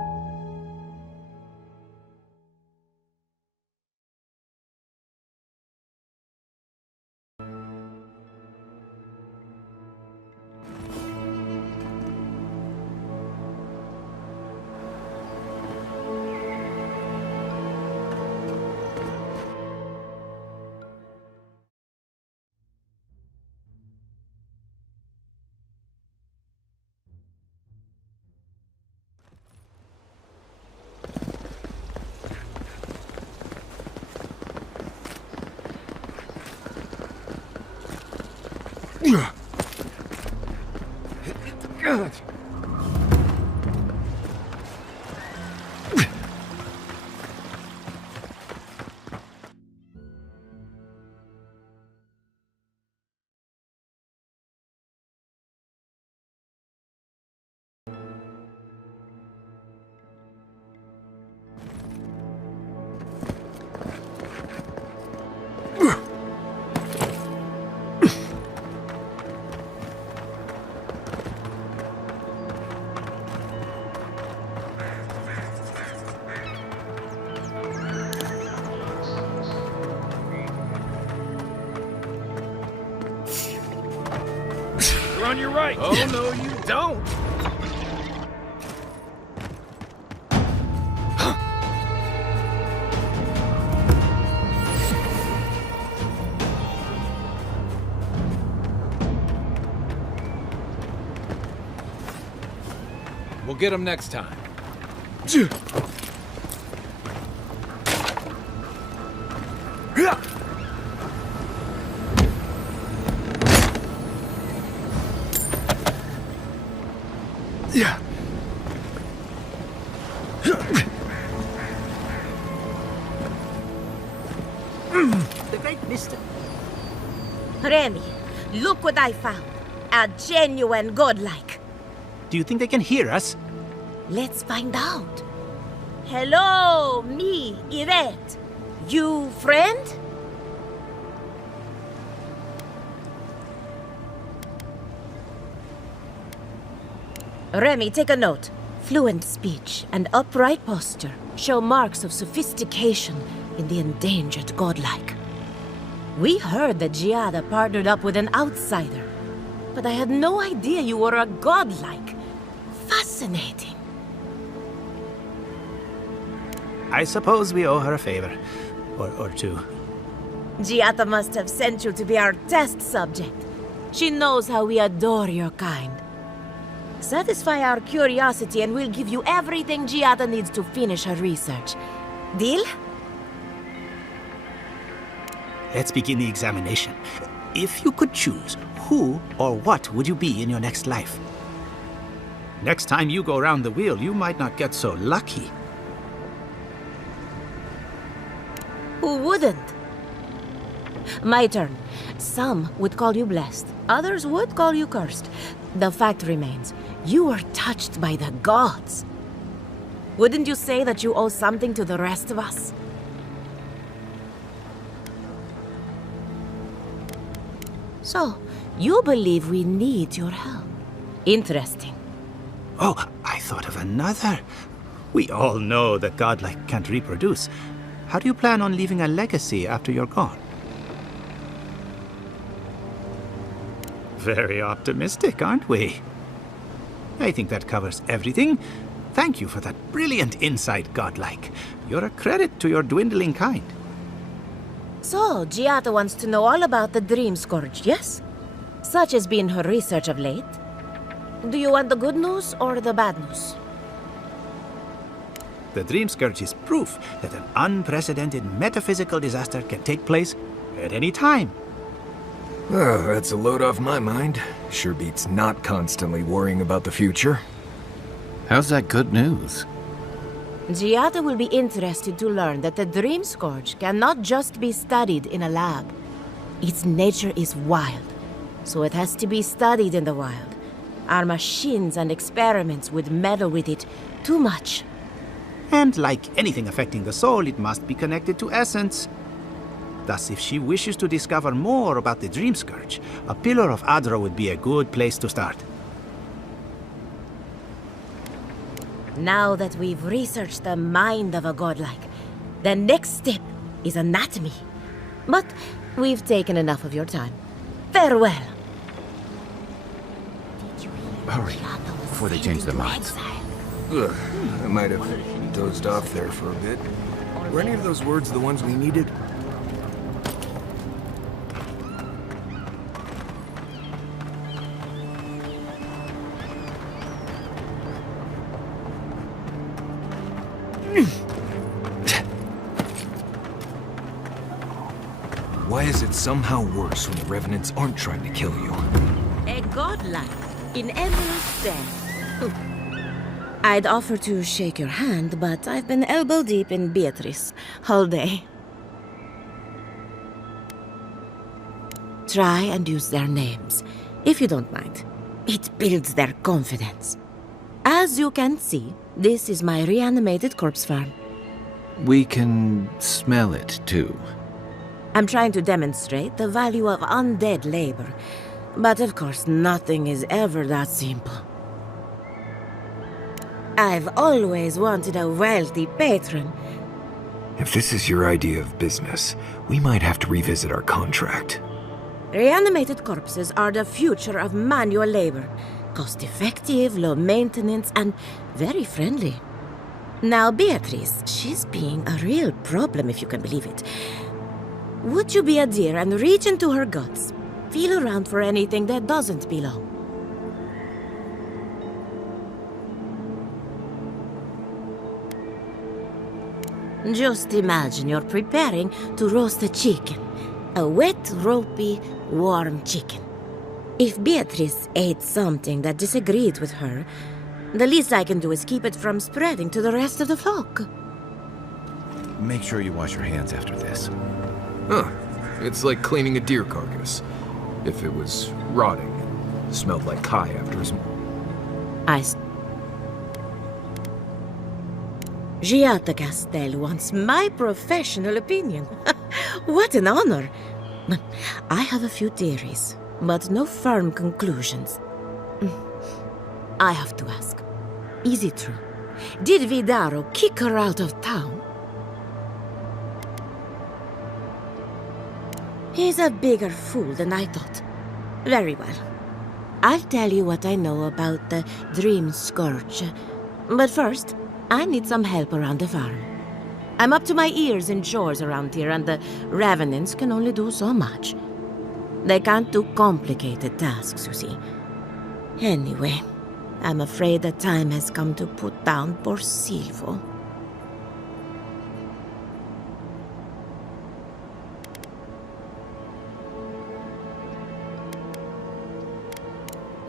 God. You're on your right. Oh, no, you don't. We'll get him next time. Yeah. The great mister. Remy, look what I found. A genuine godlike. Do you think they can hear us? Let's find out. Hello, me, Yvette. You friend? Remy, take a note. Fluent speech and upright posture show marks of sophistication in the endangered godlike. We heard that Giada partnered up with an outsider, but I had no idea you were a godlike. Fascinating. I suppose we owe her a favor. Or two. Giada must have sent you to be our test subject. She knows how we adore your kind. Satisfy our curiosity and we'll give you everything Giada needs to finish her research. Deal? Let's begin the examination. If you could choose, who or what would you be in your next life? Next time you go around the wheel, you might not get so lucky. Who wouldn't? My turn. Some would call you blessed. Others would call you cursed. The fact remains, you were touched by the gods. Wouldn't you say that you owe something to the rest of us? So, you believe we need your help. Interesting. Oh, I thought of another. We all know that godlike can't reproduce. How do you plan on leaving a legacy after you're gone? Very optimistic, aren't we? I think that covers everything. Thank you for that brilliant insight, godlike. You're a credit to your dwindling kind. So, Giada wants to know all about the Dream Scourge, yes? Such has been her research of late. Do you want the good news or the bad news? The Dream Scourge is proof that an unprecedented metaphysical disaster can take place at any time. Oh, that's a load off my mind. Sure beats not constantly worrying about the future. How's that good news? Giada will be interested to learn that the Dream Scourge cannot just be studied in a lab. Its nature is wild, so it has to be studied in the wild. Our machines and experiments would meddle with it too much. And like anything affecting the soul, it must be connected to essence. Thus, if she wishes to discover more about the Dream Scourge, a Pillar of Adra would be a good place to start. Now that we've researched the mind of a godlike, the next step is anatomy. But we've taken enough of your time. Farewell. Hurry, before they change their minds. Ugh, I might have dozed off there for a bit. Were any of those words the ones we needed? Why is it somehow worse when the Revenants aren't trying to kill you? A godlike in Emerald's den. I'd offer to shake your hand, but I've been elbow deep in Beatrice all day. Try and use their names, if you don't mind. It builds their confidence. As you can see, this is my reanimated corpse farm. We can smell it, too. I'm trying to demonstrate the value of undead labor, but of course nothing is ever that simple. I've always wanted a wealthy patron. If this is your idea of business, we might have to revisit our contract. Reanimated corpses are the future of manual labor. Cost-effective, low maintenance, and very friendly. Now Beatrice, she's being a real problem if you can believe it. Would you be a dear and reach into her guts? Feel around for anything that doesn't belong. Just imagine you're preparing to roast a chicken. A wet, ropey, warm chicken. If Beatrice ate something that disagreed with her, the least I can do is keep it from spreading to the rest of the flock. Make sure you wash your hands after this. Huh. It's like cleaning a deer carcass. If it was rotting. Smelled like Kai after his... Giata Castel wants my professional opinion. What an honor. I have a few theories, but no firm conclusions. I have to ask, is it true? Did Vidaro kick her out of town? He's a bigger fool than I thought. Very well. I'll tell you what I know about the Dream Scourge. But first, I need some help around the farm. I'm up to my ears in chores around here, and the Revenants can only do so much. They can't do complicated tasks, you see. Anyway, I'm afraid the time has come to put down poor Silvo.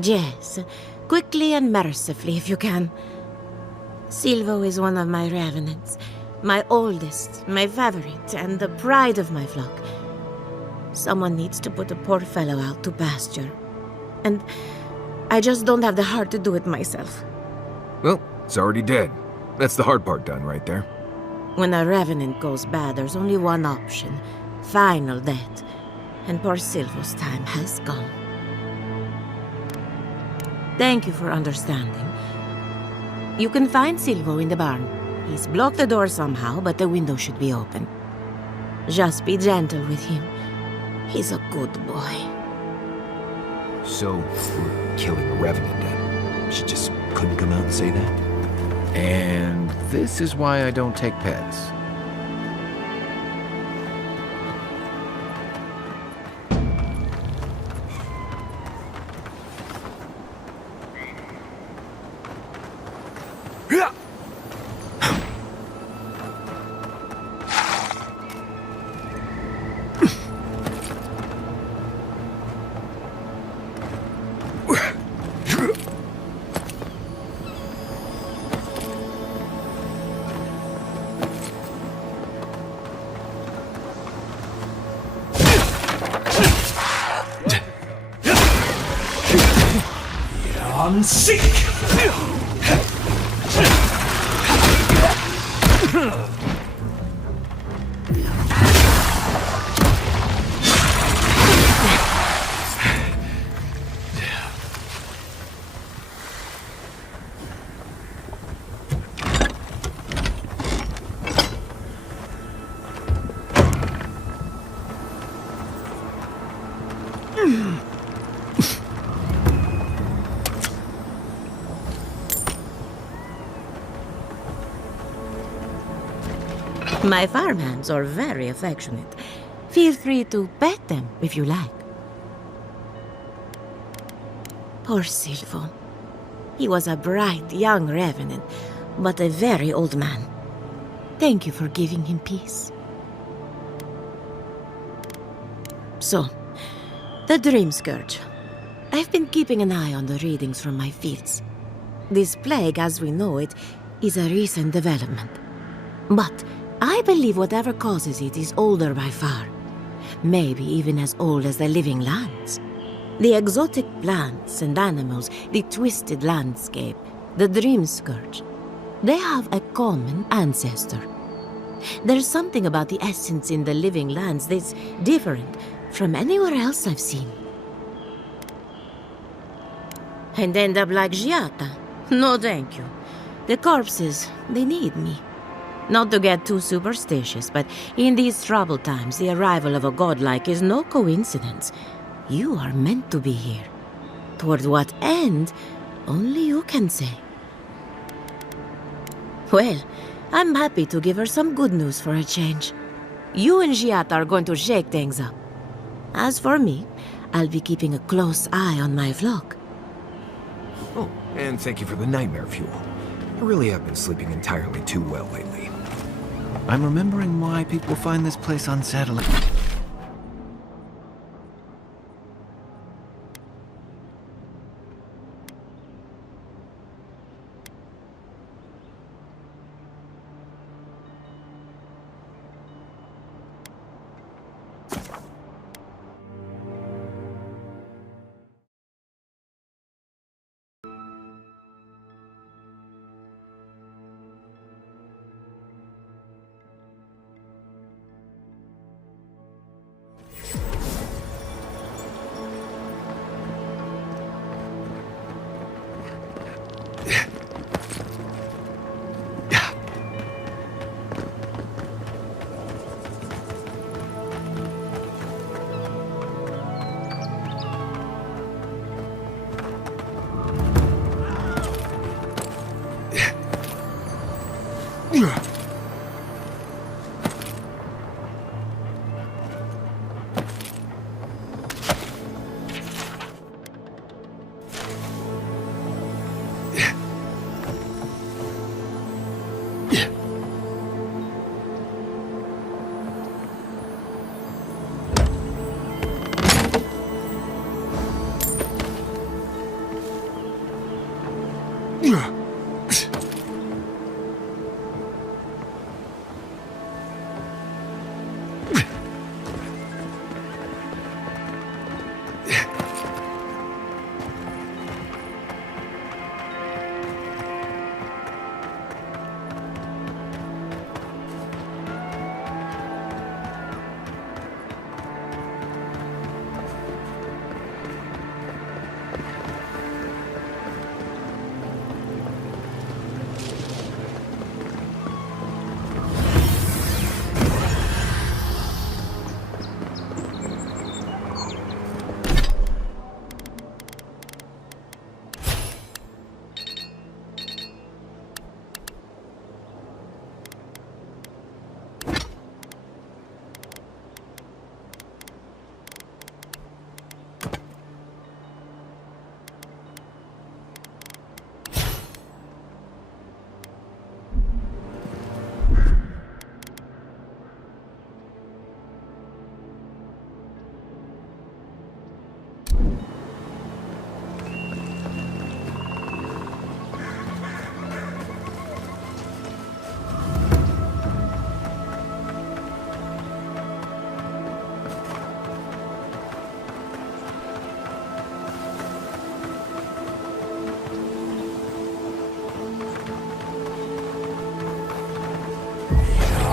Yes, quickly and mercifully if you can. Silvo is one of my revenants, my oldest, my favorite, and the pride of my flock. Someone needs to put the poor fellow out to pasture. And I just don't have the heart to do it myself. Well, it's already dead. That's the hard part done right there. When a revenant goes bad, there's only one option. Final death. And poor Silvo's time has come. Thank you for understanding. You can find Silvo in the barn. He's blocked the door somehow, but the window should be open. Just be gentle with him. He's a good boy. So, we're killing a revenant then? She just couldn't come out and say that? And this is why I don't take pets. Seek! My farmhands are very affectionate. Feel free to pet them if you like. Poor Silvo. He was a bright young revenant, but a very old man. Thank you for giving him peace. So, the Dream Scourge. I've been keeping an eye on the readings from my fields. This plague, as we know it, is a recent development. But I believe whatever causes it is older by far. Maybe even as old as the living lands. The exotic plants and animals, the twisted landscape, the Dream Scourge. They have a common ancestor. There's something about the essence in the living lands that's different from anywhere else I've seen. And end up like Giata? No thank you. The corpses, they need me. Not to get too superstitious, but in these troubled times, the arrival of a godlike is no coincidence. You are meant to be here. Toward what end, only you can say. Well, I'm happy to give her some good news for a change. You and Giata are going to shake things up. As for me, I'll be keeping a close eye on my flock. Oh, and thank you for the nightmare fuel. I really have been sleeping entirely too well lately. I'm remembering why people find this place unsettling.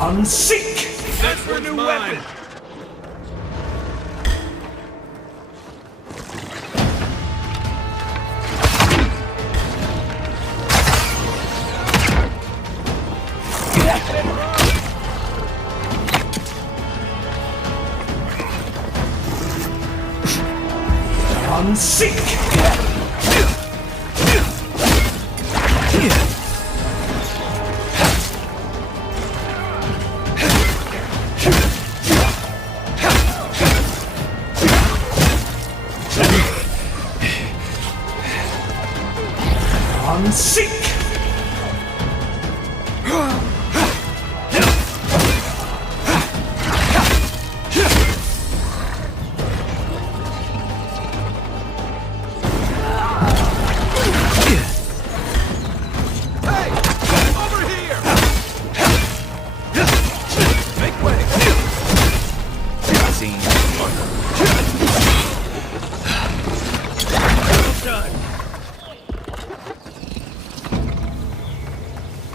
Unseek! That's for a new weapon! Unseek!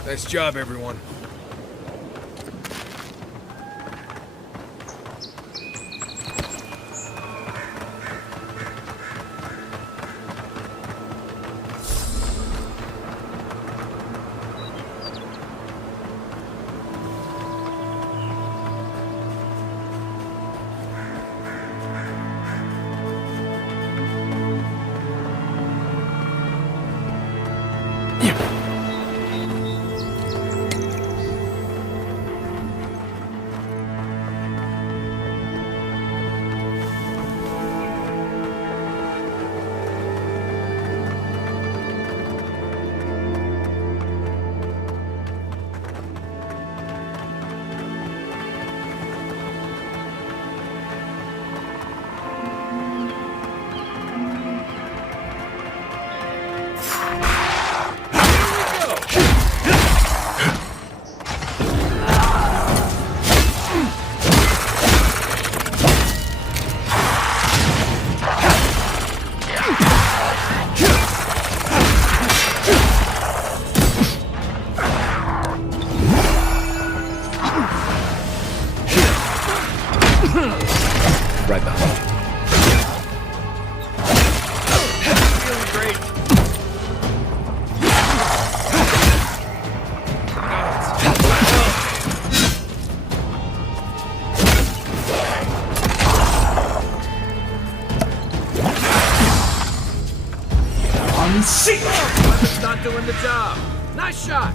Nice job, everyone. Right behind you. Feeling great. Unseek! Weapon's not doing the job. Nice shot.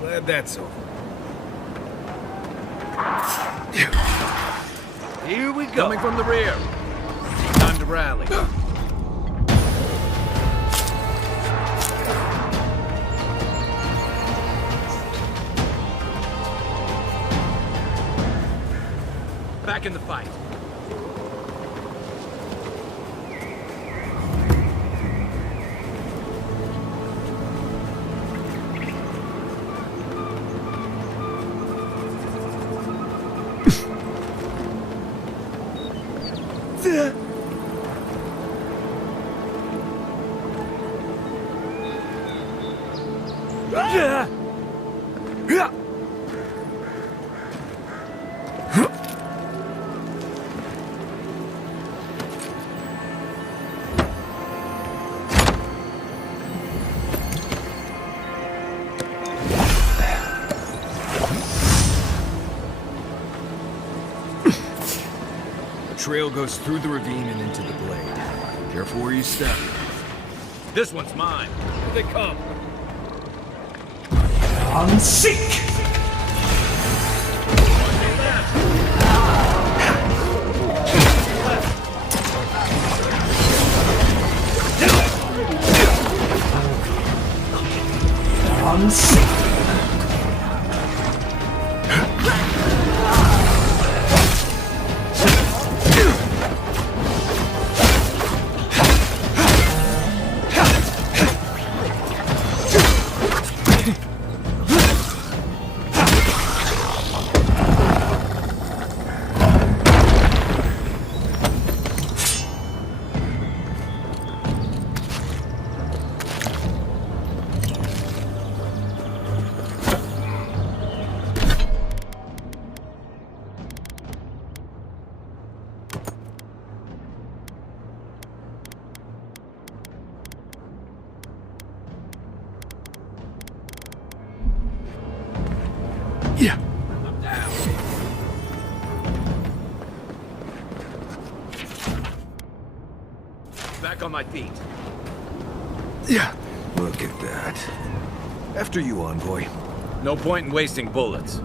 Glad that's over. Here we go. Coming from the rear. Time to rally. Back in the fight. The trail goes through the ravine and into the glade. Careful where you step. This one's mine. Here they come. Unseek! Yeah. Back on my feet. Yeah. Look at that. After you, envoy. No point in wasting bullets.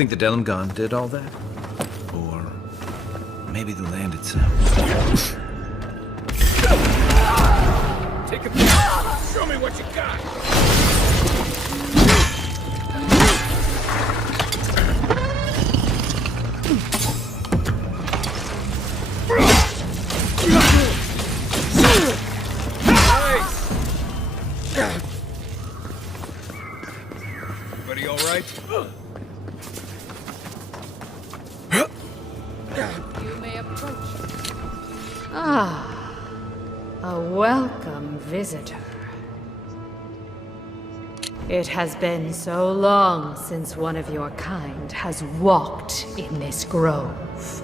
Think the Delimgon did all that? Or maybe the land itself? Take a peek. Show me what you got. Everybody all right? You may approach. Ah, a welcome visitor. It has been so long since one of your kind has walked in this grove.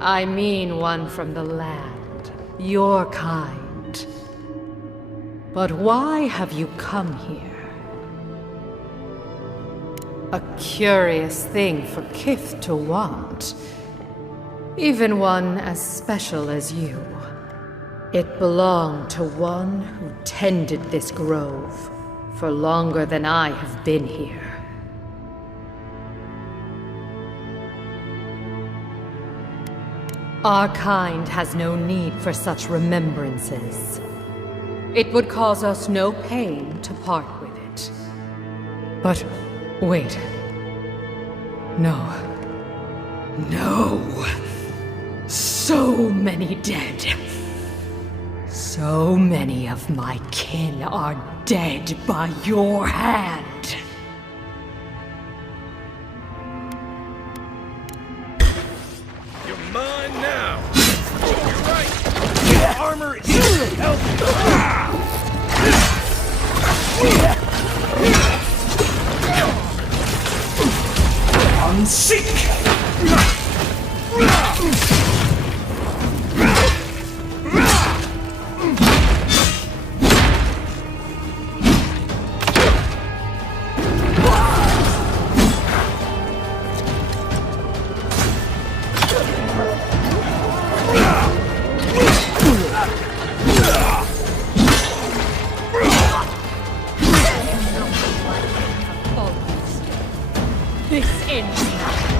I mean one from the land, your kind. But why have you come here? A curious thing for Kith to want. Even one as special as you. It belonged to one who tended this grove for longer than I have been here. Our kind has no need for such remembrances. It would cause us no pain to part with it. But wait. No. No. So many dead. So many of my kin are dead by your hand. You're mine now. You're right. Your armor is This ends now.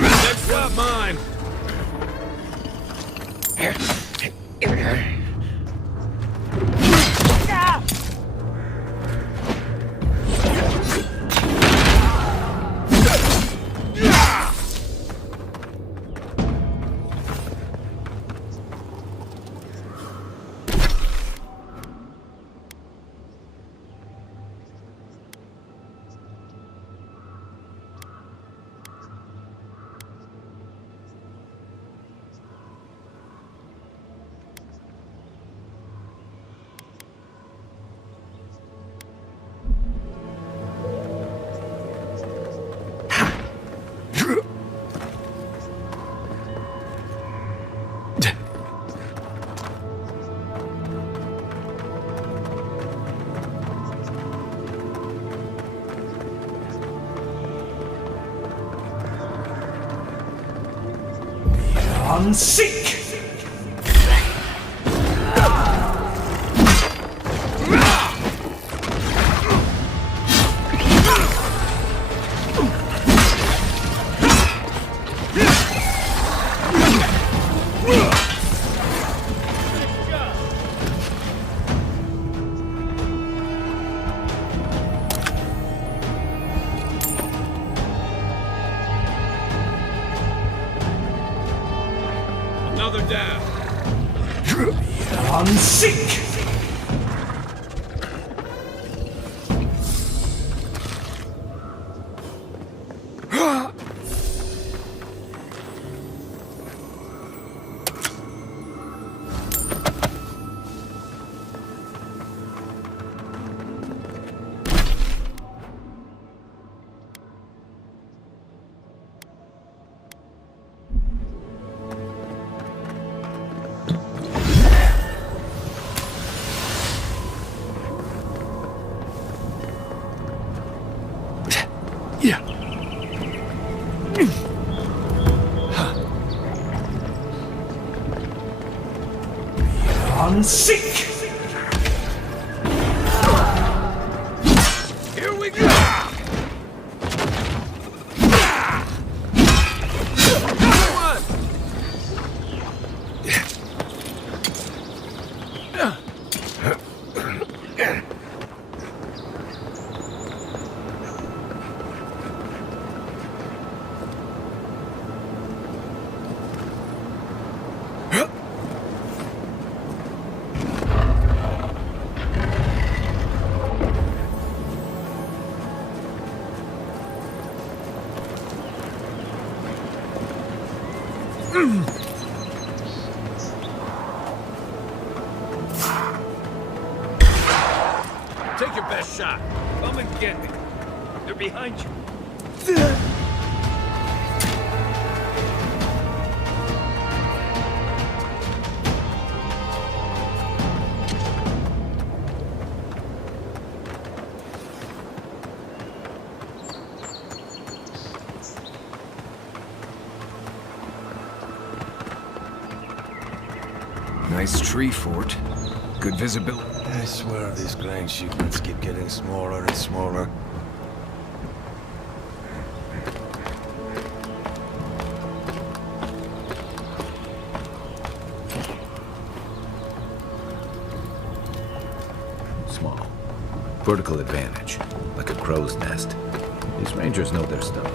Next stop, mine. Seek! Another down. Seek! Seek! Here we go! Take your best shot. Come and get me. They're behind you. Nice tree fort. Good visibility. I swear these grain shipments keep getting smaller and smaller. Vertical advantage, like a crow's nest. These rangers know their stuff.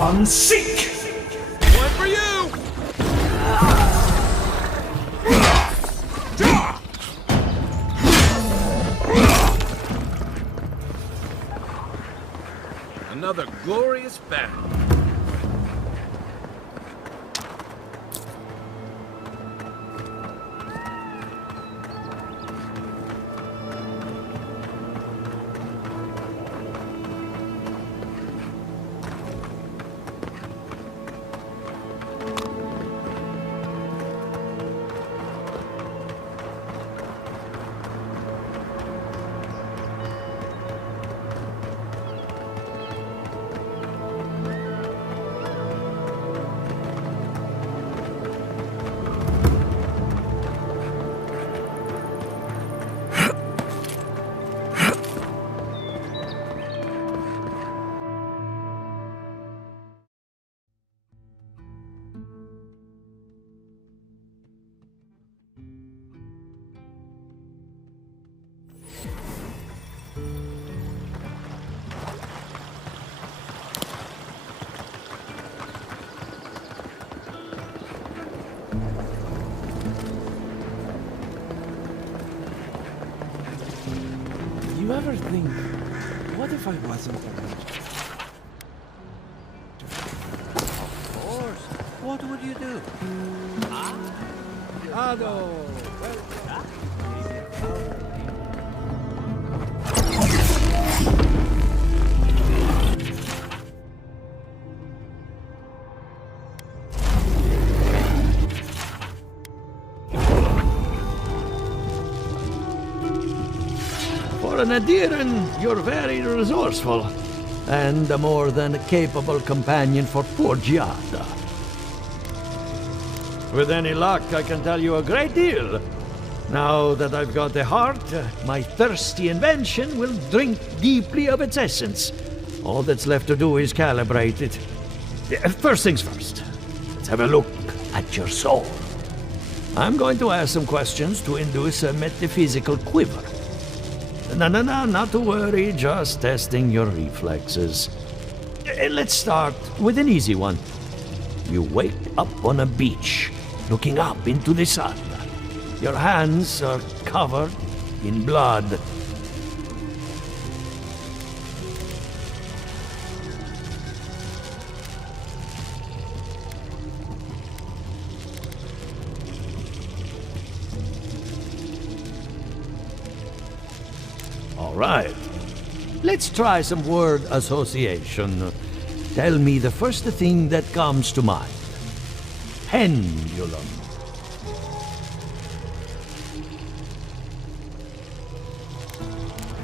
On seek! One for you! Another glorious battle. You ever think, what if I wasn't around? Of course. What would you do? Ado, For an Adiran, you're very resourceful, and a more than capable companion for poor Giada. With any luck, I can tell you a great deal. Now that I've got the heart, my thirsty invention will drink deeply of its essence. All that's left to do is calibrate it. First things first, let's have a look at your soul. I'm going to ask some questions to induce a metaphysical quiver. No, not to worry, just testing your reflexes. Let's start with an easy one. You wake up on a beach, looking up into the sun. Your hands are covered in blood. right. Let's try some word association. Tell me the first thing that comes to mind. Pendulum.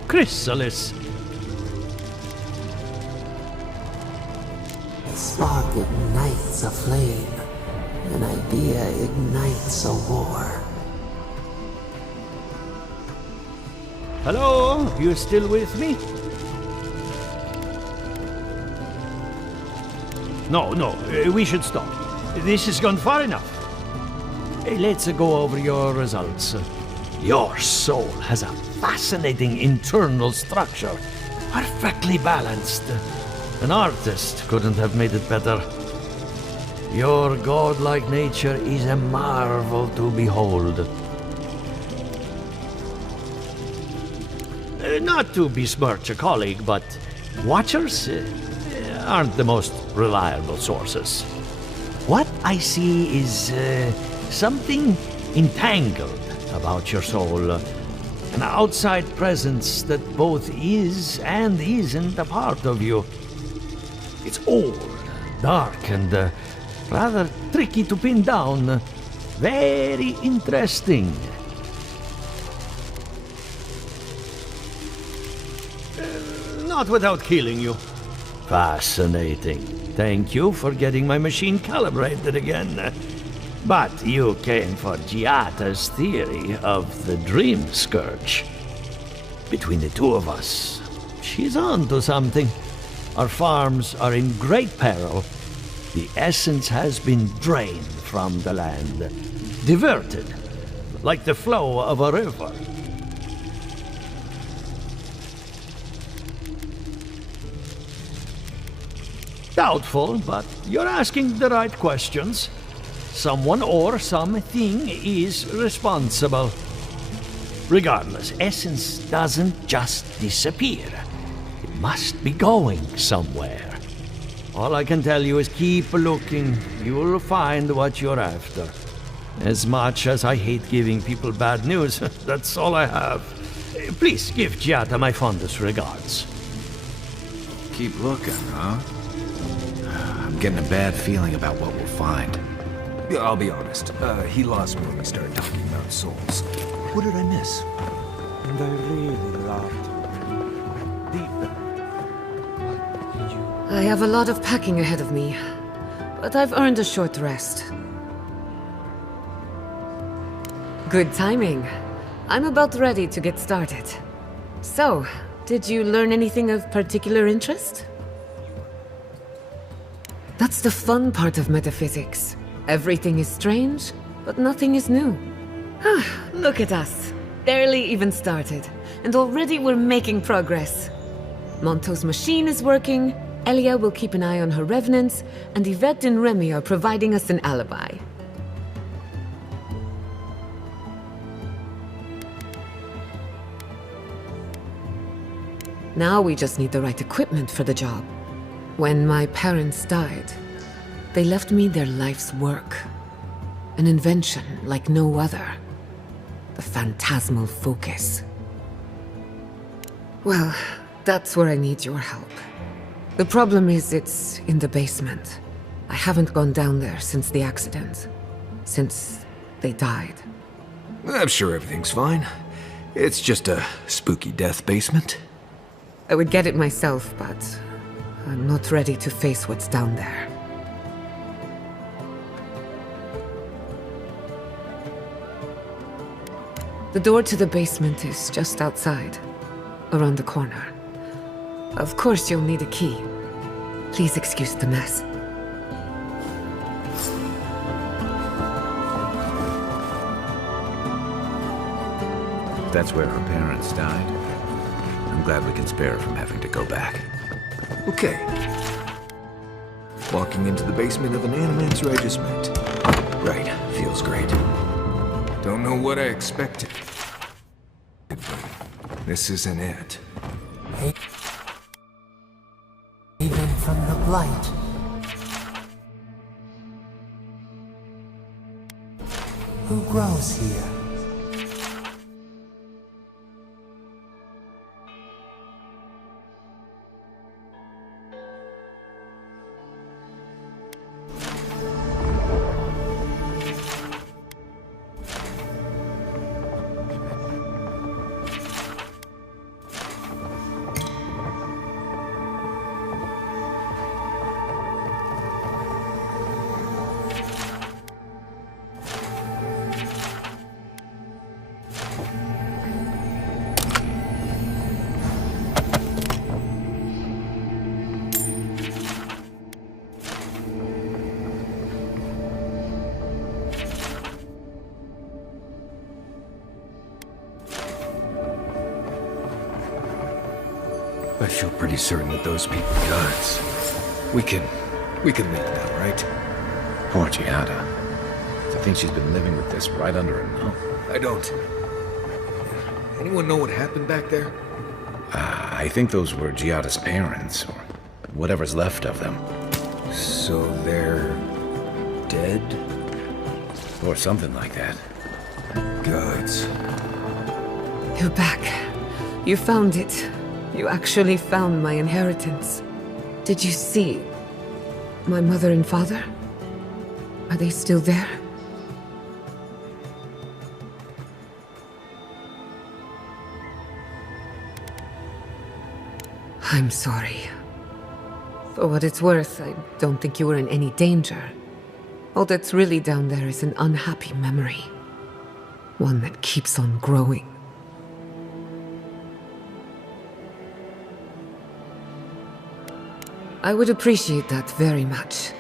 Chrysalis. A spark ignites a flame. An idea ignites a war. Hello? You still with me? No, we should stop. This has gone far enough. Let's go over your results. Your soul has a fascinating internal structure, perfectly balanced. An artist couldn't have made it better. Your godlike nature is a marvel to behold. Not to besmirch a colleague, but watchers aren't the most reliable sources. What I see is something entangled about your soul. An outside presence that both is and isn't a part of you. It's old, dark, and rather tricky to pin down. Very interesting. Not without killing you. Fascinating. Thank you for getting my machine calibrated again. But you came for Giata's theory of the Dream Scourge. Between the two of us, she's on to something. Our farms are in great peril. The essence has been drained from the land, diverted, like the flow of a river. Doubtful, but you're asking the right questions. Someone or something is responsible. Regardless, essence doesn't just disappear. It must be going somewhere. All I can tell you is keep looking. You'll find what you're after. As much as I hate giving people bad news, that's all I have. Please give Giata my fondest regards. Keep looking, huh? I'm getting a bad feeling about what we'll find. Yeah, I'll be honest. He lost me when we started talking about souls. What did I miss? They really loved. I have a lot of packing ahead of me, but I've earned a short rest. Good timing. I'm about ready to get started. So, did you learn anything of particular interest? That's the fun part of metaphysics. Everything is strange, but nothing is new. Look at us. Barely even started, and already we're making progress. Monto's machine is working, Elia will keep an eye on her revenants, and Yvette and Remy are providing us an alibi. Now we just need the right equipment for the job. When my parents died, they left me their life's work. An invention like no other. The phantasmal focus. Well, that's where I need your help. The problem is it's in the basement. I haven't gone down there since the accident. Since they died. I'm sure everything's fine. It's just a spooky death basement. I would get it myself, but I'm not ready to face what's down there. The door to the basement is just outside, around the corner. Of course you'll need a key. Please excuse the mess. That's where her parents died. I'm glad we can spare her from having to go back. Okay. Walking into the basement of an animancer I just met. Right, feels great. Don't know what I expected. This isn't it. Even from the blight. Who grows here? I feel pretty certain that those people guys. We can leave now, right? Poor Giada. To think she's been living with this right under her nose. I don't. Anyone know what happened back there? I think those were Giada's parents, or whatever's left of them. So they're dead? Or something like that. Gods. You're back. You found it. You actually found my inheritance. Did you see my mother and father? Are they still there? I'm sorry. For what it's worth, I don't think you were in any danger. All that's really down there is an unhappy memory. One that keeps on growing. I would appreciate that very much.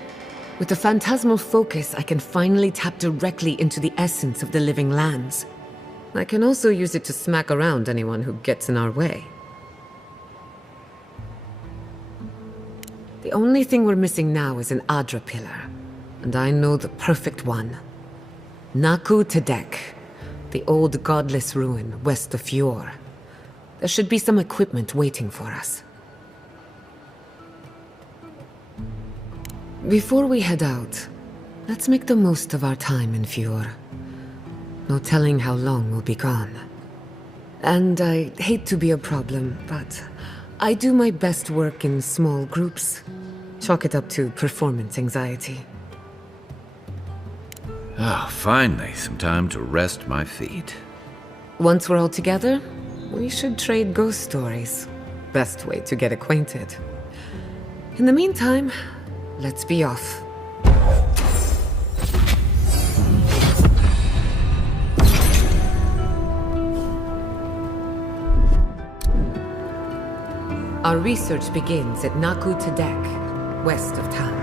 With the phantasmal focus, I can finally tap directly into the essence of the living lands. I can also use it to smack around anyone who gets in our way. The only thing we're missing now is an Adra pillar, and I know the perfect one. Naku Tedek, the old godless ruin west of Eora. There should be some equipment waiting for us. Before we head out, let's make the most of our time in Eora. No telling how long we'll be gone. And I hate to be a problem, but I do my best work in small groups. Chalk it up to performance anxiety. Oh, finally, some time to rest my feet. Once we're all together, we should trade ghost stories. Best way to get acquainted. In the meantime, let's be off. Our research begins at Naku Tedek, west of town.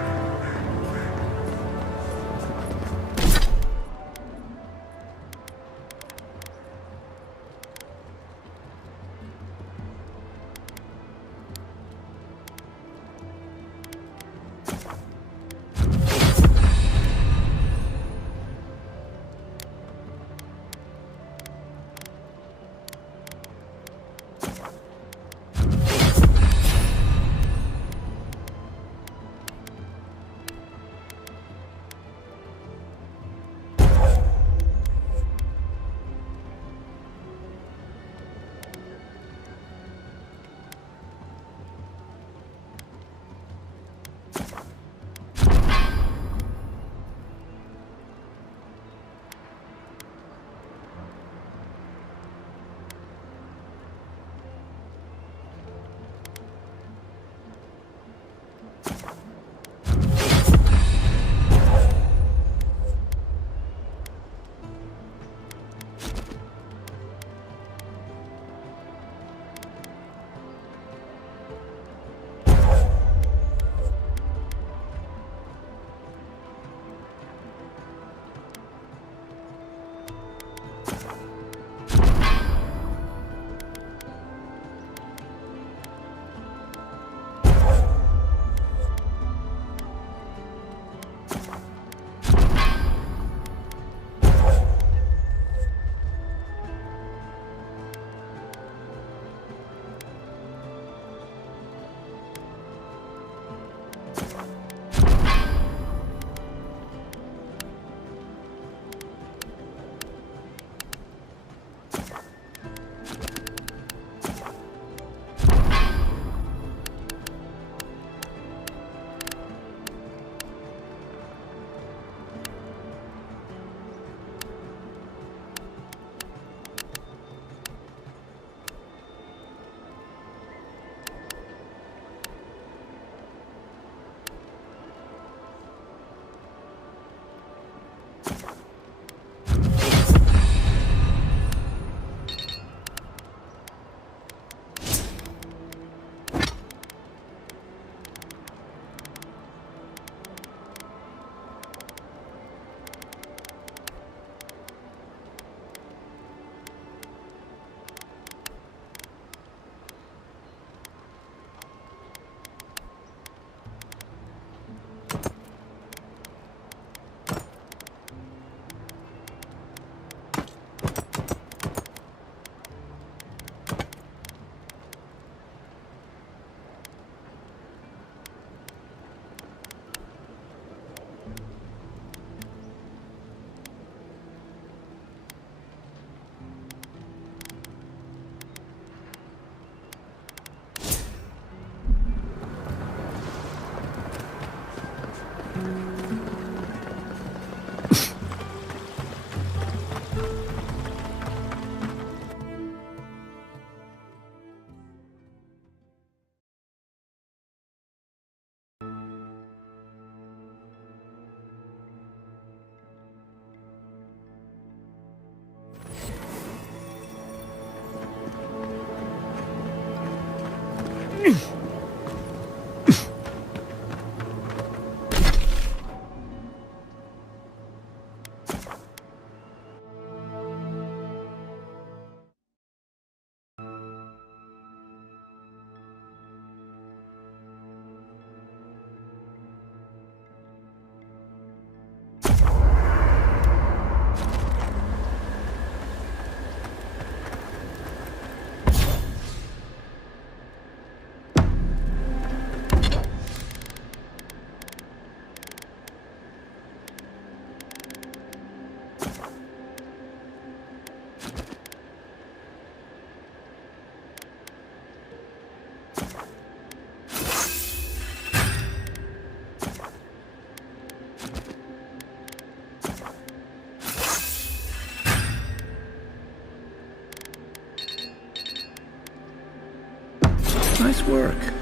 Nice work.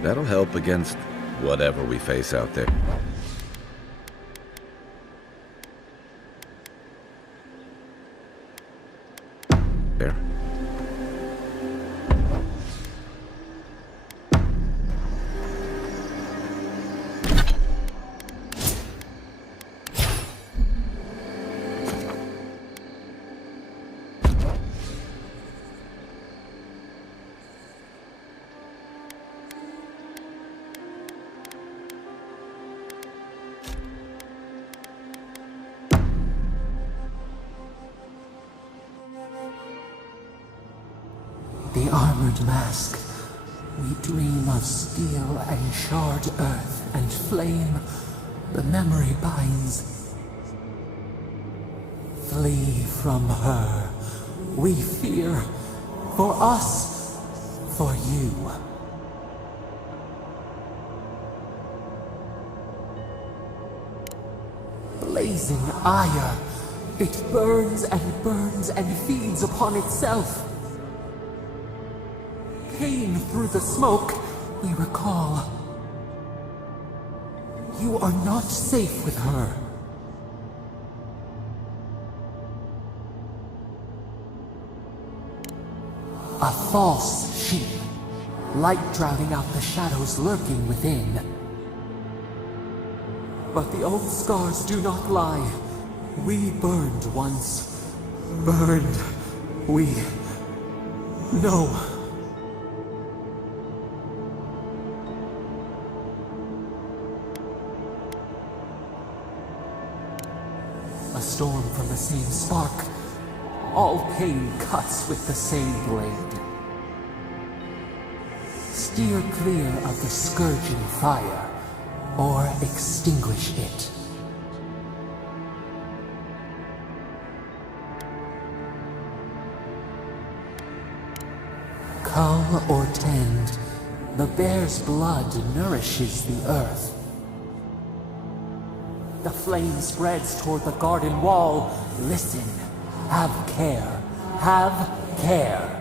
That'll help against whatever we face out there. There. The armored mask. We dream of steel and charred earth and flame. The memory binds. Flee from her. We fear. For us. For you. Blazing ire. It burns and feeds upon itself. Came through the smoke, we recall. You are not safe with her. A false sheep. Light drowning out the shadows lurking within. But the old scars do not lie. We burned once. Burned. We know. A storm from the same spark. All pain cuts with the same blade. Steer clear of the scourging fire, or extinguish it. Cull or tend, the bear's blood nourishes the earth. The flame spreads toward the garden wall. Listen. Have care. Have care.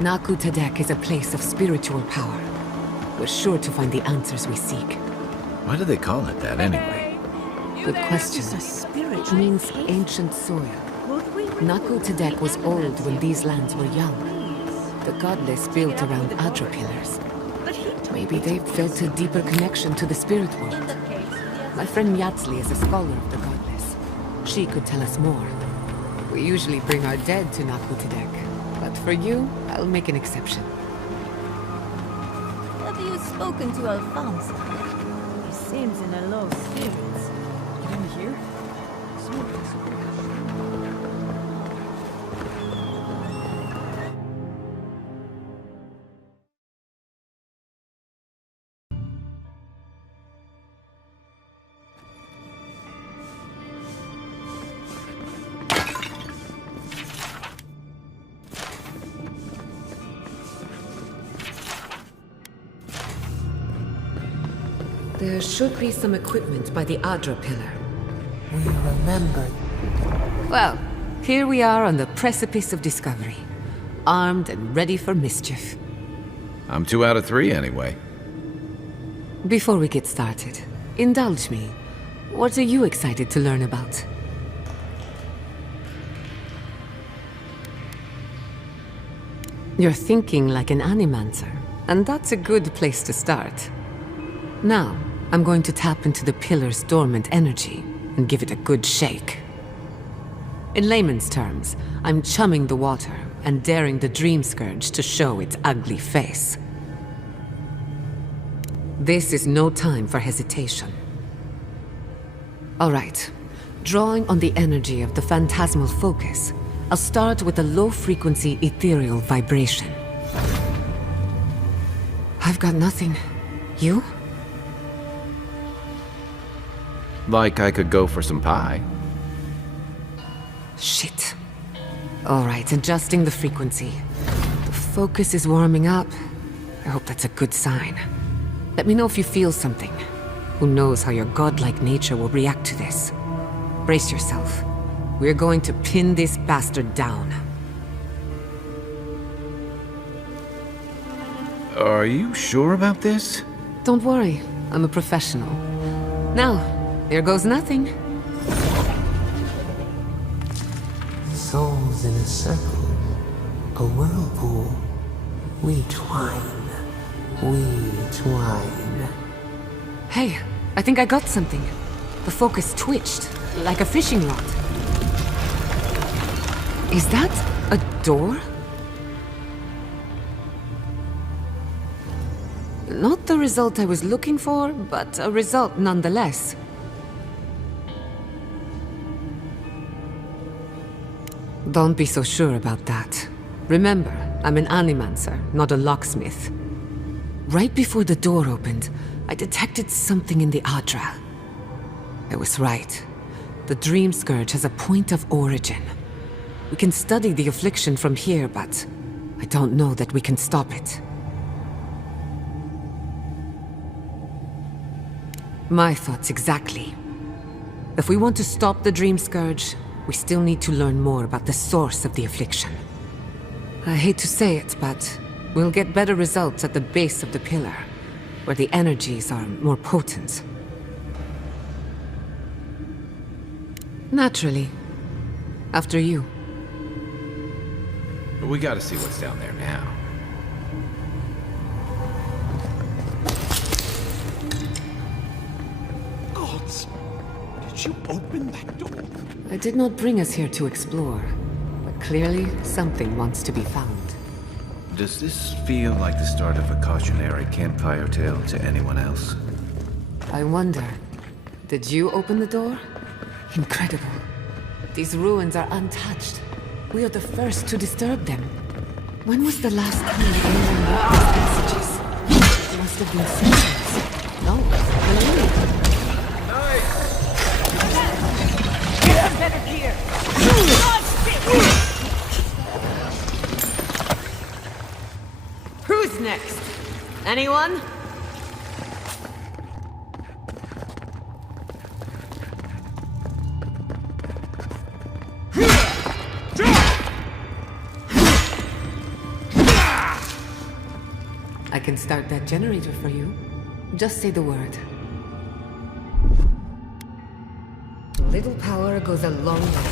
Naku Tadek is a place of spiritual power. We're sure to find the answers we seek. Why do they call it that anyway? Good question. It means ancient soil. Naku Tadek was old when these lands were young. The godless built around Adra pillars. Maybe they've felt a deeper connection to the spirit world. My friend Yatsli is a scholar of the godless. She could tell us more. We usually bring our dead to Naku Tadek. But for you, I'll make an exception. Have you spoken to Alfonso? He seems in a low spirits. Get in here? There should be some equipment by the Adra pillar. We remembered. Well, here we are on the precipice of discovery. Armed and ready for mischief. I'm 2 out of 3 anyway. Before we get started, indulge me. What are you excited to learn about? You're thinking like an animancer, and that's a good place to start. Now, I'm going to tap into the pillar's dormant energy and give it a good shake. In layman's terms, I'm chumming the water and daring the Dream Scourge to show its ugly face. This is no time for hesitation. All right. Drawing on the energy of the phantasmal focus, I'll start with a low-frequency ethereal vibration. I've got nothing. You? Like I could go for some pie. Shit. All right, adjusting the frequency. The focus is warming up. I hope that's a good sign. Let me know if you feel something. Who knows how your godlike nature will react to this? Brace yourself. We're going to pin this bastard down. Are you sure about this? Don't worry, I'm a professional. Now, here goes nothing. Souls in a circle, a whirlpool. We twine, we twine. Hey, I think I got something. The focus twitched, like a fishing rod. Is that a door? Not the result I was looking for, but a result nonetheless. Don't be so sure about that. Remember, I'm an animancer, not a locksmith. Right before the door opened, I detected something in the Adra. I was right. The Dream Scourge has a point of origin. We can study the affliction from here, but I don't know that we can stop it. My thoughts exactly. If we want to stop the Dream Scourge, we still need to learn more about the source of the affliction. I hate to say it, but we'll get better results at the base of the pillar, where the energies are more potent. Naturally. After you. We gotta see what's down there now. Gods! Did you open that door? I did not bring us here to explore, but clearly something wants to be found. Does this feel like the start of a cautionary campfire tale to anyone else? I wonder, did you open the door? Incredible. These ruins are untouched. We are the first to disturb them. When was the last time anyone walked these passages? It must have been centuries. No, millennia. Get better gear! Who's next? Anyone? I can start that generator for you. Just say the word. Little power goes a long way.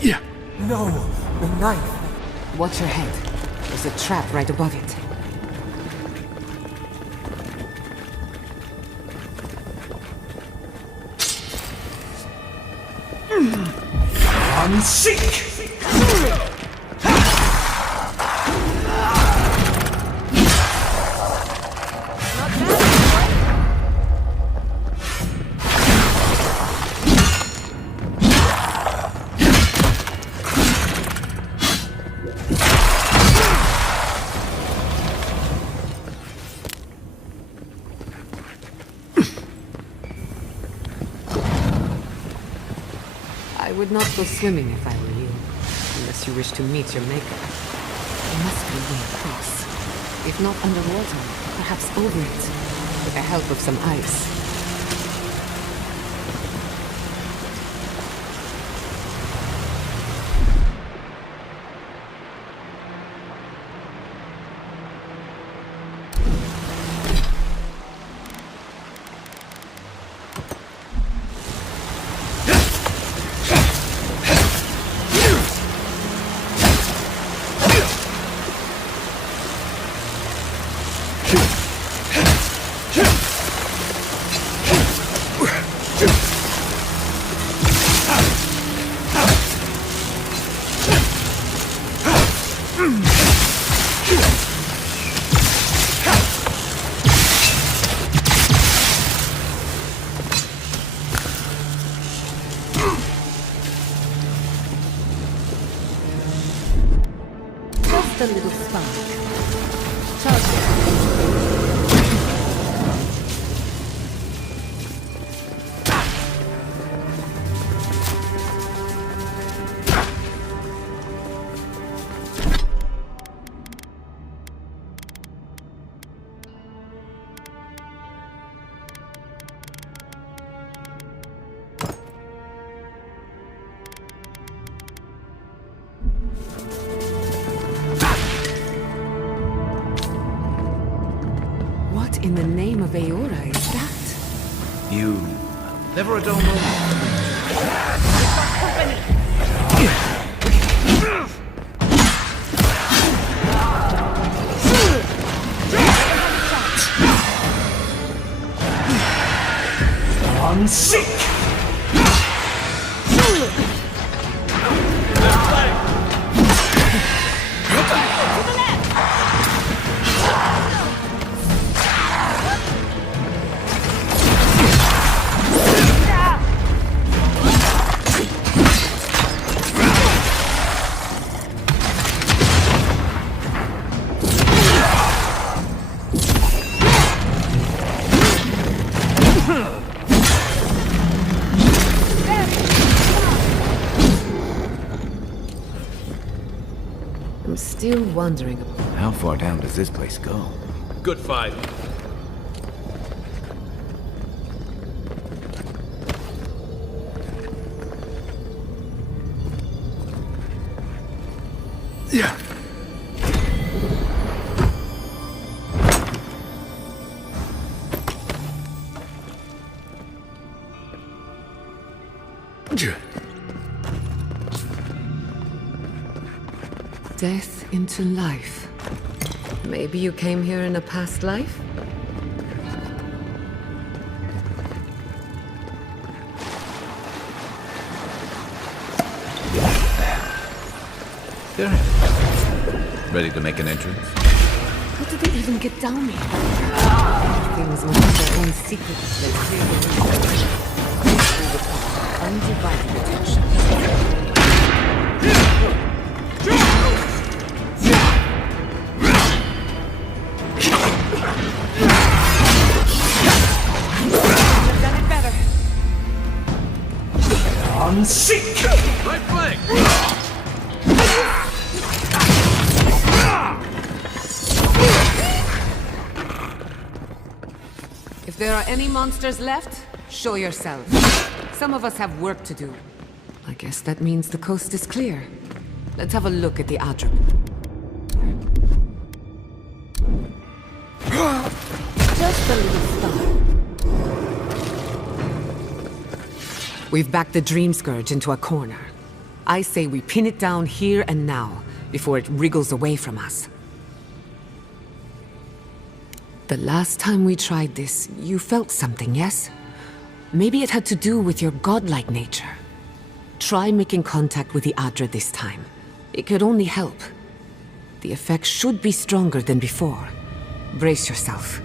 Yeah. No, the knife. Watch your head. There's a trap right above it. Unseek! I would not go swimming if I were you, unless you wish to meet your maker. There must be a way across. If not underwater, perhaps over it, with the help of some ice. little spark. Charge. What in the name of Eora is that? You never a dull moment. I'm sick! I'm still wondering. How far down does this place go? Good fight. Yeah. Death into life. Maybe you came here in a past life? There. Ready to make an entrance? How did they even get down here? Things must have their own secrets that clearly undivided attention. I'm sick! Right flank! If there are any monsters left, show yourselves. Some of us have work to do. I guess that means the coast is clear. Let's have a look at the Adrip. Just a little star. We've backed the Dream Scourge into a corner. I say we pin it down here and now, before it wriggles away from us. The last time we tried this, you felt something, yes? Maybe it had to do with your godlike nature. Try making contact with the Adra this time. It could only help. The effect should be stronger than before. Brace yourself.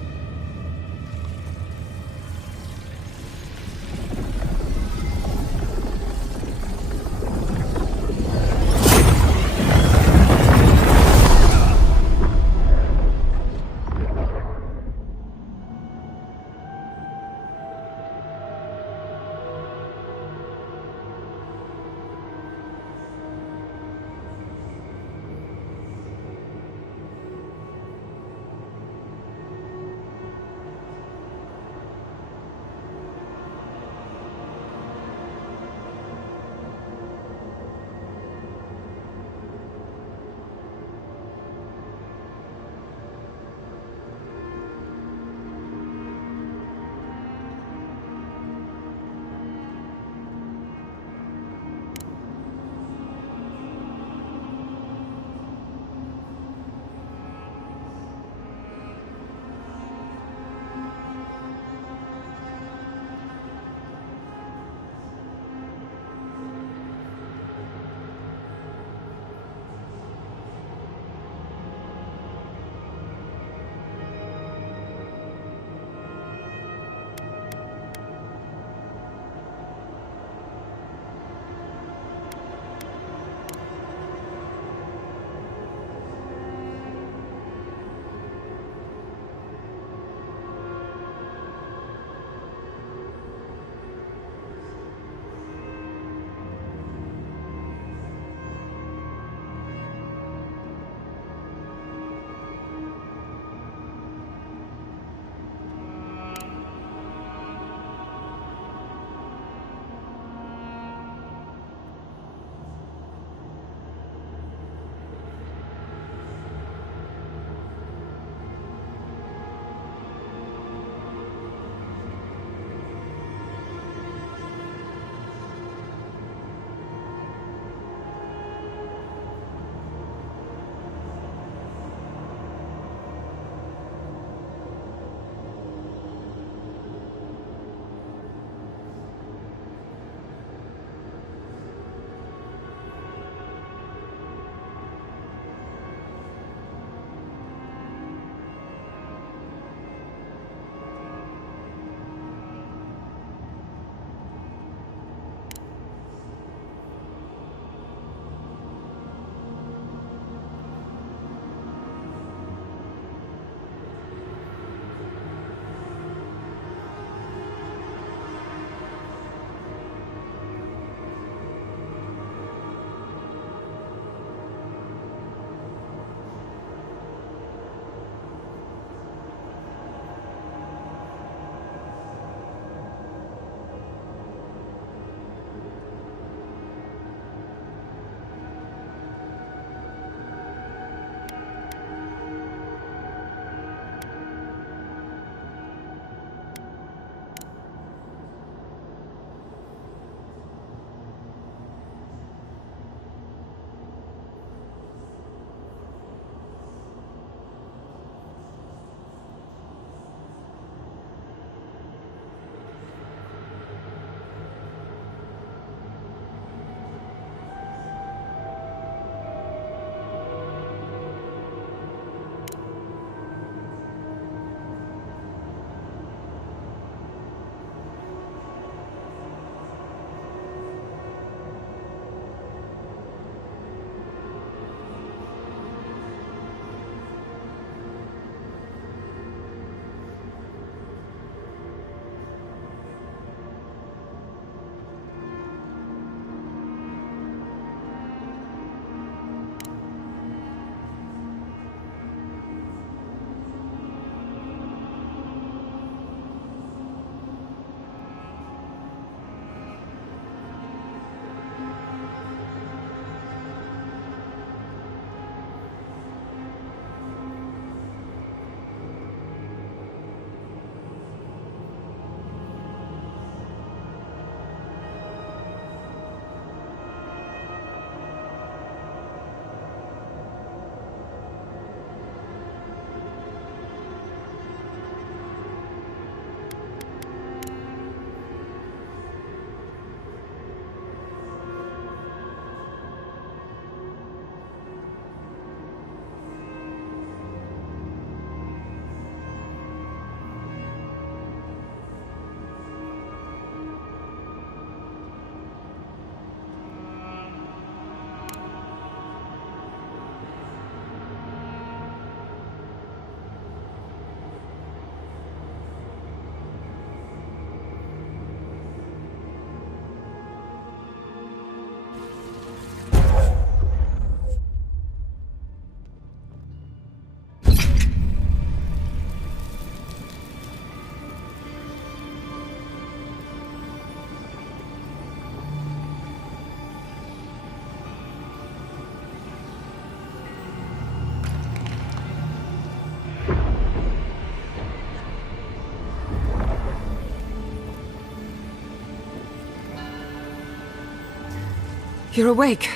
You're awake.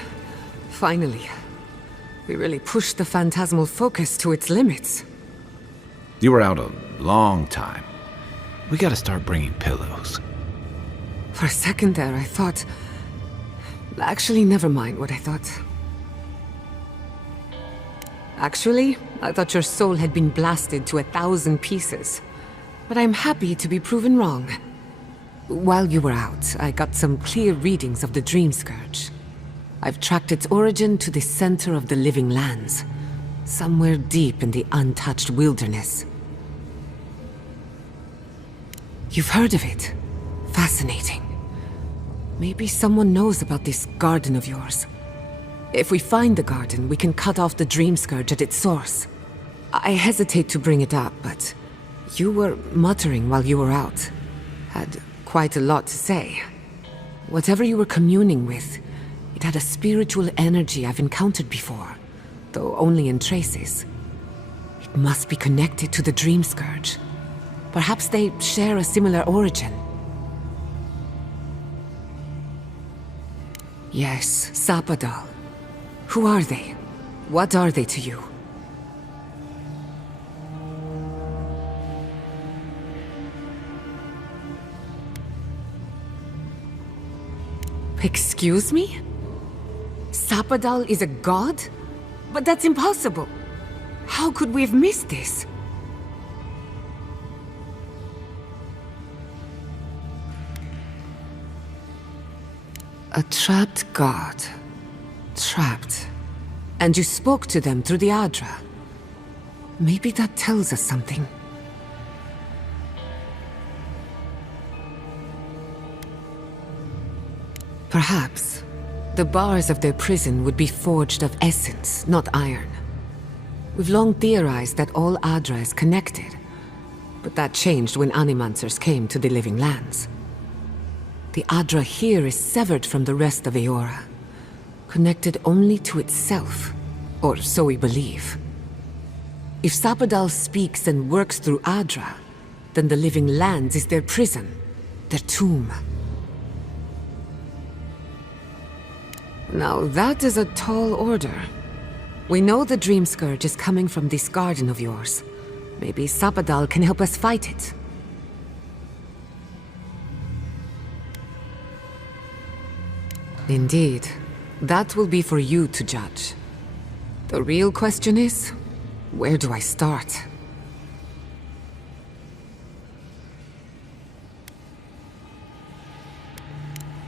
Finally. We really pushed the phantasmal focus to its limits. You were out a long time. We gotta start bringing pillows. For a second there, I thought... Actually, never mind what I thought. Actually, I thought your soul had been blasted to 1,000 pieces. But I'm happy to be proven wrong. While you were out, I got some clear readings of the Dream Scourge. I've tracked its origin to the center of the living lands, somewhere deep in the untouched wilderness. You've heard of it? Fascinating. Maybe someone knows about this garden of yours. If we find the garden, we can cut off the Dream Scourge at its source. I hesitate to bring it up, but you were muttering while you were out. Had quite a lot to say. Whatever you were communing with, it had a spiritual energy I've encountered before, though only in traces. It must be connected to the Dream Scourge. Perhaps they share a similar origin. Yes, Sapadal. Who are they? What are they to you? Excuse me? Sapadal is a god? But that's impossible. How could we have missed this? A trapped god. Trapped. And you spoke to them through the Adra. Maybe that tells us something. Perhaps the bars of their prison would be forged of essence, not iron. We've long theorized that all Adra is connected, but that changed when Animancers came to the Living Lands. The Adra here is severed from the rest of Eora, connected only to itself, or so we believe. If Sapadal speaks and works through Adra, then the Living Lands is their prison, their tomb. Now that is a tall order. We know the Dream Scourge is coming from this garden of yours. Maybe Sapadal can help us fight it. Indeed. That will be for you to judge. The real question is, where do I start?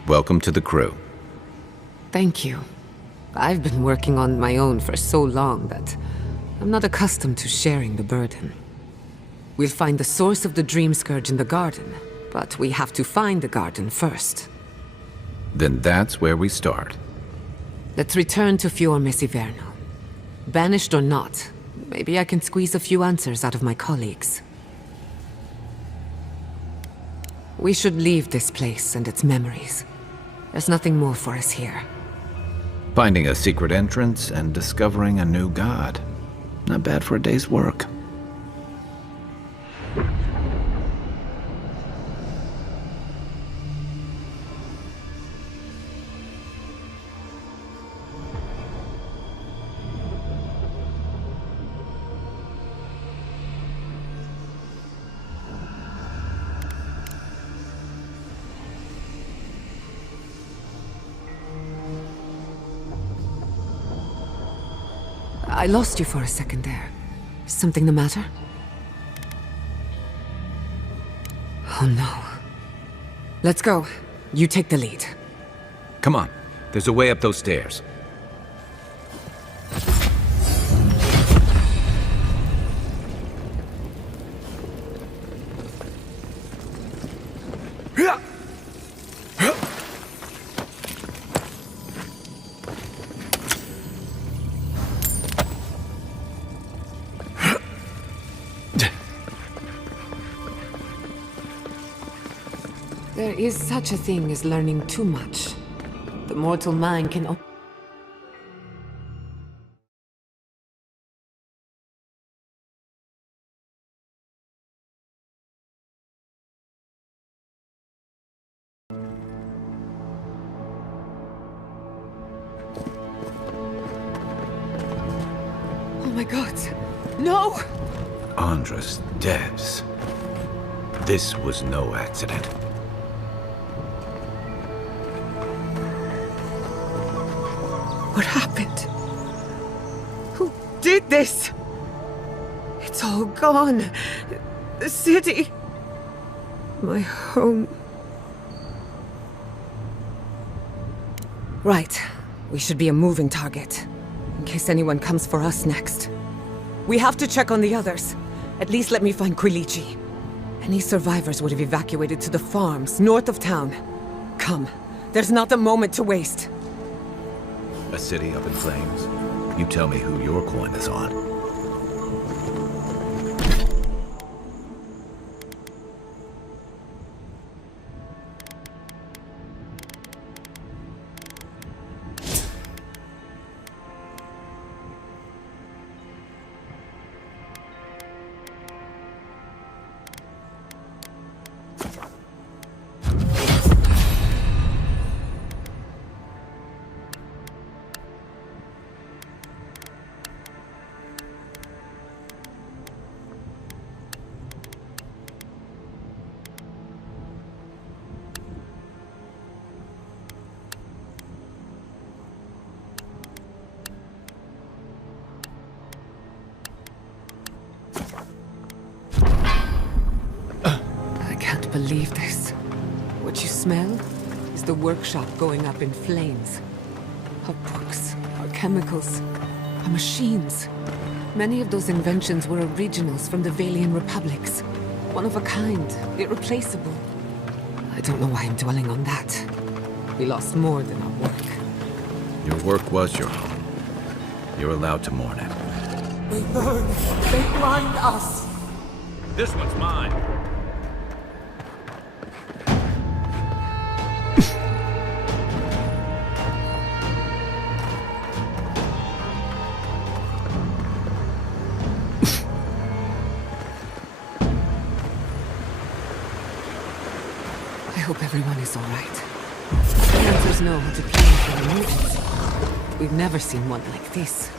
Welcome to the crew. Thank you. I've been working on my own for so long that I'm not accustomed to sharing the burden. We'll find the source of the Dream Scourge in the garden, but we have to find the garden first. Then that's where we start. Let's return to Fior Mesiverno. Banished or not, maybe I can squeeze a few answers out of my colleagues. We should leave this place and its memories. There's nothing more for us here. Finding a secret entrance and discovering a new god. Not bad for a day's work. I lost you for a second there. Something the matter? Oh no. Let's go. You take the lead. Come on. There's a way up those stairs. There is such a thing as learning too much. The mortal mind can... my god. No! Andras Devs. This was no accident. What happened? Who did this? It's all gone. The city. My home. Right. We should be a moving target. In case anyone comes for us next. We have to check on the others. At least let me find Quilici. Any survivors would have evacuated to the farms north of town. Come. There's not a moment to waste. A city up in flames? You tell me who your coin is on. Believe this. What you smell is the workshop going up in flames. Our books, our chemicals, our machines. Many of those inventions were originals from the Valian republics. One of a kind, irreplaceable. I don't know why I'm dwelling on that. We lost more than our work. Your work was your home. You're allowed to mourn it. They burn. They blind us. This one's mine. I hope everyone is all right. The Hunters know how to plan for emergency. We've never seen one like this.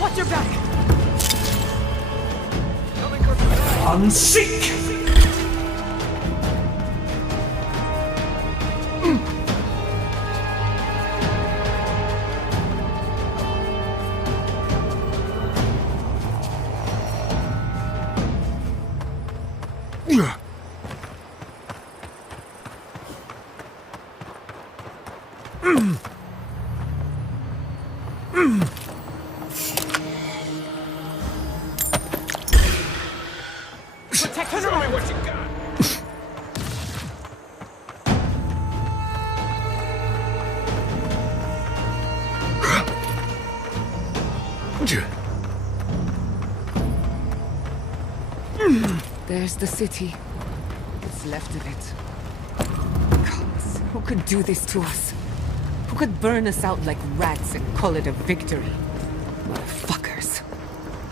Watch your back! Unseek! Show me what you got. There's the city. What's left of it. Gods, who could do this to us? Who could burn us out like rats and call it a victory? Motherfuckers.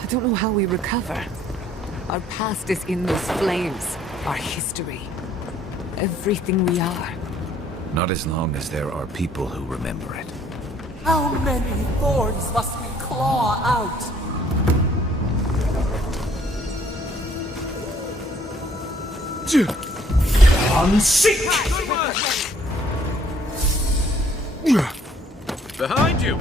I don't know how we recover. Our past is in those flames. Our history. Everything we are. Not as long as there are people who remember it. How many thorns must we claw out? Unseek! Behind you!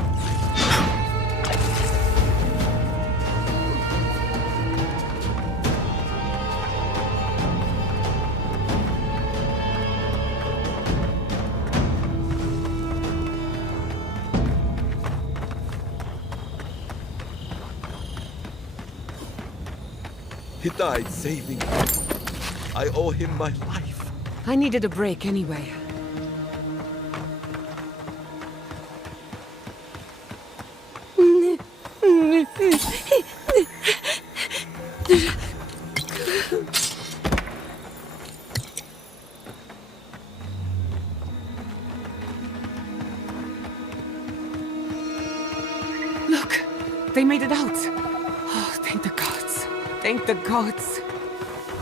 He died saving me. I owe him my life. I needed a break anyway. Look, they made it out. Oh, thank the gods. Thank the gods.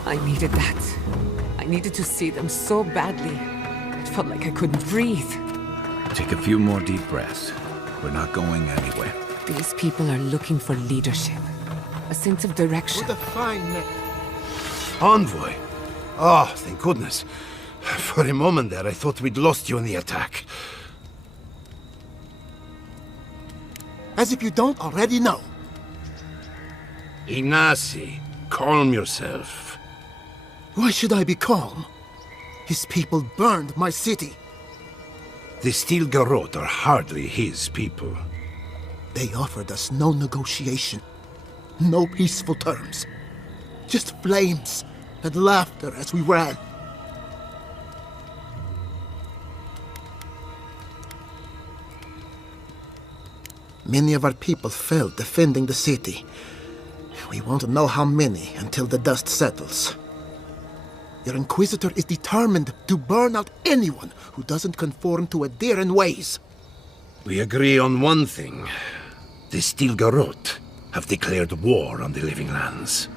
I needed that. I needed to see them so badly. It felt like I couldn't breathe. Take a few more deep breaths. We're not going anywhere. These people are looking for leadership. A sense of direction. What a fine man. Envoy! Oh, thank goodness. For a moment there, I thought we'd lost you in the attack. As if you don't already know. Ignacy, calm yourself. Why should I be calm? His people burned my city. The Steel Garrote are hardly his people. They offered us no negotiation, no peaceful terms. Just flames and laughter as we ran. Many of our people fell defending the city. We won't know how many until the dust settles. Your Inquisitor is determined to burn out anyone who doesn't conform to Adheran ways. We agree on one thing. The Steel Garrote have declared war on the Living Lands.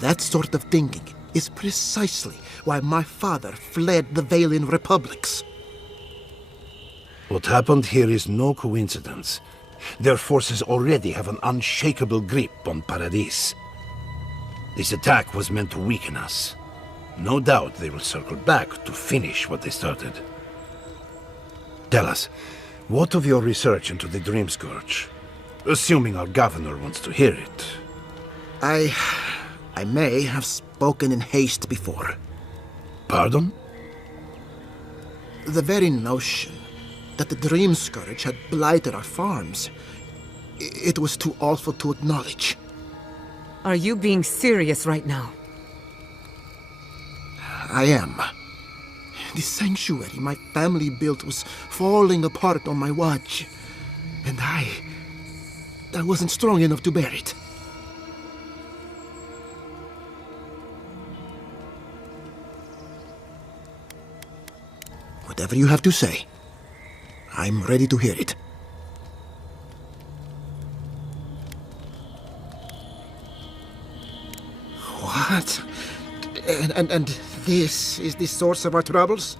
That sort of thinking is precisely why my father fled the Valian republics. What happened here is no coincidence. Their forces already have an unshakable grip on Paradis. This attack was meant to weaken us. No doubt they will circle back to finish what they started. Tell us, what of your research into the Dream Scourge? Assuming our governor wants to hear it. I may have spoken in haste before. Pardon? The very notion that the Dream Scourge had blighted our farms, it was too awful to acknowledge. Are you being serious right now? I am. The sanctuary my family built was falling apart on my watch, and I wasn't strong enough to bear it. Whatever you have to say, I'm ready to hear it. What? And this is the source of our troubles?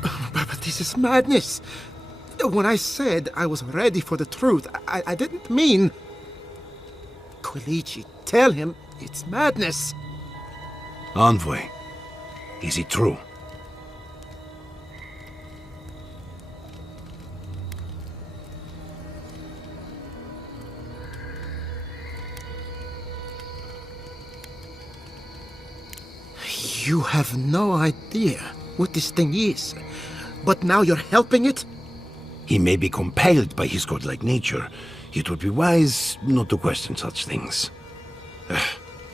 But this is madness. When I said I was ready for the truth, I didn't mean... Quilici, tell him it's madness. Envoy, is it true? You have no idea what this thing is, but now you're helping it? He may be compelled by his godlike nature. It would be wise not to question such things.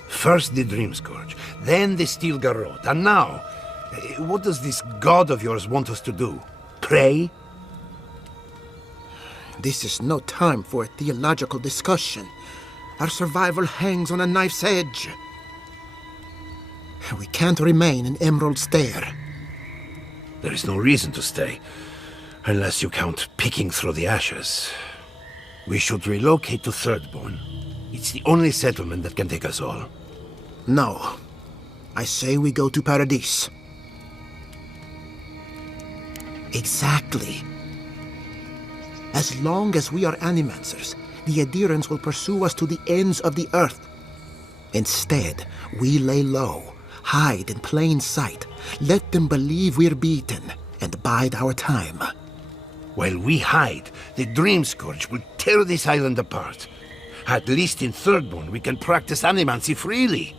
First the Dream Scourge, then the Steel Garrote, and now, what does this god of yours want us to do? Pray? This is no time for a theological discussion. Our survival hangs on a knife's edge. We can't remain in Emerald Stair. There is no reason to stay, unless you count picking through the ashes. We should relocate to Thirdborn. It's the only settlement that can take us all. No. I say we go to Paradis. Exactly. As long as we are Animancers, the Adherents will pursue us to the ends of the earth. Instead, we lay low, hide in plain sight, let them believe we're beaten, and bide our time. While we hide, the Dream Scourge will tear this island apart. At least in Thirdborn, we can practice animancy freely.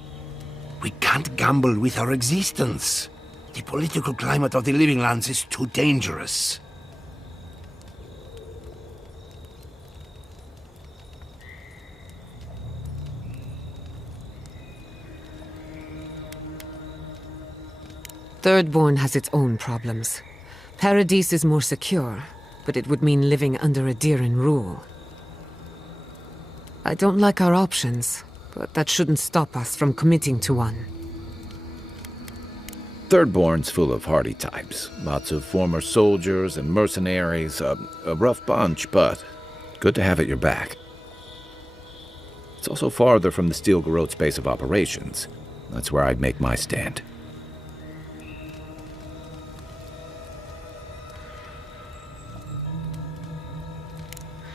We can't gamble with our existence. The political climate of the Living Lands is too dangerous. Thirdborn has its own problems. Paradis is more secure, but it would mean living under Adheran rule. I don't like our options, but that shouldn't stop us from committing to one. Thirdborn's full of hardy types. Lots of former soldiers and mercenaries. A rough bunch, but good to have at your back. It's also farther from the Steel Garrote's base of operations. That's where I'd make my stand.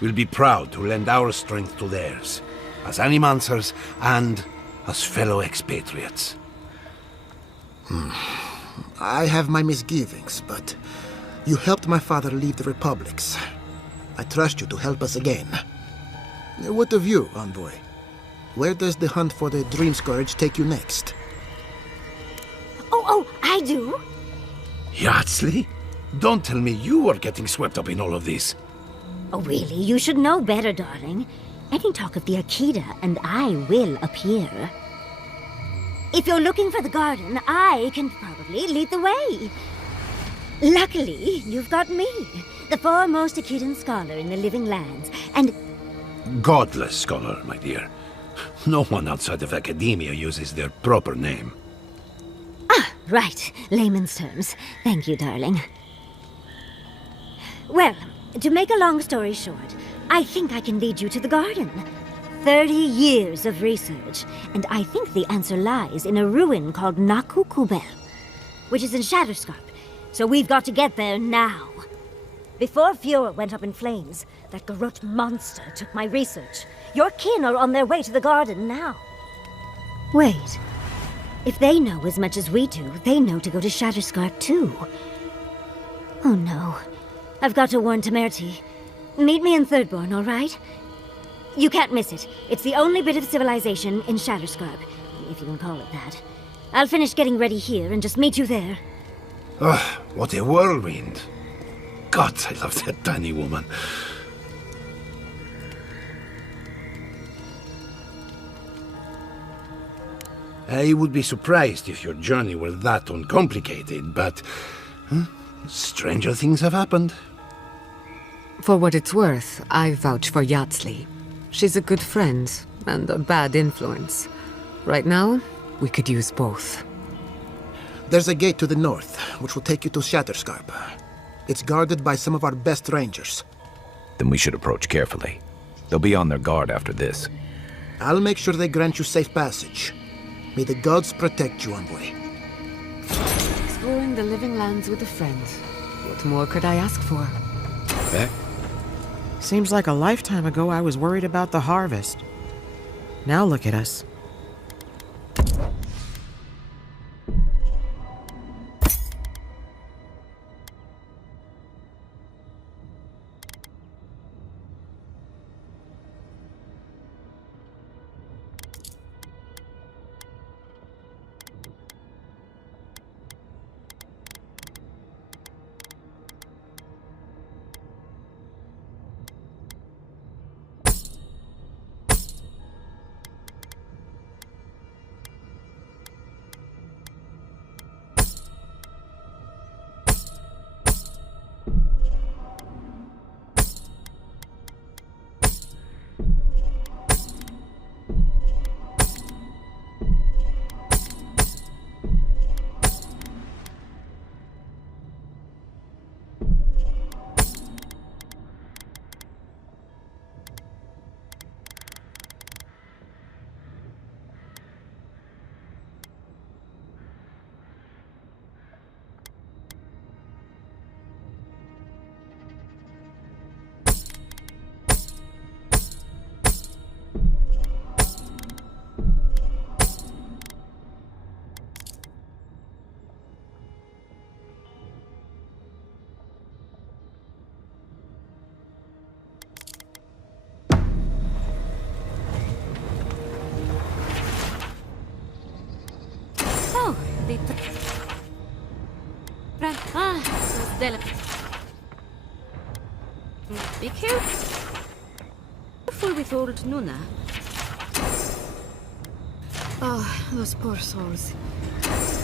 We'll be proud to lend our strength to theirs, as Animancers and as fellow expatriates. I have my misgivings, but you helped my father leave the Republics. I trust you to help us again. What of you, Envoy? Where does the hunt for the Dream Scourge take you next? Oh, I do. Yardsley? Don't tell me you are getting swept up in all of this. Oh, really? You should know better, darling. Any talk of the Akita, and I will appear. If you're looking for the garden, I can probably lead the way. Luckily, you've got me, the foremost Akitan scholar in the living lands, and... Godless scholar, my dear. No one outside of academia uses their proper name. Ah, right. Layman's terms. Thank you, darling. Well, to make a long story short, I think I can lead you to the garden. 30 years of research, and I think the answer lies in a ruin called Naku Kubel, which is in Shatterscarp. So we've got to get there now. Before Eora went up in flames, that Garrote monster took my research. Your kin are on their way to the garden now. Wait. If they know as much as we do, they know to go to Shatterscarp too. Oh no. I've got to warn Temerity. Meet me in Thirdborn, all right? You can't miss it. It's the only bit of civilization in Shatterscarp, if you can call it that. I'll finish getting ready here and just meet you there. Ah, what a whirlwind. God, I love that tiny woman. I would be surprised if your journey were that uncomplicated, but stranger things have happened. For what it's worth, I vouch for Yardsley. She's a good friend and a bad influence. Right now, we could use both. There's a gate to the north, which will take you to Shatterscarp. It's guarded by some of our best rangers. Then we should approach carefully. They'll be on their guard after this. I'll make sure they grant you safe passage. May the gods protect you, Envoy. Exploring the living lands with a friend. What more could I ask for? Beck? Seems like a lifetime ago I was worried about the harvest. Now look at us. So delicate. Be careful. Careful with old Nuna. Oh, those poor souls.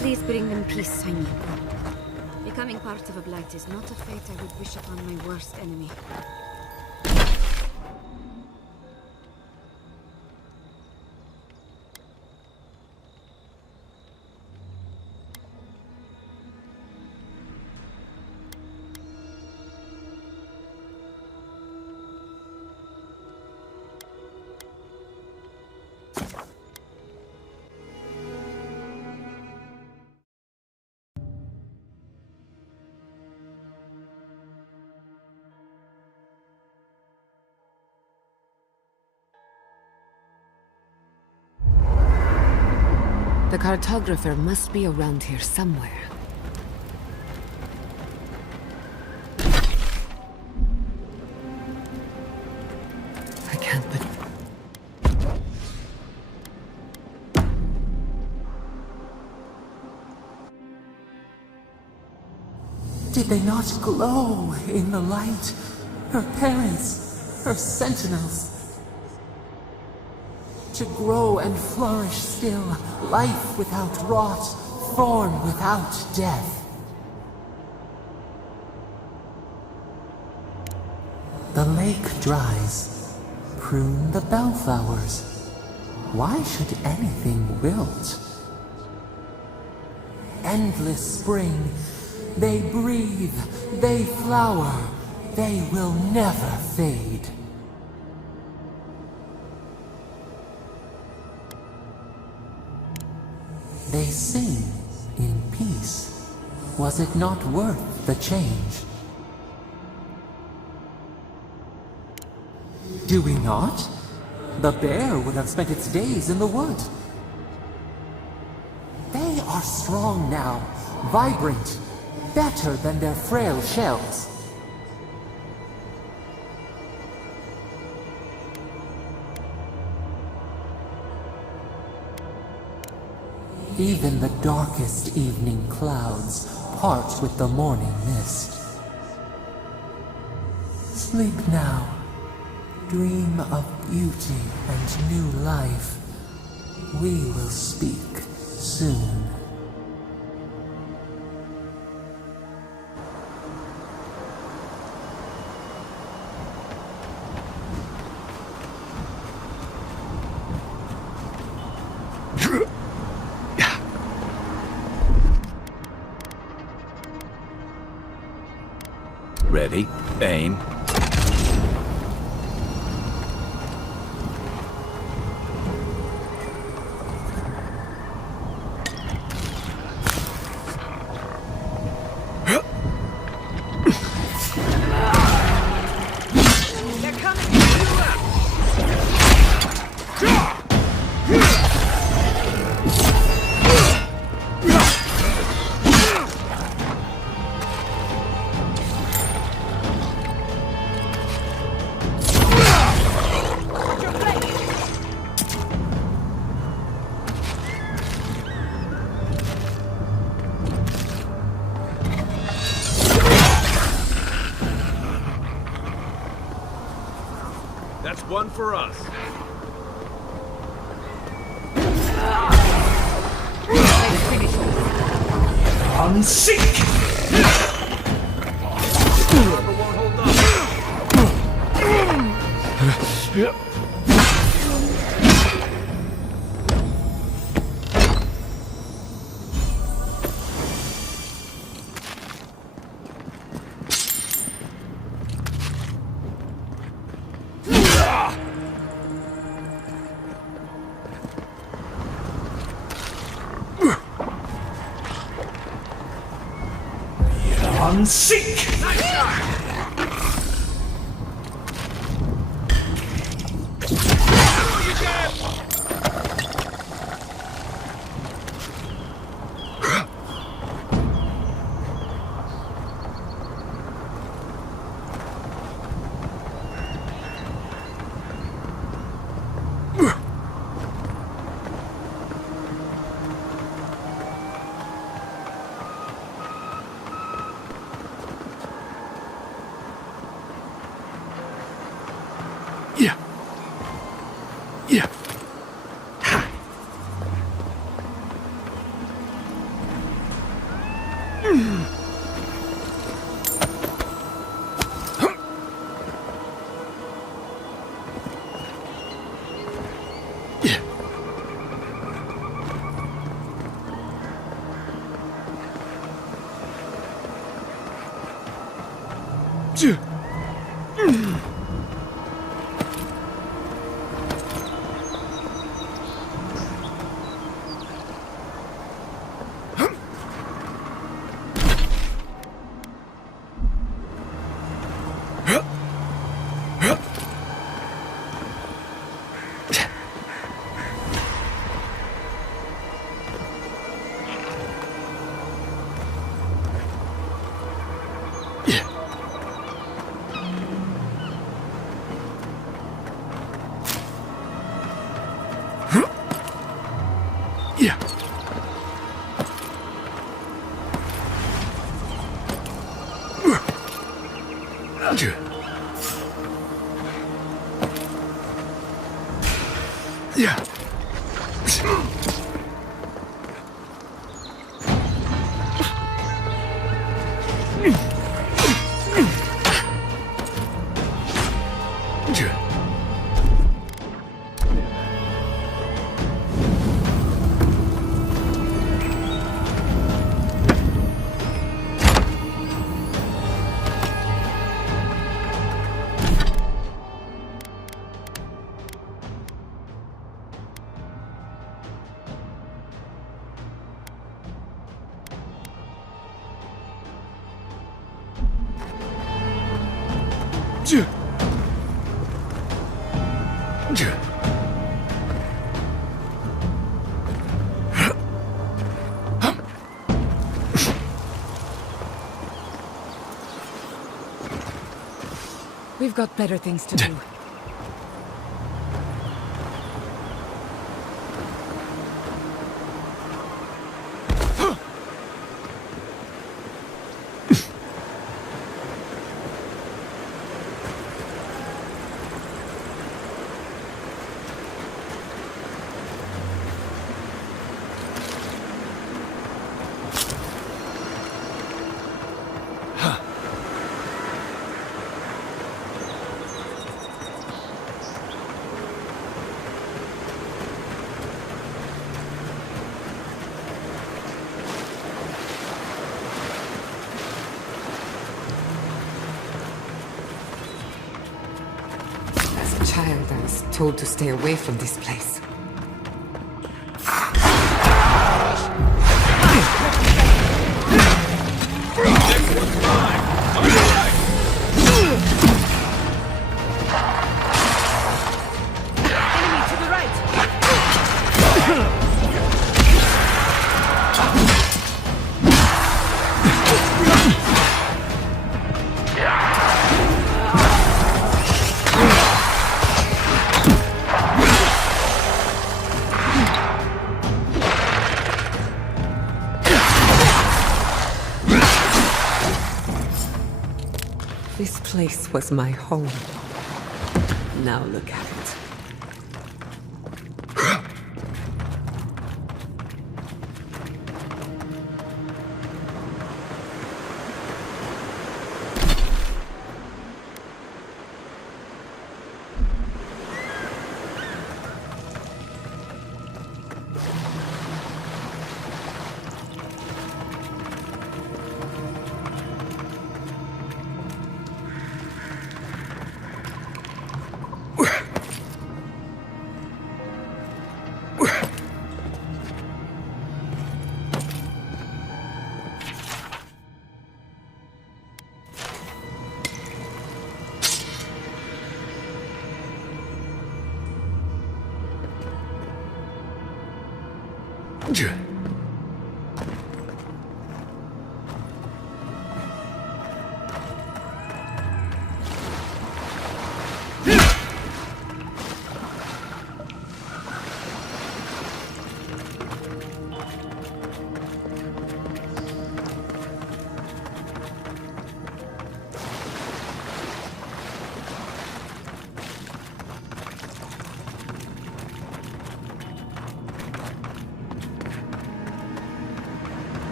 Please bring them peace, Saimiko. Becoming part of a blight is not a fate I would wish upon my worst enemy. The cartographer must be around here somewhere. I can't but... Did they not glow in the light? Her parents, her sentinels. To grow and flourish still, life without rot, form without death. The lake dries. Prune the bellflowers. Why should anything wilt? Endless spring. They breathe, they flower, they will never fade. They sing in peace. Was it not worth the change? Do we not? The bear would have spent its days in the wood. They are strong now, vibrant, better than their frail shells. Even the darkest evening clouds part with the morning mist. Sleep now. Dream of beauty and new life. We will speak soon. Ready, aim. That's one for us. Unsink! Unsink! Yeah. Yeah. We've got better things to do. Child, I was told to stay away from this place. Enemy to the right! This place was my home. Now look at it.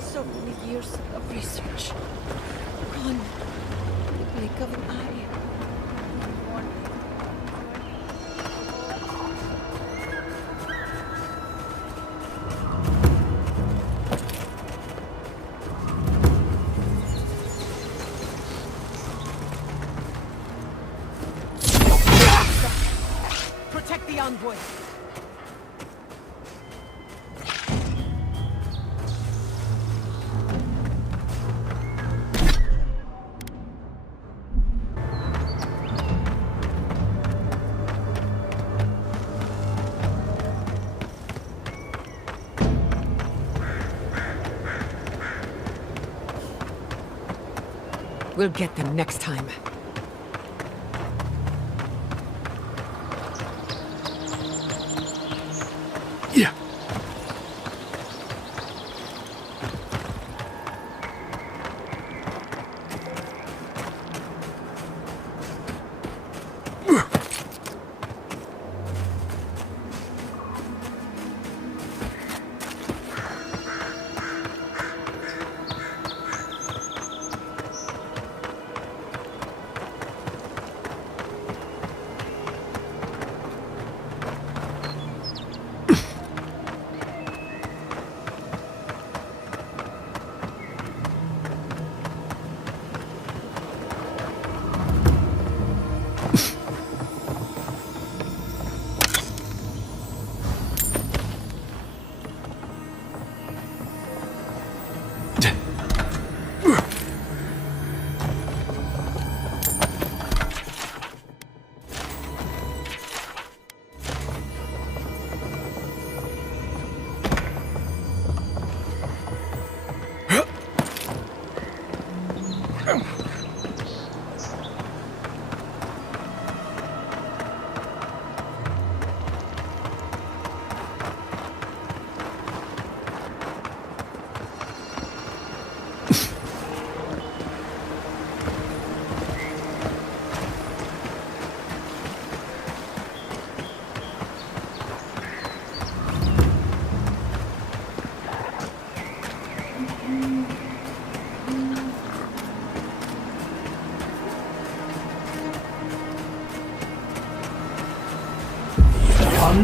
So many years of research. Gone. In the blink of an eye. Protect the envoy! We'll get them next time. Yeah.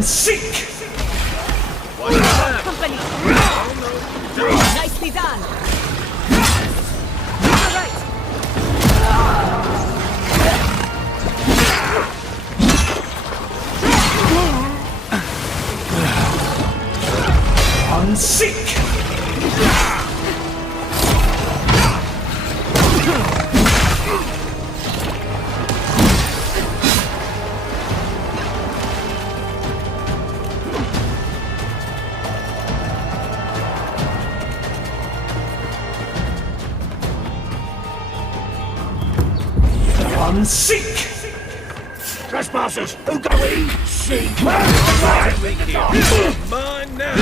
Seek! Company! Nicely done! All right! Unseek! Seek! Trespassers, who go in? See. Mine now!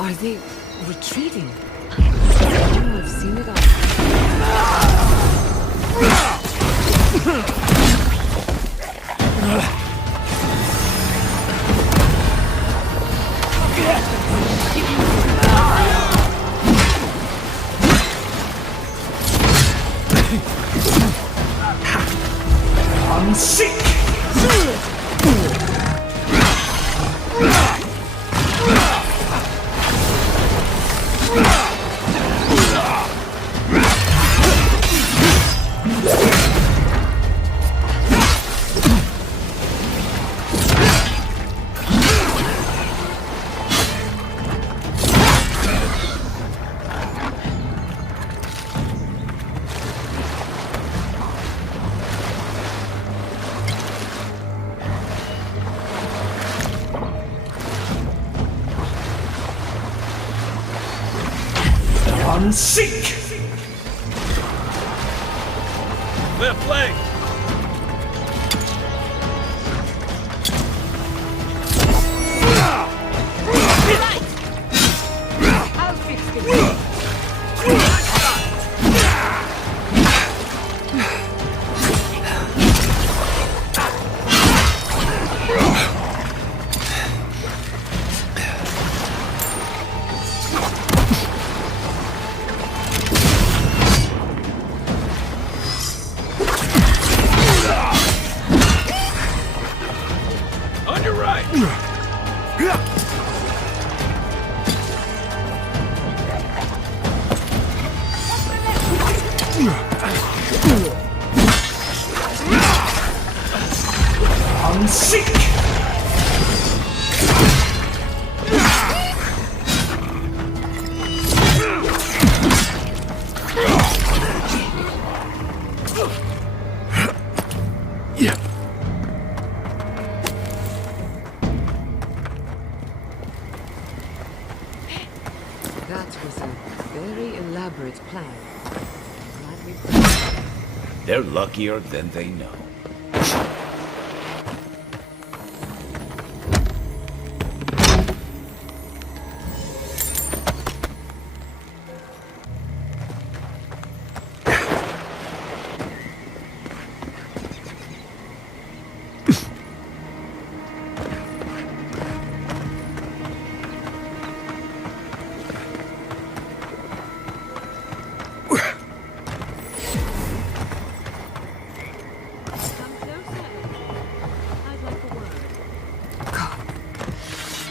Are they retreating? Oh, I've seen it all. Unseek! Unseek! Left leg! I'll fix this. On your right! I'm sick! That was a very elaborate plan. They're luckier than they know.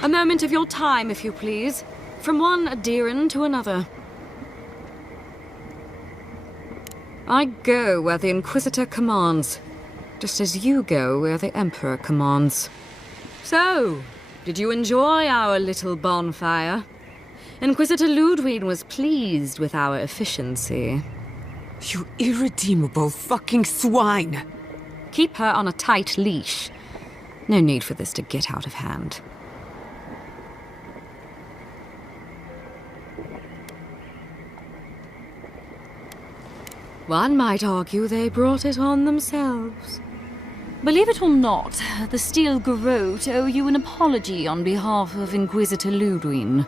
A moment of your time, if you please. From one Adiran to another. I go where the Inquisitor commands, just as you go where the Emperor commands. So, did you enjoy our little bonfire? Inquisitor Ludwig was pleased with our efficiency. You irredeemable fucking swine! Keep her on a tight leash. No need for this to get out of hand. One might argue they brought it on themselves. Believe it or not, the Steel Garrote owe you an apology on behalf of Inquisitor Ludwig.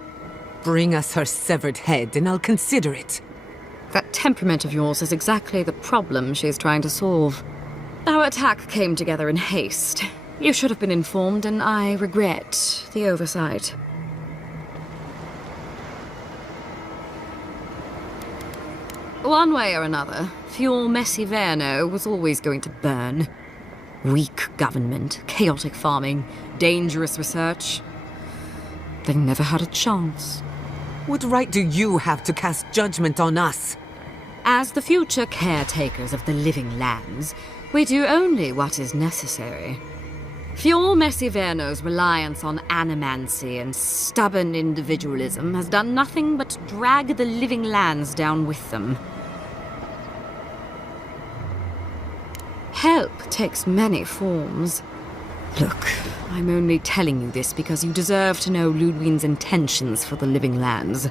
Bring us her severed head and I'll consider it. That temperament of yours is exactly the problem she is trying to solve. Our attack came together in haste. You should have been informed, and I regret the oversight. One way or another, Fuel Messi Verno was always going to burn. Weak government, chaotic farming, dangerous research. They never had a chance. What right do you have to cast judgment on us? As the future caretakers of the living lands, we do only what is necessary. Fuel Messi Verno's reliance on animancy and stubborn individualism has done nothing but drag the living lands down with them. Help takes many forms. Look, I'm only telling you this because you deserve to know Ludwig's intentions for the living lands.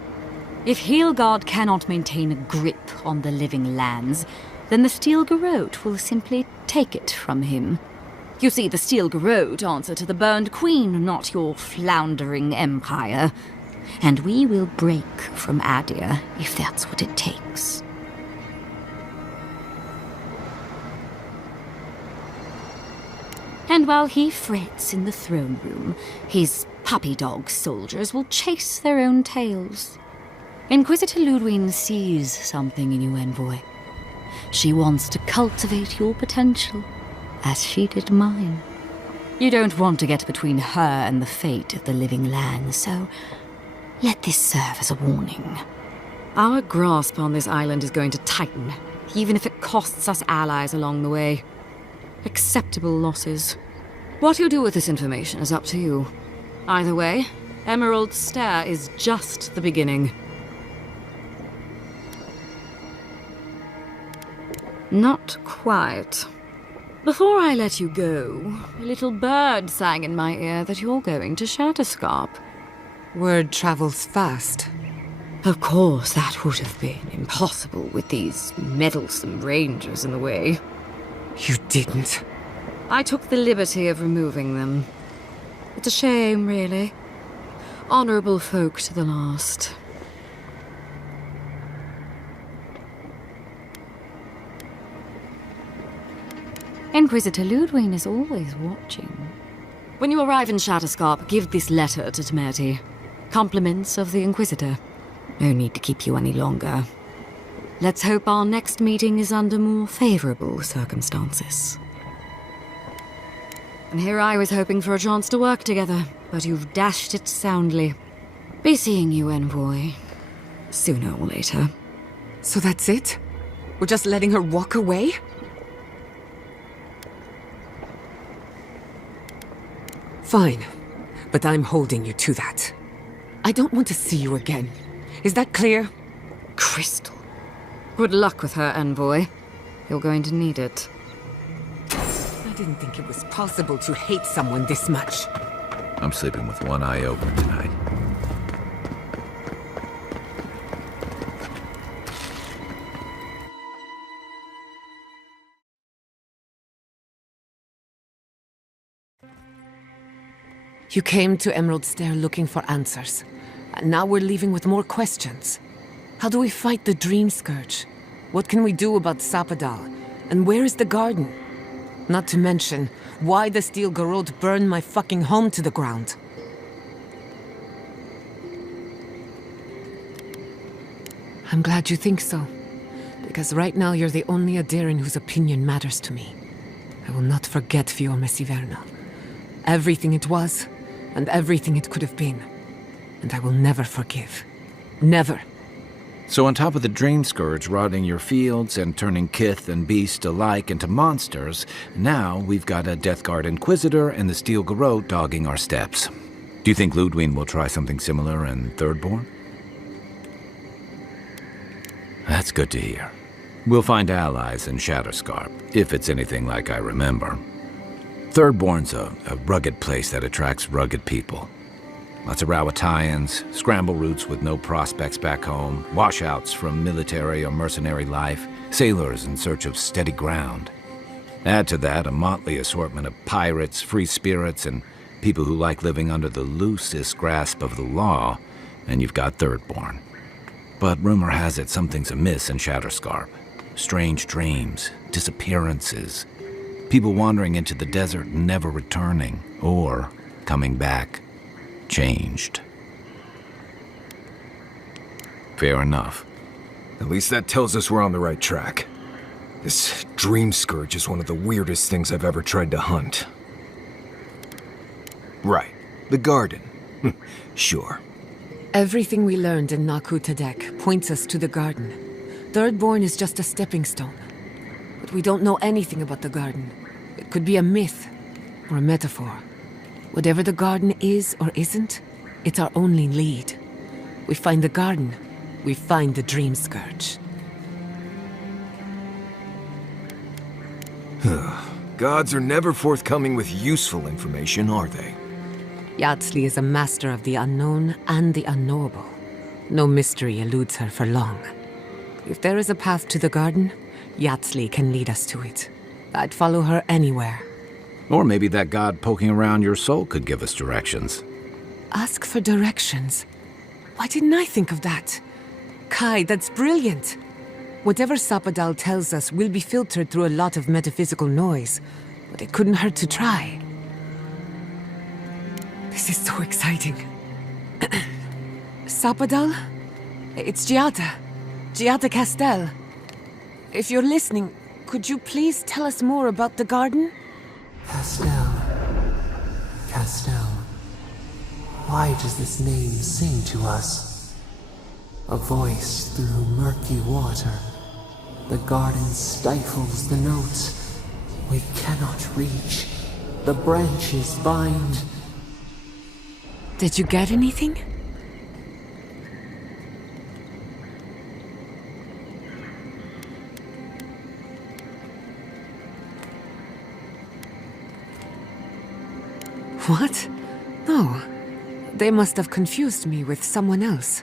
If Heelgard cannot maintain a grip on the living lands, then the Steel Garrote will simply take it from him. You see, the Steel Garrote answer to the Burned Queen, not your floundering empire. And we will break from Adir if that's what it takes. And while he frets in the throne room, his puppy dog soldiers will chase their own tails. Inquisitor Ludwig sees something in you, Envoy. She wants to cultivate your potential, as she did mine. You don't want to get between her and the fate of the living land, so let this serve as a warning. Our grasp on this island is going to tighten, even if it costs us allies along the way. Acceptable losses. What you do with this information is up to you. Either way, Emerald Stair is just the beginning. Not quite. Before I let you go, a little bird sang in my ear that you're going to Shatterscarp. Word travels fast. Of course, that would have been impossible with these meddlesome rangers in the way. You didn't. I took the liberty of removing them. It's a shame, really. Honorable folk to the last. Inquisitor Ludwig is always watching. When you arrive in Shatterscarp, give this letter to Temerity. Compliments of the Inquisitor. No need to keep you any longer. Let's hope our next meeting is under more favorable circumstances. And here I was hoping for a chance to work together, but you've dashed it soundly. Be seeing you, Envoy. Sooner or later. So that's it? We're just letting her walk away? Fine, but I'm holding you to that. I don't want to see you again. Is that clear? Crystal. Good luck with her, Envoy. You're going to need it. I didn't think it was possible to hate someone this much. I'm sleeping with one eye open tonight. You came to Emerald Stair looking for answers. And now we're leaving with more questions. How do we fight the Dream Scourge? What can we do about Sapadal? And where is the garden? Not to mention, why the Steel Garrote burned my fucking home to the ground. I'm glad you think so. Because right now you're the only Adiran whose opinion matters to me. I will not forget Fiume Siverna. Everything it was, and everything it could have been. And I will never forgive. Never. So on top of the Dream Scourge rotting your fields and turning kith and beast alike into monsters, now we've got a Death Guard Inquisitor and the Steel Garrote dogging our steps. Do you think Ludwig will try something similar in Thirdborn? That's good to hear. We'll find allies in Shatterscarp, if it's anything like I remember. Thirdborn's a rugged place that attracts rugged people. Lots of Rawatayans, scramble routes with no prospects back home, washouts from military or mercenary life, sailors in search of steady ground. Add to that a motley assortment of pirates, free spirits, and people who like living under the loosest grasp of the law, and you've got Thirdborn. But rumor has it something's amiss in Shatterscarp. Strange dreams, disappearances, people wandering into the desert and never returning, or coming back, changed. Fair enough. At least that tells us we're on the right track. This Dream Scourge is one of the weirdest things I've ever tried to hunt. Right. The garden. Sure. Everything we learned in Naku Tadek points us to the garden. Thirdborn is just a stepping stone. But we don't know anything about the garden. It could be a myth, or a metaphor. Whatever the garden is or isn't, it's our only lead. We find the garden, we find the Dream Scourge. Gods are never forthcoming with useful information, are they? Yatsli is a master of the unknown and the unknowable. No mystery eludes her for long. If there is a path to the garden, Yatsli can lead us to it. I'd follow her anywhere. Or maybe that god poking around your soul could give us directions. Ask for directions. Why didn't I think of that? Kai, that's brilliant. Whatever Sapadal tells us will be filtered through a lot of metaphysical noise, but it couldn't hurt to try. This is so exciting. Sapadal? It's Giada. Giada Castel. If you're listening, could you please tell us more about the garden? Castel. Castel. Why does this name sing to us? A voice through murky water. The garden stifles the notes. We cannot reach. The branches bind. Did you get anything? What? No. They must have confused me with someone else.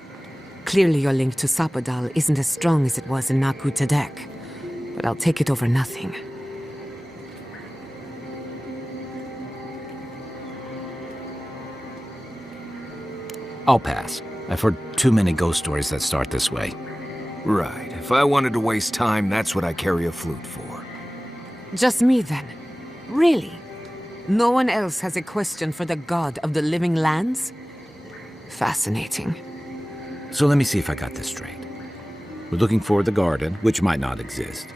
Clearly your link to Sapadal isn't as strong as it was in Naku Tadek. But I'll take it over nothing. I'll pass. I've heard too many ghost stories that start this way. Right. If I wanted to waste time, that's what I carry a flute for. Just me, then? Really? No one else has a question for the god of the living lands? Fascinating. So let me see if I got this straight. We're looking for the garden, which might not exist.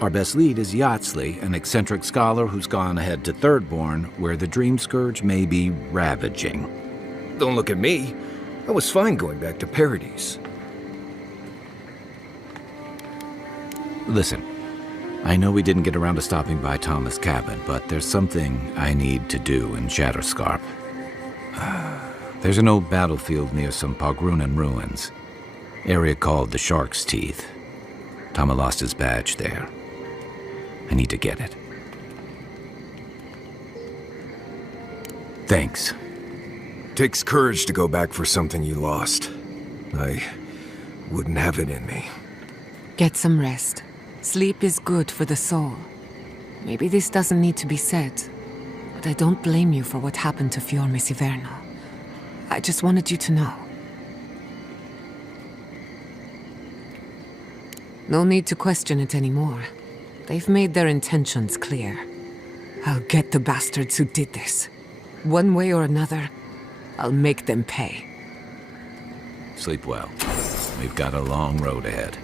Our best lead is Yatsley, an eccentric scholar who's gone ahead to Thirdborn, where the Dream Scourge may be ravaging. Don't look at me. I was fine going back to Paradise. Listen, I know we didn't get around to stopping by Thomas' cabin, but there's something I need to do in Shatterscarp. There's an old battlefield near some Pogrunan ruins. Area called the Shark's Teeth. Tama lost his badge there. I need to get it. Thanks. Takes courage to go back for something you lost. I wouldn't have it in me. Get some rest. Sleep is good for the soul. Maybe this doesn't need to be said, but I don't blame you for what happened to Fiormis Ivernal. I just wanted you to know. No need to question it anymore. They've made their intentions clear. I'll get the bastards who did this. One way or another, I'll make them pay. Sleep well. We've got a long road ahead.